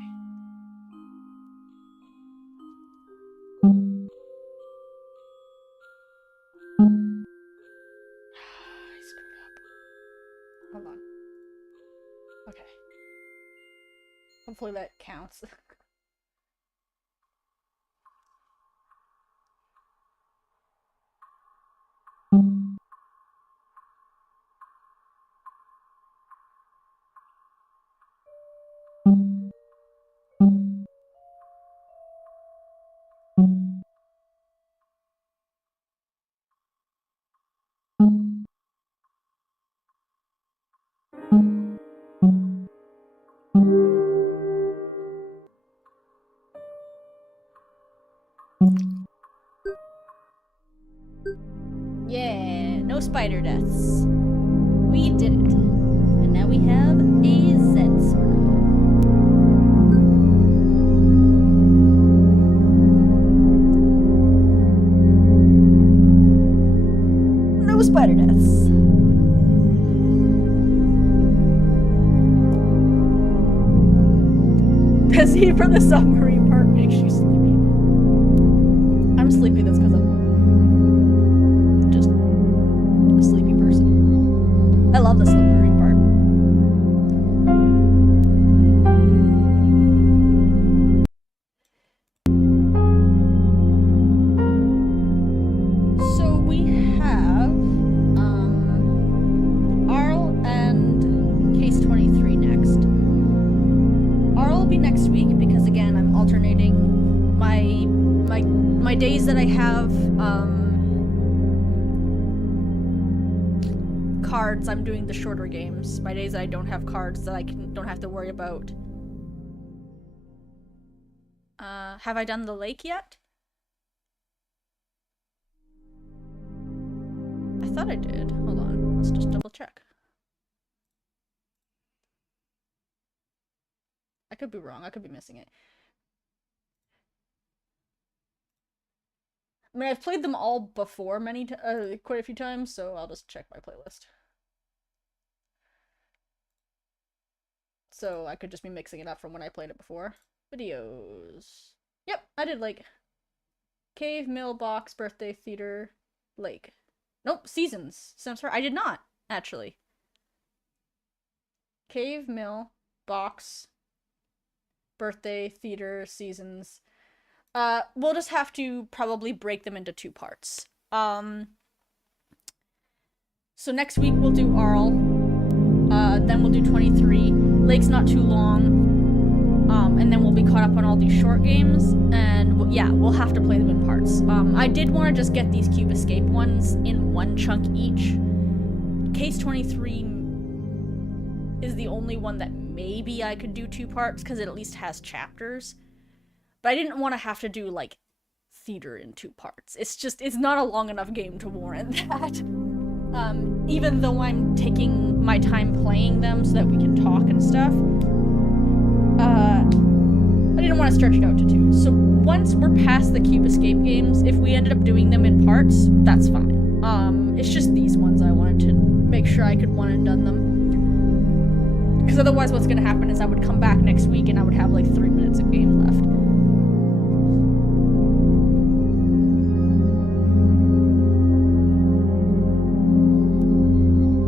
I screwed up. Hold on. Okay. Hopefully that counts. Yeah, no spider deaths. We did it. And now we have a Z sort of. No spider deaths. The scene from the submarine part makes you sleepy. I'm sleepy, that's because I'm just a sleepy person. I love the submarine part. So we have Arl and Case 23 next. Arl will be next week because, again, I'm alternating my days that I have cards. I'm doing the shorter games. My days that I don't have cards that I don't have to worry about. Have I done the lake yet? I thought I did. Hold on. Let's just double check. I could be wrong. I could be missing it. I mean, I've played them all before quite a few times, so I'll just check my playlist. So I could just be mixing it up from when I played it before. Videos. Yep, I did, like, Cave, Mill, Box, Birthday, Theater, Lake. Nope, Seasons. So I'm sorry, I did not, actually. Cave, Mill, Box, Birthday, Theater, Seasons. We'll just have to probably break them into two parts. So next week we'll do Arl. Then we'll do 23. Lake's not too long. And then we'll be caught up on all these short games. And then yeah, we'll have to play them in parts. I did want to just get these Cube Escape ones in one chunk each. Case 23 is the only one that maybe I could do 2 parts, because it at least has chapters. But I didn't want to have to do, like, theater in 2 parts. It's not a long enough game to warrant that. Even though I'm taking my time playing them so that we can talk and stuff, I didn't want to stretch it out to 2. So once we're past the Cube Escape games, if we ended up doing them in parts, that's fine. It's just these ones I wanted to make sure I could one and done them. Because otherwise what's going to happen is I would come back next week and I would have like 3 minutes of game left.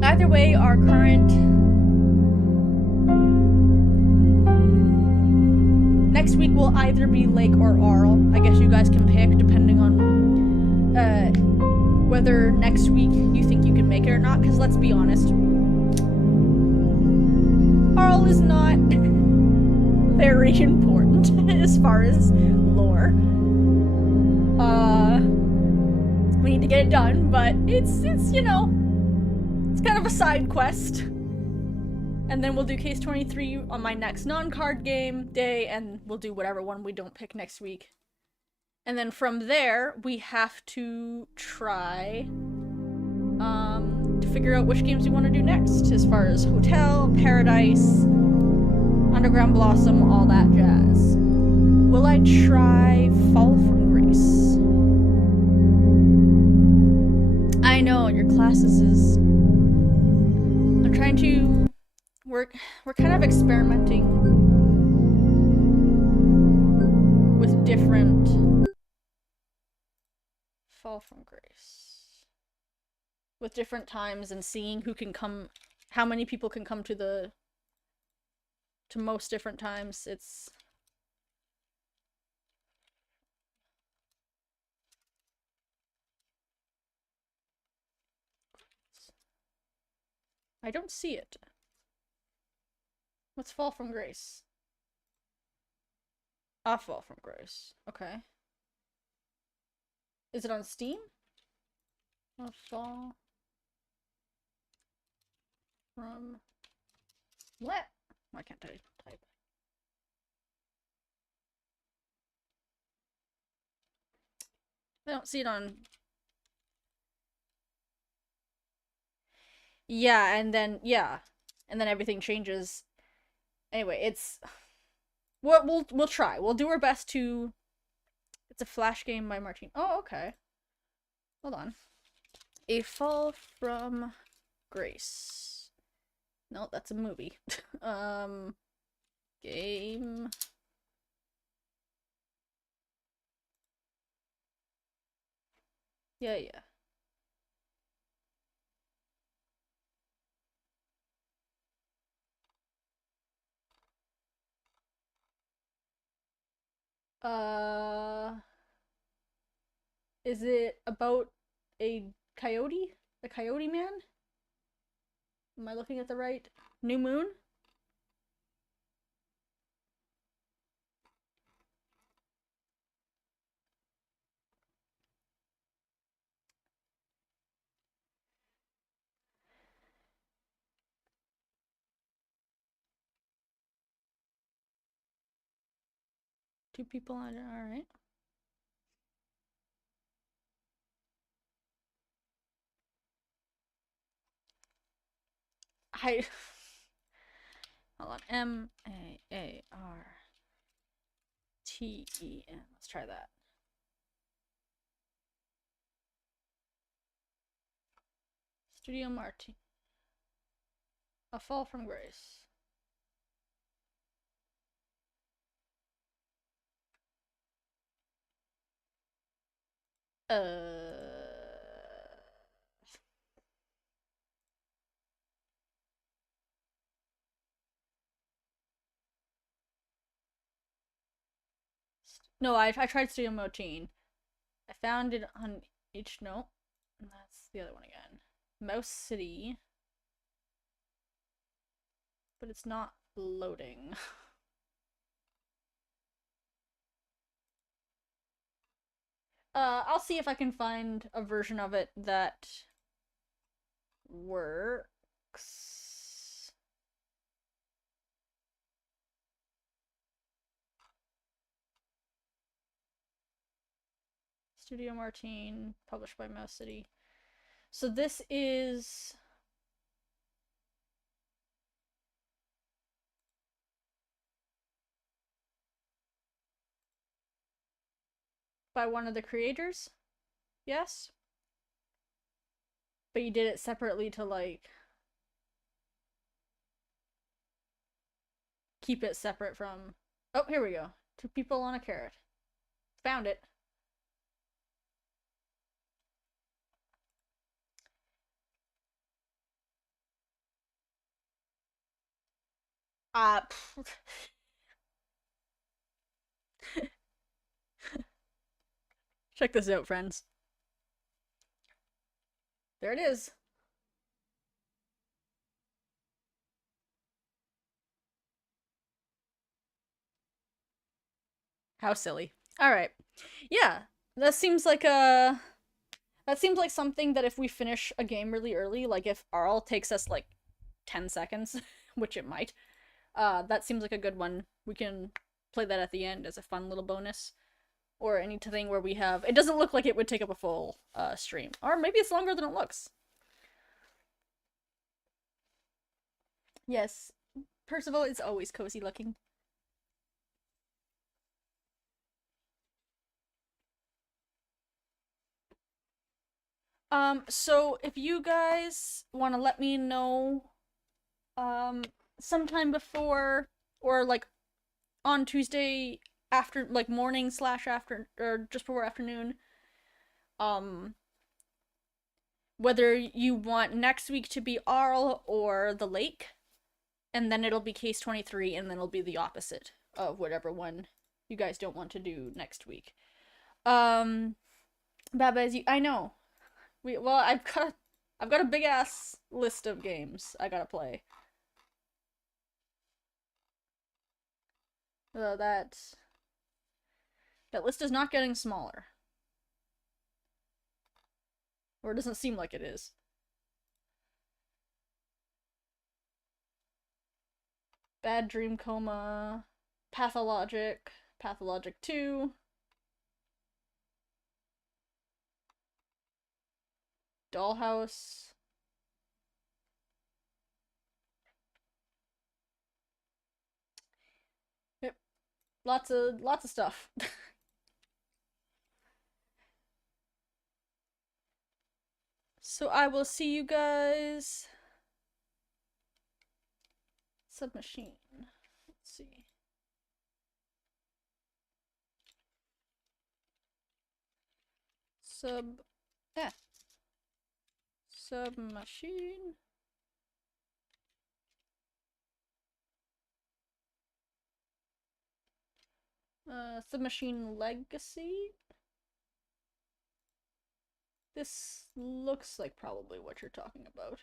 Either way, our current... Next week will either be Lake or Arl. I guess you guys can pick depending on whether next week you think you can make it or not, because let's be honest, Arl is not very important as far as lore. We need to get it done, but it's you know, it's kind of a side quest. And then we'll do Case 23 on my next non-card game day, and we'll do whatever one we don't pick next week. And then from there, we have to try to figure out which games we want to do next, as far as Hotel, Paradise, Underground Blossom, all that jazz. Will I try Fall from Grace? I know, your classes is... I'm trying to... We're kind of experimenting with different... Fall from Grace. With different times and seeing who can come... How many people can come to most different times. It's... I don't see it. What's Fall from Grace? Fall from Grace. Okay. Is it on Steam? Fall from... What? Why can't I type? I don't see it on... Yeah, and then everything changes. Anyway, it's... We'll try. We'll do our best to... It's a Flash game by Martine. Oh, okay. Hold on. A Fall from Grace. No, that's a movie. Game... Yeah. Is it about a coyote? A coyote man? Am I looking at the right? New Moon? Two people on it, alright. Hold on. M-A-A-R-T-E-N. Let's try that. Studio Martin. A Fall from Grace. No, I tried Studio Moteen. I found it on each note. And that's the other one again. Mouse City. But it's not loading. I'll see if I can find a version of it that works. Studio Martine, published by Mouse City. So this is by one of the creators. Yes. But you did it separately to like keep it separate from. Oh, here we go. Two people on a carrot. Found it. Uh, check this out, friends. There it is. How silly. Alright. Yeah. That seems like a. That seems like something that if we finish a game really early, like if Arl takes us like 10 seconds, which it might, that seems like a good one. We can play that at the end as a fun little bonus. Or anything where we have. It doesn't look like it would take up a full stream. Or maybe it's longer than it looks. Yes. Percival is always cozy looking. So if you guys want to let me know, sometime before, or like on Tuesday after, like morning slash after, or just before afternoon, whether you want next week to be Arl or the lake, and then it'll be case 23, and then it'll be the opposite of whatever one you guys don't want to do next week. Baba, as you, I know. I've got a big ass list of games I gotta play. That list is not getting smaller. Or it doesn't seem like it is. Bad Dream Coma, Pathologic 2, Dollhouse, yep, lots of stuff. So I will see you guys. Submachine. Let's see. Submachine. Submachine Legacy. This looks like probably what you're talking about.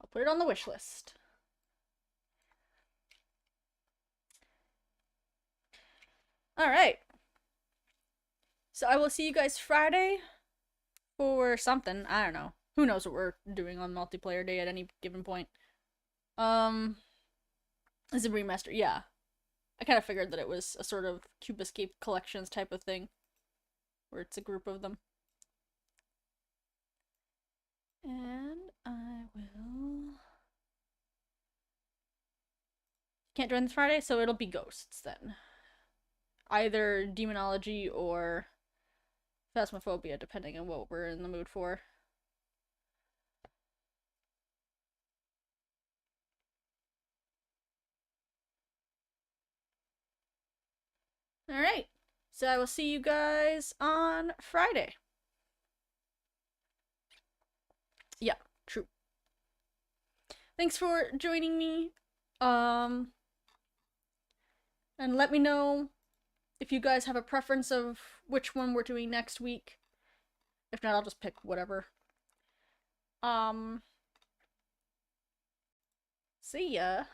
I'll put it on the wish list. Alright. So I will see you guys Friday for something. I don't know. Who knows what we're doing on multiplayer day at any given point. Is a remaster. Yeah. I kind of figured that it was a sort of Cube Escape Collections type of thing. Where it's a group of them. And I will... Can't join this Friday, so it'll be Ghosts then. Either Demonology or Phasmophobia, depending on what we're in the mood for. Alright, so I will see you guys on Friday. Yeah, true. Thanks for joining me. And let me know if you guys have a preference of which one we're doing next week. If not, I'll just pick whatever. See ya.